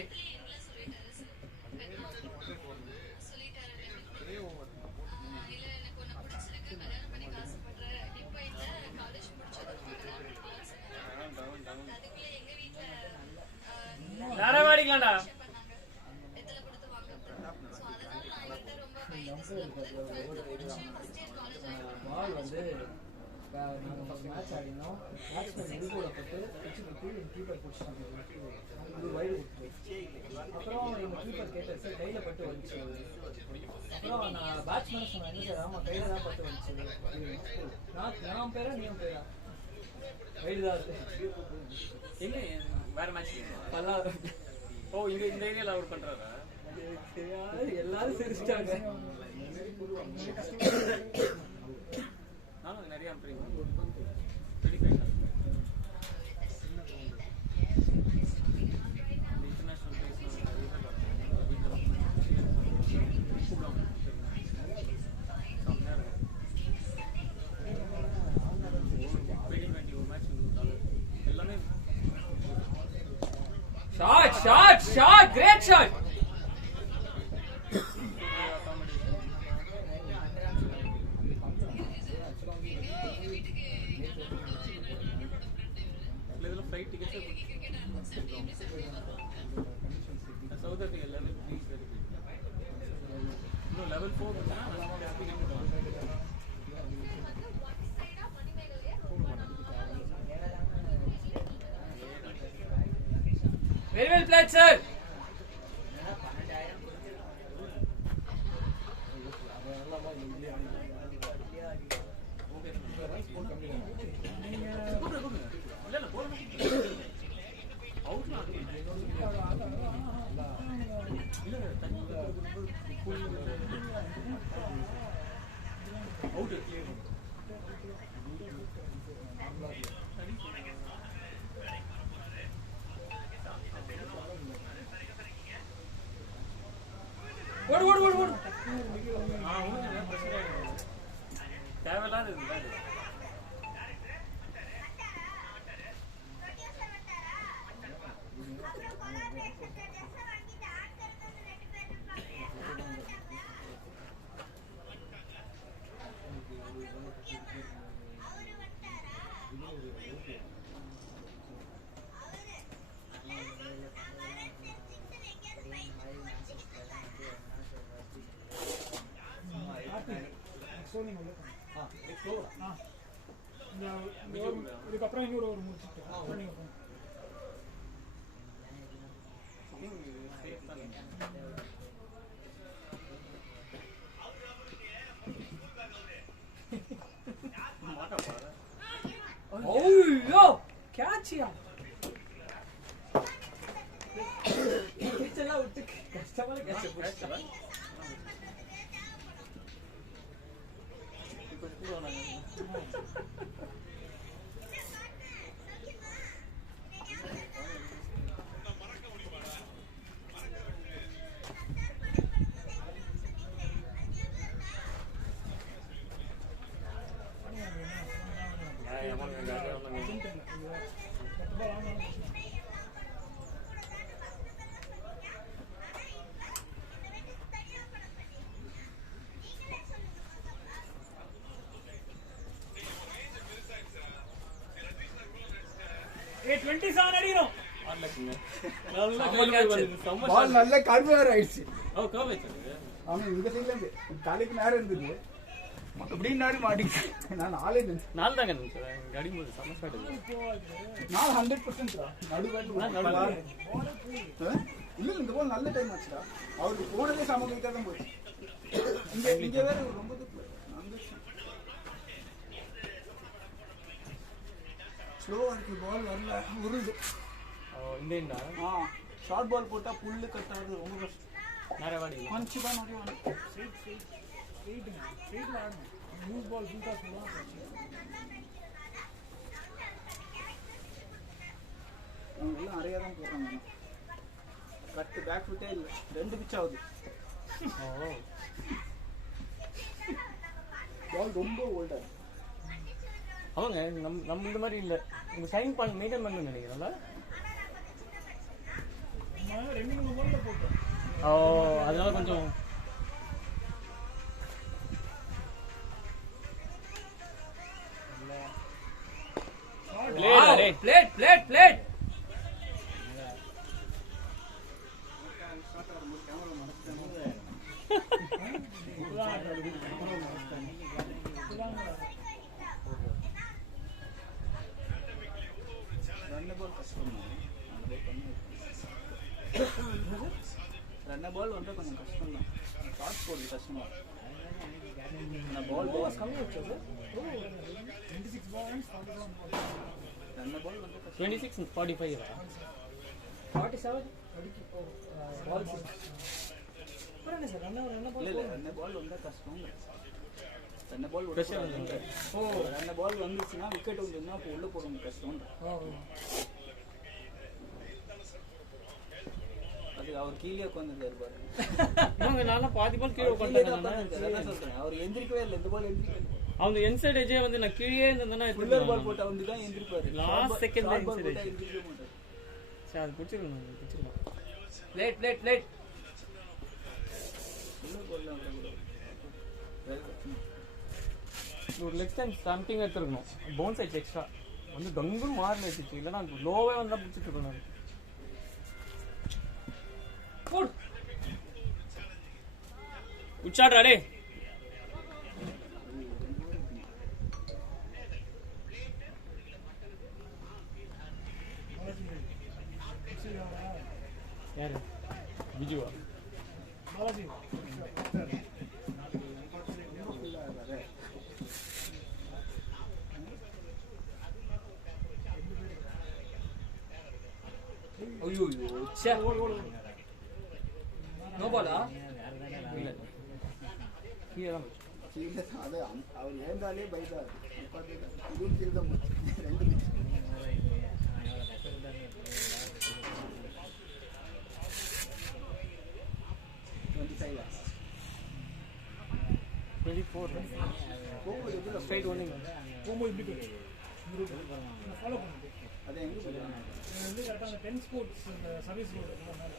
தாராவாடிக்கலாம்டா. பால் வந்து நாங்கள் ஃபஸ்ட் மேட்ச் ஆடினோம். பேட்ஸ்மேன் எதிர்கூடப்பட்டு பிச்சு கொடுத்து கீப்பர் பிடிச்சிட்டாங்க. இது வைடு கொடுத்து அப்புறம் எங்கள் கீப்பர் கேட்டார் சார் கையில் பட்டு வந்துச்சு. அப்புறம் நான் பேட்ஸ்மேன் சொன்னேன் சார் ஆமாம் கையில் தான் பட்டு வந்துச்சு. நான் பேரா நீயும் பேரா ரைடு தான் அது. எங்க வேற மேட்ச் பல்லாவரம். ஓ இங்க இந்த ஏரியால அவர் பண்றாரா? தெரியாது, எல்லாரும் சிரிச்சிட்டாங்க. நானும் நிறைய இன்டர்நேஷனல் எல்லாமே Shot, great shot. இதுல flight tickets south Africa level 3 சரி இன்னும் level 4 Very well played, sir. What? தேவையில்லாத இதுல இதுக்கப்புறம் இன்னொரு ஒரு முடிச்சுட்டு நீங்க போங்க. Oh, catch ya. இதெல்லாம் விட்டு கஷ்டமான கேட்ச் போடுறா. ஏ 27 அடிக்கிறோம். பால் நல்ல கர்வர் ஆயிடுச்சு. ஓ கர்வ் ஆயிடுச்சு. அவன் இந்த சைடுல இருந்து தலைக்கு நேரம் இருந்தது. அப்படியே நாடி மாட்டிக்கிச்சு. நான் நாளே இருந்துச்சு. நாள் தாங்க இருந்துச்சு. அடிக்கும்போது செம்ம ஸ்பாட் இருக்கு. நாள் 100%டா. நடுவாட்டு இல்ல இந்த பால் நல்ல டைம் ஆச்சுடா. அவருக்கு போனதே சம வீக்கா தான் போச்சு. இங்க வேற ரொம்ப ஸ்லோவா இருக்கு பால் வரல உருது. இந்த இந்த ஷார்ட் பால் போட்டா புல்லு கட்டாது ரொம்ப கஷ்டம். நிறைய வாடி பஞ்ச் தான் நிறைய வாடி. ஸ்ட்ரெயிட்ல ஆடணும். லூஸ் பால் ஃபுல் டாஸ் போடுவாங்க. அவங்க எல்லாம் நிறைய தான் போடுறாங்க. கட் பேக் ஃபுட்டே இல்ல. 2 பிட்ச் ஆகுது. பால் ரொம்ப ஓல்டா. அவங்க நம்ம இந்த மாதிரி இல்ல. இந்த சைன் பண்ண மெயின்டைன் பண்ண நினைக்கிறேன்ல. நான் 2-3 பால்ல போட்டேன். அதனால கொஞ்சம் Plate. ரன்னர் பால் வந்து கொஞ்சம் கஷ்டம் தான். ஷார்ட் போடுறது கஷ்டமா. நான் பால் கம்மி வச்சது. 26 பால்ஸ் 41 பால். ரன் பால் வந்து 26-45 47 அடிக்கு பால் அப்புறம் என்ன சார் ரன் இல்ல ரன் பால் வந்தா கஷ்டம். ரன் பால் Pressure வந்து. ரன் பால் வந்துச்சுன்னா விக்கெட் வந்துச்சுன்னா அப்போ உள்ள போறது கஷ்டம். அது அவர் கீழே உட்கார்ந்திருக்காரு பாருங்க. இவங்க நல்லா பாதி பால் கீழே அதான் உட்கார்ந்தாங்க. சொல்றேன், அவர் எந்திரிக்கவே இல்லை. இந்த பால் எந்திரிக்கவே அவங்க இன்சைட் எஜே வந்து நான் கீழே இருந்தேன்னா ஃபுல்லர் பால் போட்டா வந்து தான் எந்திரிப்பாரு. Last second பால் inside போட்டா edge. எந்திரிக்கவே மாட்டாரு. சரி அது பிடிச்சிருக்கணும் பிடிச்சிருக்கலாம். லேட் ஃபுல்லர் பால் ஒரு லெக் டைம் ஸ்டம்பிங் எடுத்துருக்கணும். பவுன்ஸ் ஆயிடுச்சு எக்ஸ்ட்ரா வந்து டங்குன்னு மாறல வச்சுச்சு. இல்லைன்னா லோவே வந்தா பிடிச்சிட்டு இருக்கணும் நான். உச்சாடுறா டே. யாரு விஜுவா பாலாஜி ஐயோ ச்சே நோ பாலா இல்ல கீழே தான் கீழே தான். அது அவர் ஏந்தாலே பைதார் இதுவும் கீழே தான் போச்சு. ரெண்டு மிஸ். 24 ஸ்ட்ரைட் ஒன்னிங் போகும்போது இப்படி போயிட்டு ஃபாலோ பண்ணுது. அது எங்கே போயிடுவாங்க? இது வந்து கரெக்டாக அந்த 10 ஸ்போர்ட்ஸ் இந்த சர்வீஸ் ரோடு மேலே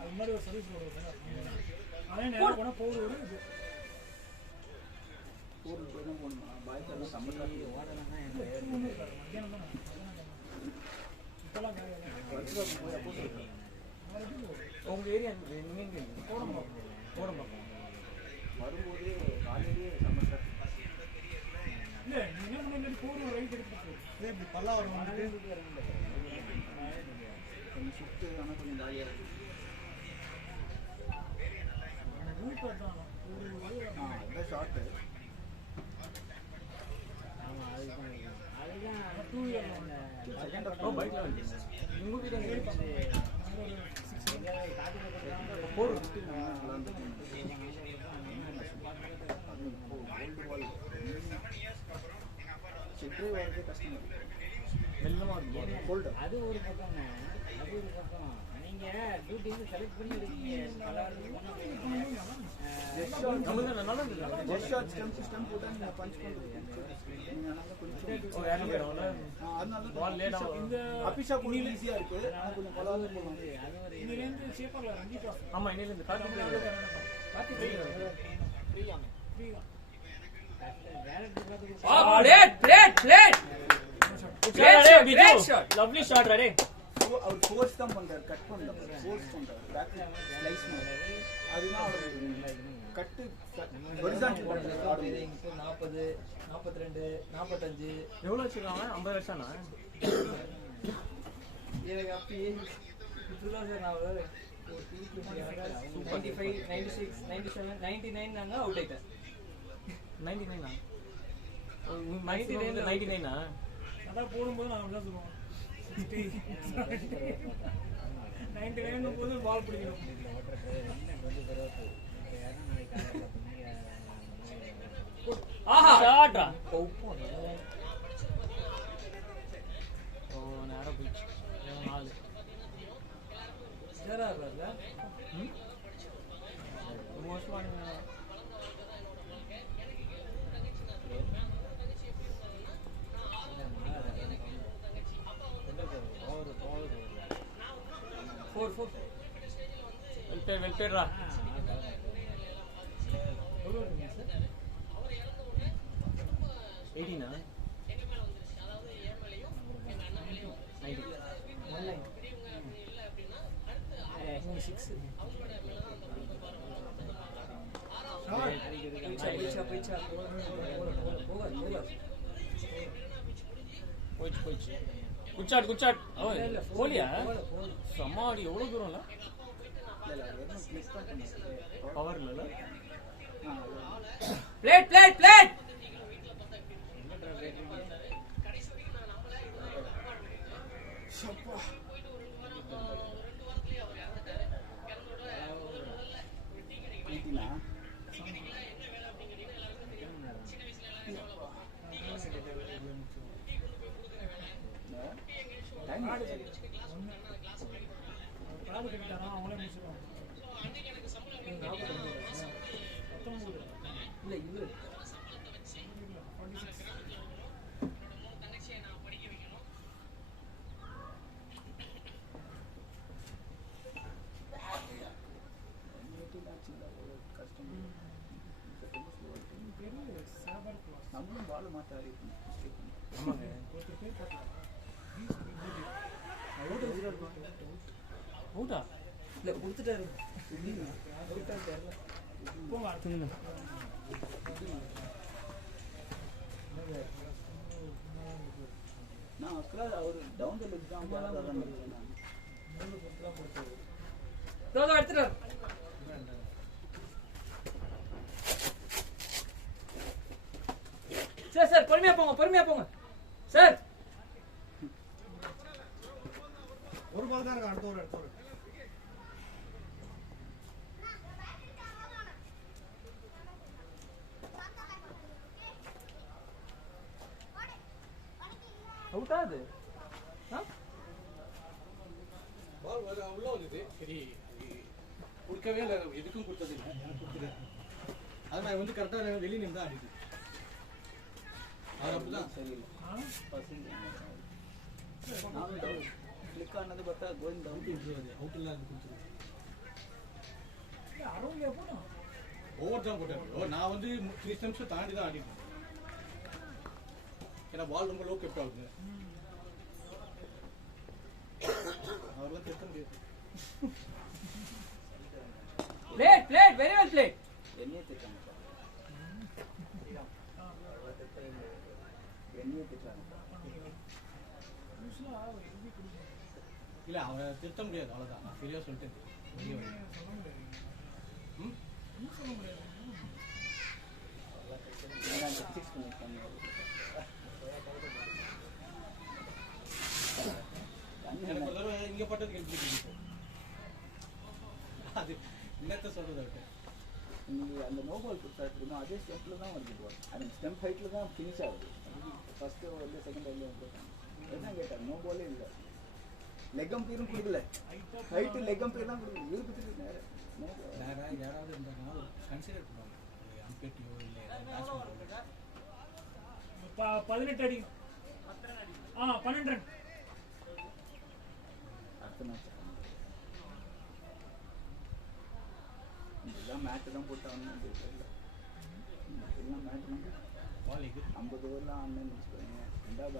அது முன்னாடி ஒரு சர்வீஸ் ரோடு இருக்குல்ல, அதே நேரம் போனால் போகிற ஒரு இது ஊருக்கு போய் தான் போகணுமா? பாய்ஸ் எல்லாம் சம்மர் காலத்தில் ஒன்றும் இருக்காது. மத்தியானம் தான் இப்போலாம் போய் அப்போ உங்க ஏரியா நீங்க எங்க போடணும் வரும்போது காலையிலேயே சம்மர் காலத்தில் இல்லை நீங்கள் என்ன பண்ணி போகிற ரைட் எடுத்துட்டு இப்படி பல்லாவரம் வந்துட்டு கொஞ்சம் சுற்று ஆனால் கொஞ்சம் ஜாலியாக இருக்குது. ரூட் தான் ஒரு அதுதான் short. Two year second of ஓ பைக்ல வந்து உங்க வீடு எங்க செட்ரே வரதே கஷ்டம். மெல்லமா இருக்கு கோல்டு அது ஒரு பக்கம் அது ஒரு பக்கம் நீங்க டியூட்டி வந்து செலக்ட் பண்ணி எடுக்கீங்க. நமக்கு நல்லா இருந்தது ஜஸ்ட் ஷாட் ஸ்டெம் போட்டா நீங்க பஞ்ச் பண்ணுவீங்க. நீங்க அதனால கொஞ்சம் ஓ யாரும் கேறவங்க அதனால பால் லேட் ஆகும் இந்த அபிஷா கொஞ்சம் ஈஸியா இருக்கு. ஆனா கொஞ்சம் பலவாக போகலாம். இதுலேருந்து சேஃபாக ரஞ்சித் ஆஃப் ஆமா இன்னையில இருந்து கார்த்திக் ஃப்ரீ தான் லவ்லி ஷாட் ரெடி அவர் ஃபோர்ஸ் தான் பண்றாரு, கட் பண்றாரு, ஃபோர்ஸ் பண்றாரு, பேக் ஸ்லைஸ் பண்றாரு. அதுதான் அவர் கட்டு ஹொரிசான்டல் பண்றாரு. 40 42 45 எவ்வளவு வச்சிருக்காங்க 50 வருஷம்னா எனக்கு அப்பயே இப்படிதான் சார் நான் 95 96 97 99 நாங்க அவுட் ஆயிட்டேன். 99 99 அதான் போடும்போது நான் அப்படிதான் சொல்லுவோம் 99 போது பால் பிடிக்கணும். ஆஹா ஷாட்ரா ஓ நேரா போயிடுச்சு 4 சேரா இல்ல மோஸ்ட்லி 4 வெல்பேர்ரா எவ்வளவு இருக்குங்க சார்? 18 போயிடுச்சு குச்சாட் கோலியா சமாடி எவ்வளவு தூரம்ல பவர் இல்ல பிளேட் இல்லை இவர் நம்மளும் பால் மாற்ற அவுட்டா இல்லை கொடுத்துட்டாரு போங்க அடுத்து நான் அக்கா அவர் டவுன் த லெக் தான் எடுத்துட்டாரு சார் சார் பொறுமையா போங்க சார் ஒரு பால் தான் இருக்கு அடுத்த ஒரு அவுட்டா அது பால் உள்ள வந்தது சரி கொடுக்கவே இல்லை எதுக்கும் கொடுத்தது இல்லை எனக்கு கொடுத்தது அது நான் வந்து கரெக்டாக வெளியே நின்று தான் ஆடிது அது அப்படிதான் சரியில்லை நானும் டவுன் கிளிக் ஆனது பார்த்தா கோயிங் டவுன் அவுட் இல்லை அது கொடுத்துருது அரௌண்ட்ல போனோம் ஓவர் தான் போட்டேன் நான் வந்து 3 நிமிஷம் தாண்டி தான் ஆடிட்டேன் ஏன்னா பால் ரொம்ப லோ கெப்ட் ஆகுது அவரெல்லாம் திருத்த முடியாது பிளேட் வெரி வெல் பிளேட் என்னையே திட்டாங்க என்னையே திட்டாங்க இல்லை அவரை திருத்த முடியாது அவ்வளோதான் நான் சரியாக சொல்லிட்டேன் எனக்கு ஒரு தடவை இங்கே பட்டது கேள்வி அது என்னத்த சொல்றது அவர்கிட்ட நீங்கள் அந்த நோ பால் கொடுத்தா அதே ஸ்டெம்பில் தான் வருது பால் அந்த ஸ்டெம்ப் ஹைட்டில் தான் ஃபினிஷ் ஆகுது ஃபஸ்ட்டு ஓவரில் செகண்ட் ஓவரில் வந்துட்டாங்க என்ன கேட்டாங்க நோ பாலே இல்லை லெக் அம்பீரும் கொடுக்கல ஹைட்டு லெக் அம்பீர் தான் கொடுக்கல இவரு கொடுத்துட்டு வேற யாராவது இருந்தாங்கன்னா ஒரு கன்சிடர் பண்ணுவாங்க அம்பேட்டியோ இல்லை 18 அடி 12 ரன் அடுத்த மேட்ச் இதெல்லாம் மேட்ச் தான் போட்டாங்க தெரியல எல்லாம் மேட்ச் வந்து பால் இது 50 ஓவரில் ஆனேன்னு வச்சுக்கோங்க ரெண்டாவது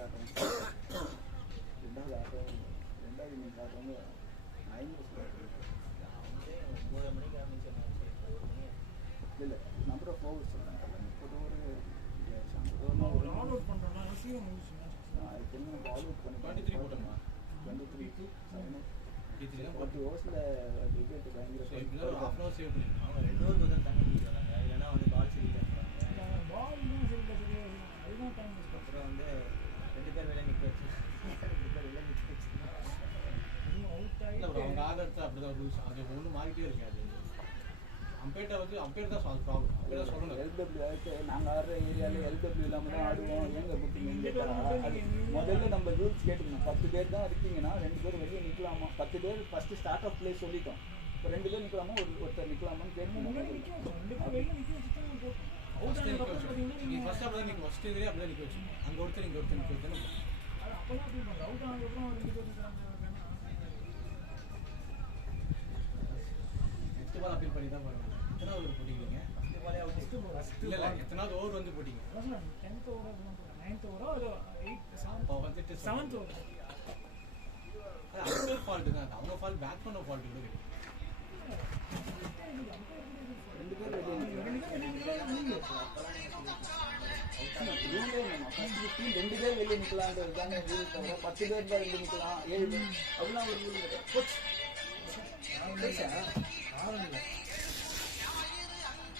இன்னிங்ஸ் ஆடுறவங்க 9 மணிக்கு ஆரம்பிச்ச மேட்ச் இல்லை நம்பர் ஆஃப் ஓவர்ஸ் சொல்கிறாங்க 30 ஓவர் ஒரு ஆல் அவுட் பண்றோம்னா ரிசீவ் முடிச்சு அதுக்கு என்ன ஆல் அவுட் பண்ணி 23 போட்டோமா 23 23 40 ஓவர்ஸில் விக்கெட் பயங்கர ஹாஃப் அன் சேவ் பண்ணிருக்கோம் அவங்க 2 ஓவர் பதில் தண்ணி குடிக்கிறாங்க இல்லைன்னா வந்து பால் சிரிக்கிறாங்க பால் இன்னும் சரியில்லை அதுதான் டைம் அப்புறம் வந்து 2 பேர் வெளியே நிற்க வச்சு 2 பேர் வெளியே நிற்க வச்சு அவுட் ஆகி இல்லை அவங்க ஆடுறது அப்படிதான் ரூல்ஸ் அது ஒன்றும் மாறிட்டே இருக்காது அம்பேட்டை வந்து அம்பேர் தான் சால்வ் ப்ராப்ளம் அம்பேர் தான் சொல்லணும் எல்டபிள்யூ ஆகிட்டு நாங்கள் ஆடுற ஏரியாவில் எல்டபிள்யூ இல்லாமல் தான் ஆடுவோம் எங்கே கொடுத்தீங்கன்னு கேட்டால் அது முதல்ல நம்ம ரூல்ஸ் கேட்டுக்கணும் 10 பேர் தான் இருக்கீங்கன்னா 2 பேர் வெளியே நிற்கலாமா 10 பேர் ஃபஸ்ட்டு ஸ்டார்ட் ஆஃப் பிளே சொல்லிட்டோம் இப்போ 2 பேர் நிற்கலாமா ஒருத்தர் நிற்கலாமான்னு கேட்கணும் ஃபர்ஸ்ட் நிற்க வச்சு நீங்கள் ஃபர்ஸ்ட் அப்படி தான் நீங்கள் ஃபர்ஸ்ட் இதுலேயே அப்படி தான் நிற்க வச்சு அங்கே ஒருத்தர் இங்கே ஒருத்தர் நிற்க வச்சுன்னு அவுட் ஆனதுக்கப்புறம் 2 பேர் இருக்கிறாங்க நெக்ஸ்ட் பால் அப்பீல் பண்ணி தான் போகிறாங்க எத்தனாவது ஓவர் போட்டிங்க இல்லை எத்தனாவது ஓவர் வந்து போட்டிங்க 10th ஓவர் 9th ஓவர் அது 8 அப்போ வந்துட்டு 7th ஓவர் அம்பேர் ஃபால்ட்டு தான் அவங்க ஃபால்ட் பேக் பண்ண ஃபால்ட் கூட கிடையாது 2 பேர் வெளியே ரூலே நம்ம ஃபஸ்ட் 2 பேர் வெளியே நிற்கலான்றது தானே ரூல் தவிர 10 பேர் தான் வெளியே நிற்கலாம் 7 பேர் அப்படிலாம் ஒரு ரூல் கிடையாது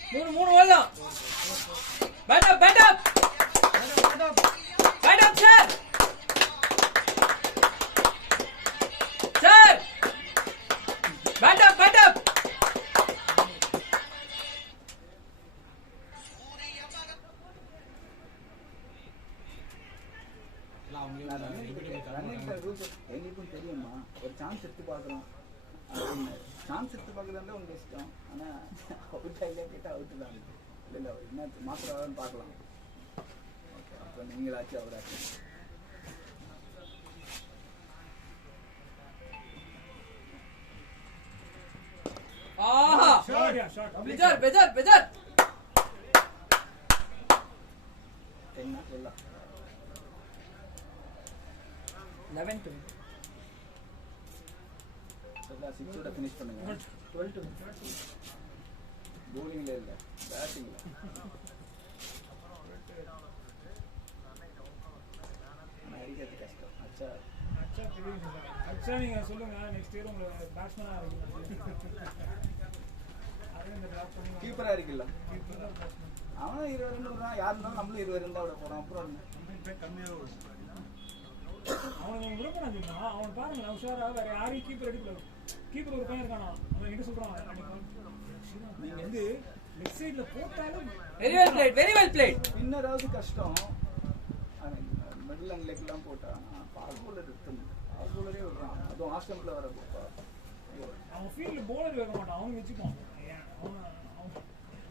3 ஓடலாம் பேட் அப் சார் பேட் அப் எங்களுக்கும் தெரியுமா ஒரு சான்ஸ் எடுத்து பார்க்குறோம் சான்ஸ் எடுத்து பார்க்குறதா உங்க இஷ்டம் ஆனால் அவுட் ஆகியா கேட்டால் அவுட்டு தான் இல்லை என்ன மாத்திரம் பார்க்கலாம். ஓகே, அப்போ நீங்களாச்சும் அவராச்சும். ஆஹா பெஜார் பெஜார் பெஜார் என்ன சொல்லலாம் 11 சொல்லலாம் 6 ஃபினிஷ் பண்ணுங்க. 12 bowling இல்ல பேட்டிங்ல அடிக்கிறது கஷ்டம். அச்சா அச்சா தெரியும் சார். அச்சா நீங்க சொல்லுங்க நெக்ஸ்ட் இயர் உங்களை பேட்ஸ்மேனா இருக்கீங்க. அதே இந்த டிராப் பண்ணி கீப்பரா இருக்குல்ல அவனும் 20 ரன் விடுறான். யார் இருந்தாலும் நம்மளும் 20 ரன் தான் விட போறோம். அப்புறம் கம்மியாக அவனுக்கு விருப்பம் தெரியுமா? அவன் பாருங்க நான் உஷாரா வேற யாரையும் கீப்பர் எடுக்கல. கீப்பர் ஒரு பையன் இருக்கானா அவன் என்ன சொல்றான் நீங்க வந்து லெஃப்ட் சைடுல போட்டாலும் வெரி வெல் பிளேட் பின்னராவது கஷ்டம். மிடில் அண்ட் லெக்லாம் போட்டான். ஃபாஸ்ட் பவுலர் எடுத்து ஃபாஸ்ட் பவுலரே விடுறான். அதுவும் ஆஸ்டம்ல வர அவன் ஃபீல்ட்ல போலர் வைக்க மாட்டான். அவன் வச்சுப்பான்.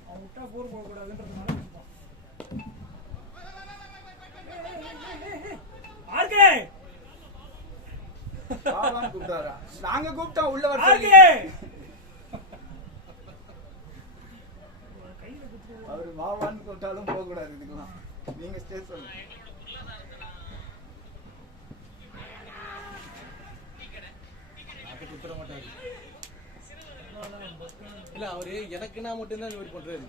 அவன் விட்டா 4 போடக்கூடாதுன்றதுனால வச்சுப்பான். ஆர்கே பாவான் கூப்பிட்டாரா? நாங்க கூப்பிட்டோம் உள்ள வர சொல்லி. அவரு மாவான்னு கூப்பிட்டாலும் போக கூடாது. இதுக்கெல்லாம் நீங்க ஸ்டே சொல்லுங்க. குத்துற மாட்டாரு. இல்ல அவரு எனக்கு நான் மட்டும்தான் வெயிட் பண்றாரு.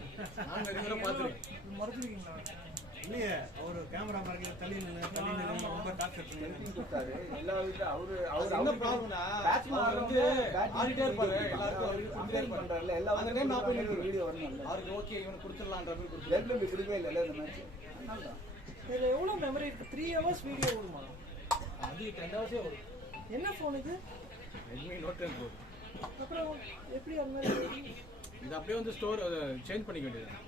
நான் நிறைய தடவை பாத்துருக்கேன். மறந்துருக்கீங்களா? இல்லையே அவரு கேமரா மாதிரி தள்ளி நின்று ரொம்ப டார்ச்சர் பண்ணி கூப்பிட்டாரு. எல்லா வீட்ல அவரு என்ன ப்ராப்ளம்னா பேட்ஸ்மேன் வந்து ஆடிட்டே இருப்பாரு. எல்லாருக்கும் அவருக்கு கொடுத்துட்டே கம்ப்ளைண்ட் இருப்பாரு. பண்றாருல. எல்லா அந்த டைம் நான் போய் வீடியோ வரணும். அவருக்கு ஓகே இவனுக்கு கொடுத்துடலான்ற மாதிரி கொடுத்து லெட்ல விடுவே இல்ல இந்த மேட்ச். அதனாலதான் இதுல எவ்வளவு மெமரி இருக்கு? 3 hours வீடியோ ஓடுமா? அது 10 ஹவர்ஸே வரும். என்ன ஃபோன் இது? Redmi Note 10 Pro. அப்புறம் எப்படி அந்த மாதிரி இது அப்படியே வந்து ஸ்டோர் சேஞ்ச் பண்ணிக்க வேண்டியது.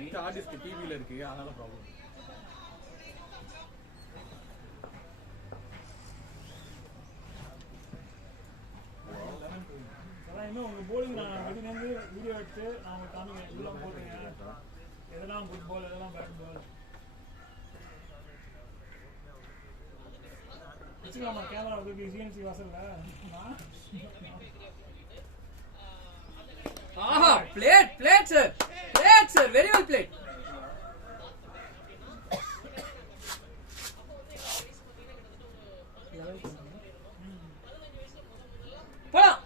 இந்த ஹார்ட் டிஸ்க் டிவில இருக்கு அதனால ப்ராப்ளம். அதான் இன்னும் உங்க போலிங் நான் வெளியிலேருந்து வீடியோ எடுத்து நான் உங்களுக்கு காமிக்கிறேன். இதெல்லாம் போடுறீங்க, எதெல்லாம் குட் பால், எதெல்லாம் பேட் பால் வச்சுக்கலாமா? கேமரா உங்களுக்கு சிஎன்சி வாசல்ல ஆஹா played sir very well played. போலாம்.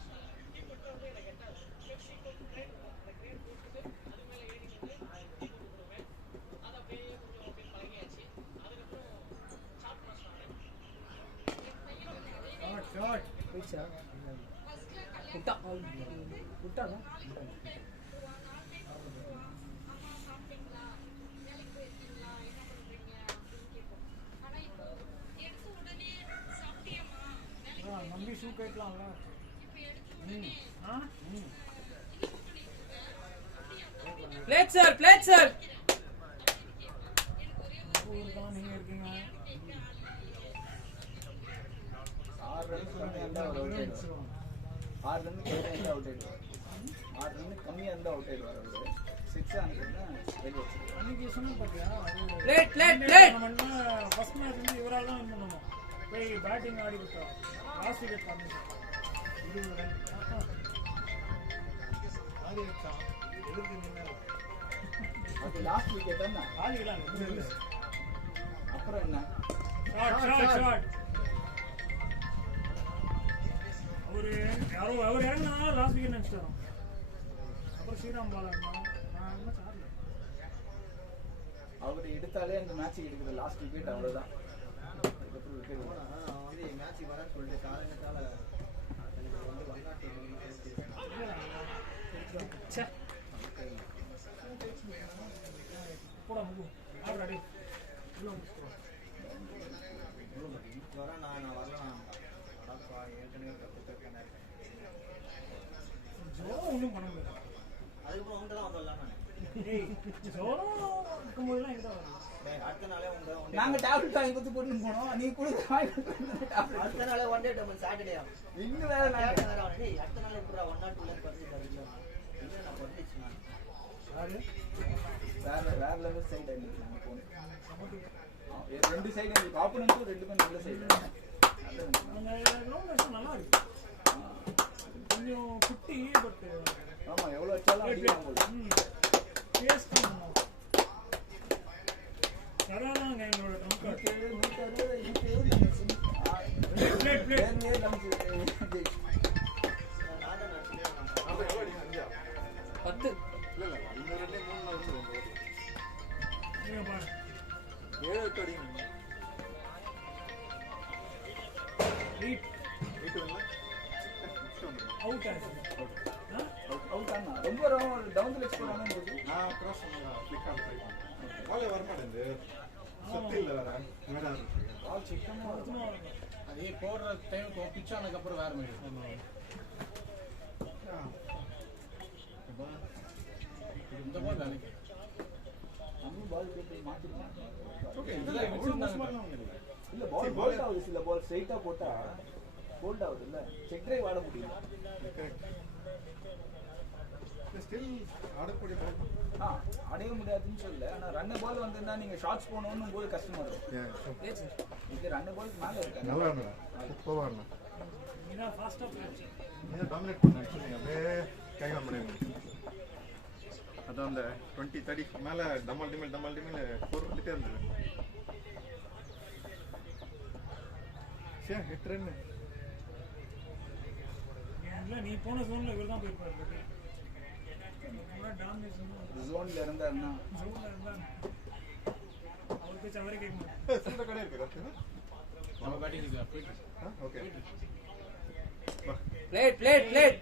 விட்டாங்க நம்பி ஷூ கேட்கலாம்ல. பிளேட் சார் நீங்க இருக்கீங்க 6 ரன் கம்மியா இருந்தா அவர் அவுட் ஆயிடுவார். 6 ரன் கம்மியா இருந்தா அவுட் ஆயிடுவார். 6 ரன் கம்மியா இருந்தா அவுட் ஆயிடுவார் அவரு. 6 ஆனதுன்னா வெளிய வச்சிருவார். அன்னைக்கு சொன்ன பாத்தியா? பிளேட் ஃபர்ஸ்ட் மேட்ச் வந்து இவரால தான் வின் பண்ணணும். போய் பேட்டிங் ஆடி விட்டோம். லாஸ்ட் விக்கெட் காமிச்சோம். 20 ரன் ஆடி வச்சான் எதுக்கு நின்னாரு. அது லாஸ்ட் விக்கெட் என்ன? ஆடிக்கலாம் இல்ல. அப்புறம் என்ன? ஷாட் அவர் இறங்கினா லாஸ்ட் விக்கெட் நினைச்சிட்டாரோ. அப்புறம் ஸ்ரீராம் பாலா நான் என்ன சார்ல அவர் எடுத்தாலே அந்த மேட்ச் எடுக்குது லாஸ்ட் விக்கெட் அவ்வளவுதான். அதுக்கப்புறம் விக்கெட் இது மேட்ச் வர சொல்லிட்டு காலங்கத்தால வந்து 102 போடா முகு ஆல்ரெடி வர நான் வரலாம். அடப்பா ஏற்கனவே கற்றுக்கிறேன். ஜோரம் ஒன்றும் பண்ண முடியாது. அதுக்கப்புறம் உங்கள்கிட்ட தான் வந்துடலாம் நான். ஜோரம் இருக்கும்போதுலாம் எங்கிட்ட வரும். அடுத்த நாளே உங்க நாங்க டேப்லெட் வாங்கி கொடுத்து போட்டு போனோம். நீ கொடுத்து அடுத்த நாளே ஒன் டே டேபிள் சாட்டர்டே இன்னும் வேற அடுத்த நாள் எப்படி 1 or 2 பர்சன்ட் இல்லை நான் பண்ணிச்சு நான் யாரு வேற லெவல் சைடு அன்னைக்கு நாங்கள் போனோம். ரெண்டு சைடு எங்களுக்கு ஆப்போனன்ட்டும் ரெண்டுமே நல்ல சைடு. அந்த கிரவுண்ட் நல்லா இருக்கு. கொஞ்சம் குட்டி பட் ஆமா எவ்வளோ வச்சாலும் அடிக்கலாம் போது. டேஸ்ட் அதான் எங்களோட ட்ரம்ப் பிளேட் பிளேட் 10 நீங்க பாருங்க 7 8 அடி ரீட் அவுட் ஆச்சு அவுட் ஆனா ரொம்ப டவுன்ல எக்ஸ்போர்ட் ஆனா போது. நான் கிராஸ் பண்ணா கிளிக் ஆன் ட்ரை பண்ணேன். பாலே வர மாட்டேங்குது. சத்து இல்ல வேற. மேடா இருக்கு. பால் சிக்கமா சும்மா அதே போடுற டைம் பிச் ஆனதுக்கு அப்புறம் வேற மாதிரி இந்த பால் வேலைக்கு நம்ம பால் போட்டு மாத்திக்கலாம். ஓகே இதெல்லாம் வச்சிருந்தாங்க இல்ல பால் போல்ட் ஆகுது. இல்ல பால் ஸ்ட்ரைட்டா போட்டா போல்ட் ஆகுது இல்ல. செக் டிரைவ் ஆட முடியும். ஸ்டில் ஆடக்கூடிய பால். அடைய முடியாதுன்னு சொல்லல. ஆனா ரன் பால் வந்திருந்தா நீங்க ஷாட்ஸ் போகணும்னு போது கஷ்டமா இருக்கும். இது ரன் பால் மேல இருக்கு. நல்லா இருந்தா சூப்பரா இருந்தா. நீங்க ஃபாஸ்டா போச்சு. நீங்க டாமினேட் பண்ண ஆக்சுவலி அப்படியே கைக முடியும். அதான் அந்த 20 30 மேல டமல் டிமில் ஸ்கோர் வந்துட்டே இருந்தது. சே ஹிட் ரன். இல்ல நீ போன ஜோன்ல இவர் தான் போயிருப்பாரு. டாமினேஷன் ஜோன்ல இருந்தாருன்னா ஜோன்ல இருந்தா அவர் பேச்சு அவரே கேட்க மாட்டார். இந்த கடை இருக்கு கரெக்ட்டா? நம்ம பேட்டிங் போயிட்டு ஓகே. பிளேட்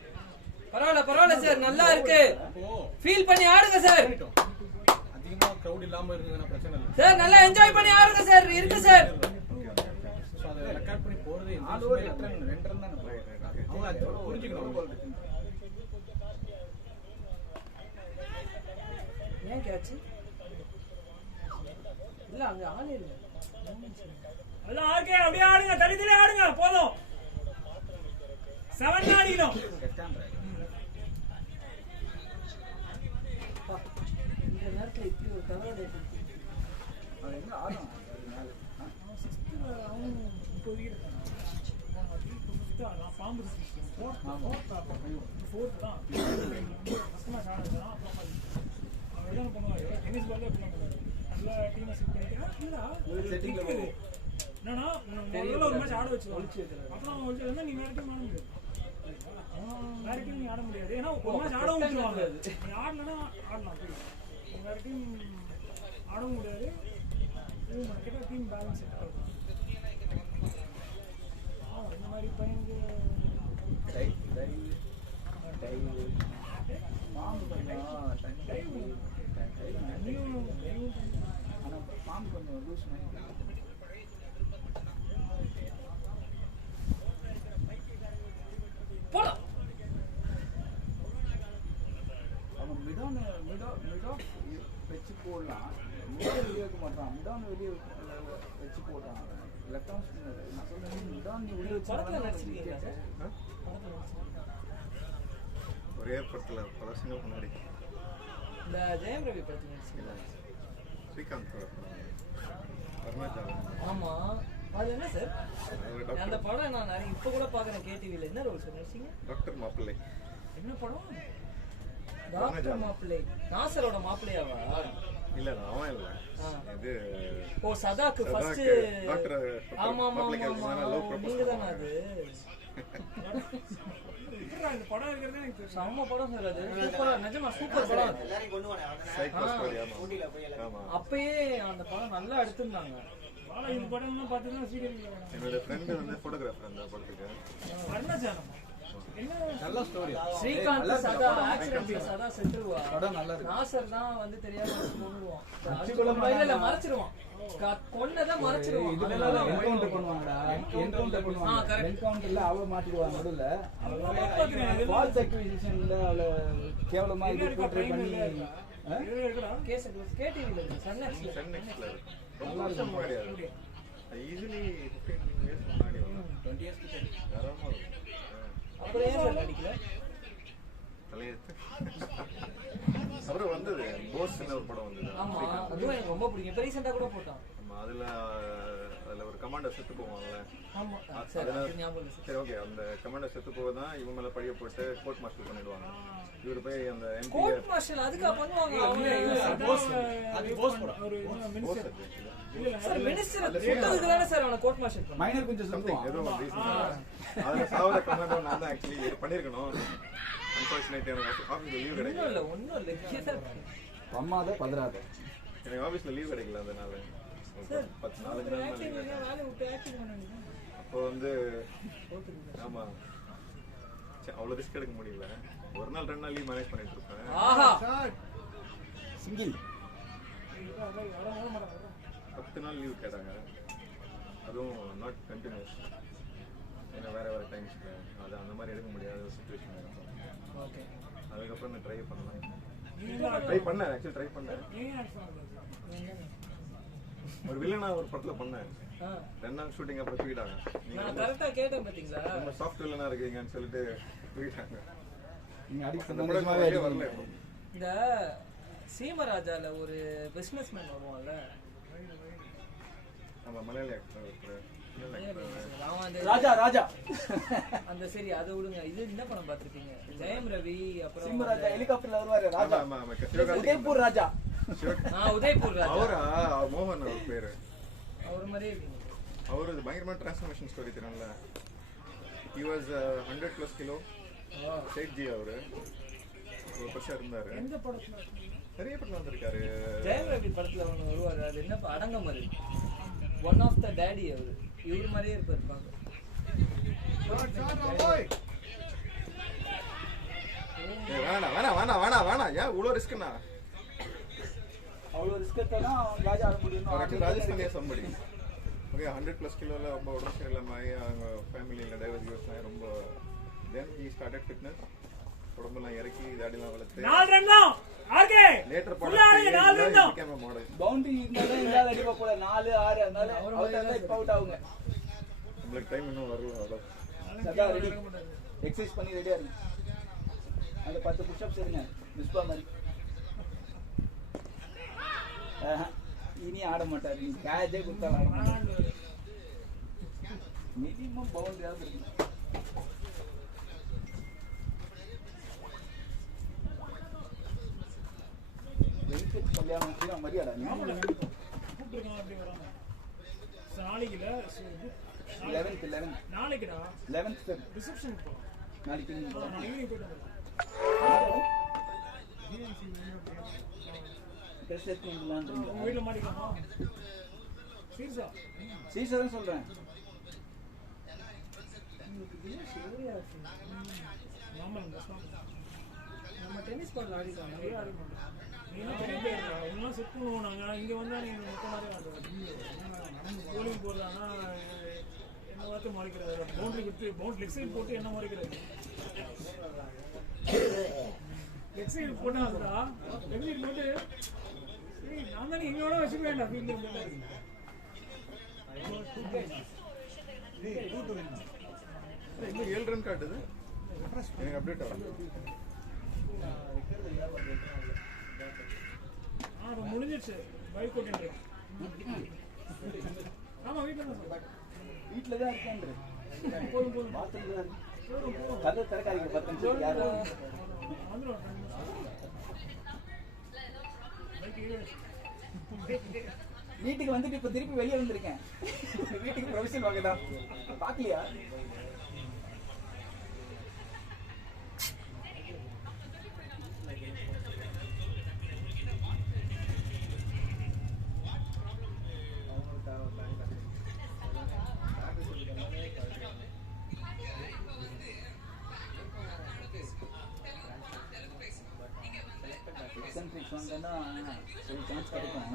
பரவாயில்ல சார், நல்லா இருக்கு. ஃபீல் பண்ணி ஆடுங்க சார். அதிகமா கிரவுட் இல்லாம இருந்ததுன்னா பிரச்சனை இல்லை சார் நல்லா என்ஜாய் பண்ணி ஆடுங்க சார். இருக்கு சார். சோ அதை ரெக்கார்ட் பண்ணி போறதே ஆல் ஓவர் 2 ரன் தான் அவங்க அது புரிஞ்சுக்கணும். ஏன் கேட்ச் இல்ல அங்க ஆளே இல்ல. எல்லாம் ஓகே அப்படியே ஆடுங்க. தனித்தனி ஆடுங்க போதும். 7 ஆடிடும். இந்த நேரத்துல இப்படி ஒரு கவலை அது எங்க ஆடும் மேல அவன் இப்போதைக்கு இருக்கான். நான் பாம்பு ஃபோர்த் தான் கஷ்டமாக ஆடுதான். அவர் என்ன பண்ணுவார், டென்னிஸ் பால்ல பண்ணுவார். நல்லா டீமை செட் பண்ணிட்டு என்னன்னா முதல்ல ஒரு மேட்ச் ஆட வச்சுருவாங்க. அப்புறம் அவன் வச்சுருந்தா நீ வேற டீம் ஆட முடியாது. வேற டீம் நீ ஆட முடியாது. ஏன்னா ஒரு மேட்ச் ஆடவும் விட்டுருவாங்க. நீ ஆடலன்னா ஆடலாம். வேற டீம் ஆடவும் முடியாது. இது மார்க்கெட்டாக டீம் பேலன்ஸ் செட் ஆகும். இந்த மாதிரி பையனுக்கு பாம்பு கொஞ்சம் ஆனா பாம்பு கொஞ்சம் லூஸ் பண்ணி போலாம். அவன் மிடான் வச்சு போடலாம். மிடான் வெளியே வைக்க மாட்டான். மிடான் வெளியே வச்சு போட்டான். Left hand spinner. நான் சொல்றேன் மிடான் நீ வெளியே படத்துல வச்சு நடிச்சிருக்கீங்க சார்? ஒரே படத்துல பல வருஷங்களுக்கு முன்னாடி இந்த ஜெயம் ரவி படத்துல நடிச்சிருக்கீங்க. ஸ்ரீகாந்த் வர்ணஜா. ஆமா அது என்ன சார் அவர் அந்த டாக்டர் படம் நான் நிறைய இப்ப கூட பாக்குறேன் கேடிவில. என்ன ரோல் சார் நடிச்சீங்க? டாக்டர் மாப்பிள்ளை. என்ன படம்? டாக்டர் மாப்பிள்ளை. நாசரோட மாப்பிள்ளையாவா? இல்ல அவன் இல்ல இது ஓ சதாக்கு ஃபர்ஸ்ட். டாக்டர் ஆமா ஆமா ஆமா நீங்க தானே அது. இந்த படம் இருக்கிறதே எனக்கு தெரியும். செம்ம படம் சார் அது. சூப்பரா நிஜமா சூப்பர் படம். எல்லாரையும் கொண்டு வாங்க. Psycho story. ஆமா ஊட்டில போய் ஆமா. அப்பயே அந்த படம் நல்லா எடுத்திருந்தாங்க. பாலா இந்த படம்லாம் பார்த்தீங்கன்னா சீரியல் என்னோட ஃப்ரெண்ட் வந்து போட்டோகிராஃபர் அந்த படத்துக்கு. வர்ணஜானம் என்ன நல்ல ஸ்டோரி. ஸ்ரீகாந்த் சதா ஆக்சிடென்ட்ல சதா செத்துருவா. படம் நல்லா இருக்கு. நாசர் தான் வந்து தெரியாம கொன்னுடுவான். இல்ல மறைச்சிருவான். கொன்னதான் மறைச்சிருவான். அதனால என்கவுண்டர் பண்ணுவாங்கடா. என்கவுண்டர் பண்ணுவாங்க. என்கவுண்டர்ல அவ மாட்டிடுவா நடுவுல. ஃபால்ஸ் அக்யூசேஷன்ல அவள கேவலமா இது போர்ட்ரே பண்ணி கேஸ் கேடிவில சன்னெக்ஸ்ல சென்னைல ரொம்ப வருஷம் முன்னாடி அது. ஈஸிலி 15 இயர்ஸ் முன்னாடி வரும். 20 இயர்ஸ் கிட்ட தரமா இருக்கும். அப்புறம் ஏன் சார் நடிக்கல? தலையெழுத்து அப்புறம் வந்தது கோஸ்ட்னு ஒரு படம் வந்தது. ஆமா அதுவும் எனக்கு ரொம்ப பிடிக்கும். இப்போ ரீசெண்டா கூட போட்டான். ஆமா அதுல ஒரு கமாண்டர் செத்து போவாங்கல்ல. ஆமா சரி ஞாபகம் இல்லை. சரி ஓகே அந்த கமாண்டர் செத்து போவதான் இவங்க மேல பழிய போட்டு கோர்ட் மார்ஷல் பண்ணிடுவாங்க. இவரு போய் அந்த எம்பி கோர்ட் மார்ஷல் அதுக்கா பண்ணுவாங்க. அது போஸ் படம். ஒரு மினிஸ்டர் சார் மினிஸ்டர் சொல்றதுக்குதானே சார் அவனை கோர்ட் மார்ஷல் பண்ணாங்க. மைனர் கொஞ்சம் சொல்லுவான். ஏதோ ஒரு ரீசன் அதுல சாவத கமாண்டர் நான் தான் ஆக்சுவலி பண்ணிருக்கணும். அன்பார்ச்சுனேட்லி எனக்கு ஆஃபீஸ்ல லீவ் கிடைக்கல. ஒன்றும் இல்லை அம்மாத பதறாத எனக்கு ஆஃபீஸ்ல லீவ் கிடைக்கல. அதனால 10 நாள் வேலை விட்டு ஆக்டிங் பண்ணாங்க. அப்போ வந்து ஆமா அவ்வளோ ரிஸ்க் எடுக்க முடியல. ஒரு நாள் 2 நாள் லீவ் மேனேஜ் பண்ணிட்டு இருப்பேன். ஆஹா சிங்கிள் 10 நாள் லீவ் கேட்டாங்க. அதுவும் நாட் கண்டினியூஸ். ஏன்னா வேற டைம்ஸ்க்கு அது அந்த மாதிரி எடுக்க முடியாத ஒரு சுச்சுவேஷன் இருக்கும். ஓகே அதுக்கப்புறம் நான் ட்ரை பண்ணேன். ஆக்சுவலி ட்ரை பண்ணேன். ஒரு வில்லனா ஒரு படத்துல பண்ணேன். 2 நாள் ஷூட்டிங் அப்புறம் தூக்கிட்டாங்க. நான் கரெக்டா கேட்டேன் பாத்தீங்களா? நம்ம சாஃப்ட் வில்லனா இருக்கீங்கன்னு சொல்லிட்டு தூக்கிட்டாங்க. நீங்க அடி அந்த படமாவே வரல. இந்த சீமராஜால ஒரு பிசினஸ்மேன் வருவான்ல. ஆமா மலையாளி ஆக்டர் ராஜா ராஜா அந்த சரி அதை விடுங்க. இது என்ன படம் பாத்திருக்கீங்க? ஜெயம் ரவி அப்புறம் சிம்மராஜா ஹெலிகாப்டர்ல வருவாரு ராஜா. ஆமா உதய்பூர் ராஜா. உதய்பூர் ராஜா. அவரா மோகன் அவர் பேரு. அவர் மாதிரியே இருக்கீங்க. அவரு பயங்கரமான டிரான்ஸ்ஃபர்மேஷன் ஸ்டோரி தெரியும்ல. he was 100+ kilo. சேட் ஜி அவரு ஒரு பர்சன் இருந்தாரு. எந்த படத்துல? நிறைய படத்துல வந்திருக்காரு. ஜெயம் ரவி படத்துல ஒன்று வருவாரு. அது என்ன அடங்கமது. ஒன் ஆஃப் த டேடி அவரு. இவரு மாதிரியே இருப்பாரு. வேணா ஏன் இவ்வளோ ரிஸ்க்னா? அவ்வளோ ரிஸ்க் எடுத்தா ராஜா ஆட முடியும். ராஜஸ்தானியா சம்படி ஓகே 100+ கிலோல ரொம்ப உடம்பு சரியில்லாமல் அவங்க ஃபேமிலியில் டைவர்ஸ் ஆகி ரொம்ப தென் ஹி ஸ்டார்டட் ஃபிட்னஸ். உடம்பெல்லாம் இறக்கி தாடிலாம் வளர்த்து 4 ரன் தான் ஆர்கே லேட்டர் மாடல் பவுண்டரி இருந்தாலும் இல்லாத அடிப்பா போல 4 6 அதனால அவர் இப்போ அவுட் ஆகுங்க. உங்களுக்கு டைம் இன்னும் வரல. அவ்வளோ சதா ரெடி எக்ஸசைஸ் பண்ணி ரெடியா இருங்க. அந்த 10 புஷ்அப்ஸ் எடுங்க மிஸ்பா மாதிரி. இனி ஆட மாட்டார். நீ கேஜே கொடுத்தா ஆட மாட்டார். மினிமம் பவுண்டரியாவது இருக்கு. வெங்கட் கல்யாணம் சீரா மரியாதை கூப்பிட்டுருக்காங்க. அப்படி வராங்க நாளைக்குல 11th நாளைக்குடா 11th ரிசப்ஷன் போலாம். நாளைக்கு நான் ஈவினிங் போயிட்டு வந்துடுறேன். ட்ரெஸ் எடுத்துலான்றீங்க. உங்க வீட்டில் மாட்டிக்கலாமா? சீர்ஸா சீசா தான் சொல்கிறேன். நம்ம டென்னிஸ் பால் ஆடிக்கலாம். நிறைய ஆடி மாட்டோம். நீங்களும் பெரிய பிளேயர்டா. ஒன்றும் செட் பண்ணுவோம் நாங்கள். இங்கே வந்தால் நீங்கள் மொத்த மாதிரி ஆடுவோம். போலிங் போடுறாங்கன்னா என்ன வார்த்தை மாறிக்கிறது. பவுண்டரி விட்டு லெக் சைடு போட்டு என்ன மாறிக்கிறது. லெக் சைடு போட்டால் அதுடா லெக் சைடு போட்டு நான் தானே எங்களோட வச்சுக்க வேண்டாம். ஃபீல்டு இன்னும் 7 ரன் காட்டுது. எனக்கு அப்டேட் ஆகும். அது முடிஞ்சிருச்சு. பைக் ஓட்டிட்டு ஆமா வீட்டில் தான் வீட்டில் தான் இருக்கேன். போதும் பாத்ரூம் கதை திறக்காதீங்க. 10 நிமிஷம் யாரும் வந்துடும். வீட்டுக்கு வந்துட்டு இப்ப திருப்பி வெளியே வந்திருக்கேன். வீட்டுக்கு ப்ரொவிஷன் வாங்க தான் பாக்கலையா? சான்ஸ் கிடைக்கும்.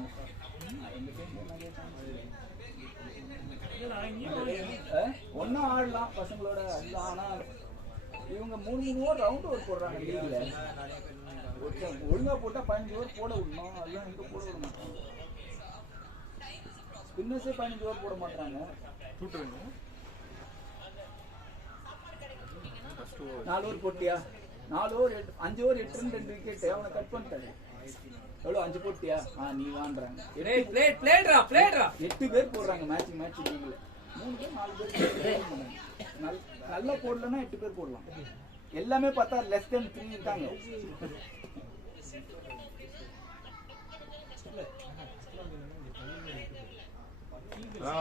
ஒன்னும் ஆடலாம் பசங்களோட. ஆனா இவங்க 3 ஓவர் ரவுண்ட் ஓவர் போடுறாங்க லீக்ல. ஒழுங்கா போட்டா 15 ஓவர் போட விடணும். அதெல்லாம் எங்க போட விட மாட்டாங்க. ஸ்பின்னர்ஸே 15 ஓவர் போட மாட்டாங்க. 4 ஓவர் போட்டியா? 4 ஓவர் 5 ஓவர் 8 ரன் 2 விக்கெட் அவனை கட் பண்ணிட்டாரு. எவ்வளோ 5 போட்டியா? நீ வான்றாங்க. எட்டு பேர் போடுறாங்க மேட்ச் லீக்ல. 3 பேர் 4 பேர் நல்லா போடலன்னா 8 பேர் போடலாம். எல்லாமே பார்த்தா லெஸ் தென் 3 இருக்காங்க.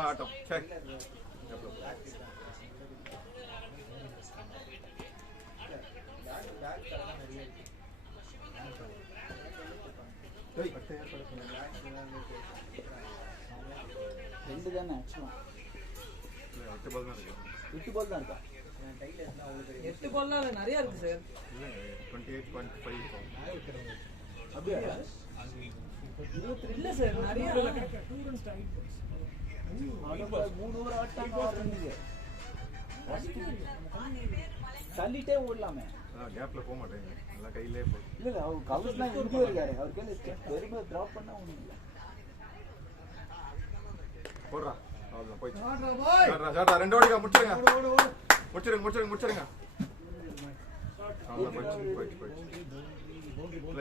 ஆட்டம் சரி ரெண்டு தானே ஆக்சுவலா 8 பால் தான் இருக்கு. 8 பால் தான் இருக்கா? 8 பால்லாம் நிறைய இருக்கு சார். 28.5 அப்படியா? இல்ல சார் நிறைய 2 runs tied. 3 ஓவர் ஆட்டாங்க 6 ரன்னுக்கு. தள்ளிட்டே ஓடலாமே. கேப்ல போக மாட்டேங்க. நல்லா கையிலே போகுது. இல்ல அவர் கவர்ஸ்லாம் இங்கே இருக்காரு. அவர் கையில வெறுமை டிராப் பண்ணா ஒண்ணும் இல்ல. போடுறா அவ்வளவுதான் போய் ஜாடா 2 ஓடிங்க முடிச்சிருங்க. அவ்வளவுதான் போய்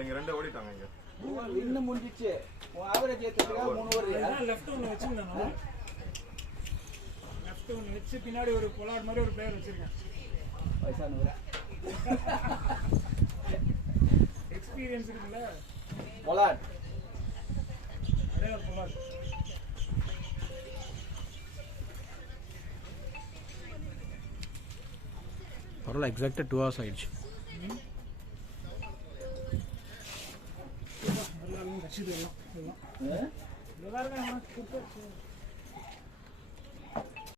இங்க 2 ஓடிட்டாங்க இங்க. இன்னும் முடிஞ்சிச்சு. Average ஏத்துறதுக்கு 3 over. லெஃப்ட் ஒன்னு வச்சிருந்தானோ. லெஃப்ட் ஒன்னு வச்சு பின்னாடி ஒரு பொலாட் மாதிரி ஒரு பிளேயர் வச்சிருக்கேன். வயசானவரா. எக்ஸ்பீரியன்ஸ் இருக்குல்ல. பொலாட். அதே ஒரு பொலாட். பரவாயில்ல எக்ஸாக்டா 2 hours ஆயிடுச்சு. எல்லாரும் கட்சிது எல்லாம் எல்லாருமே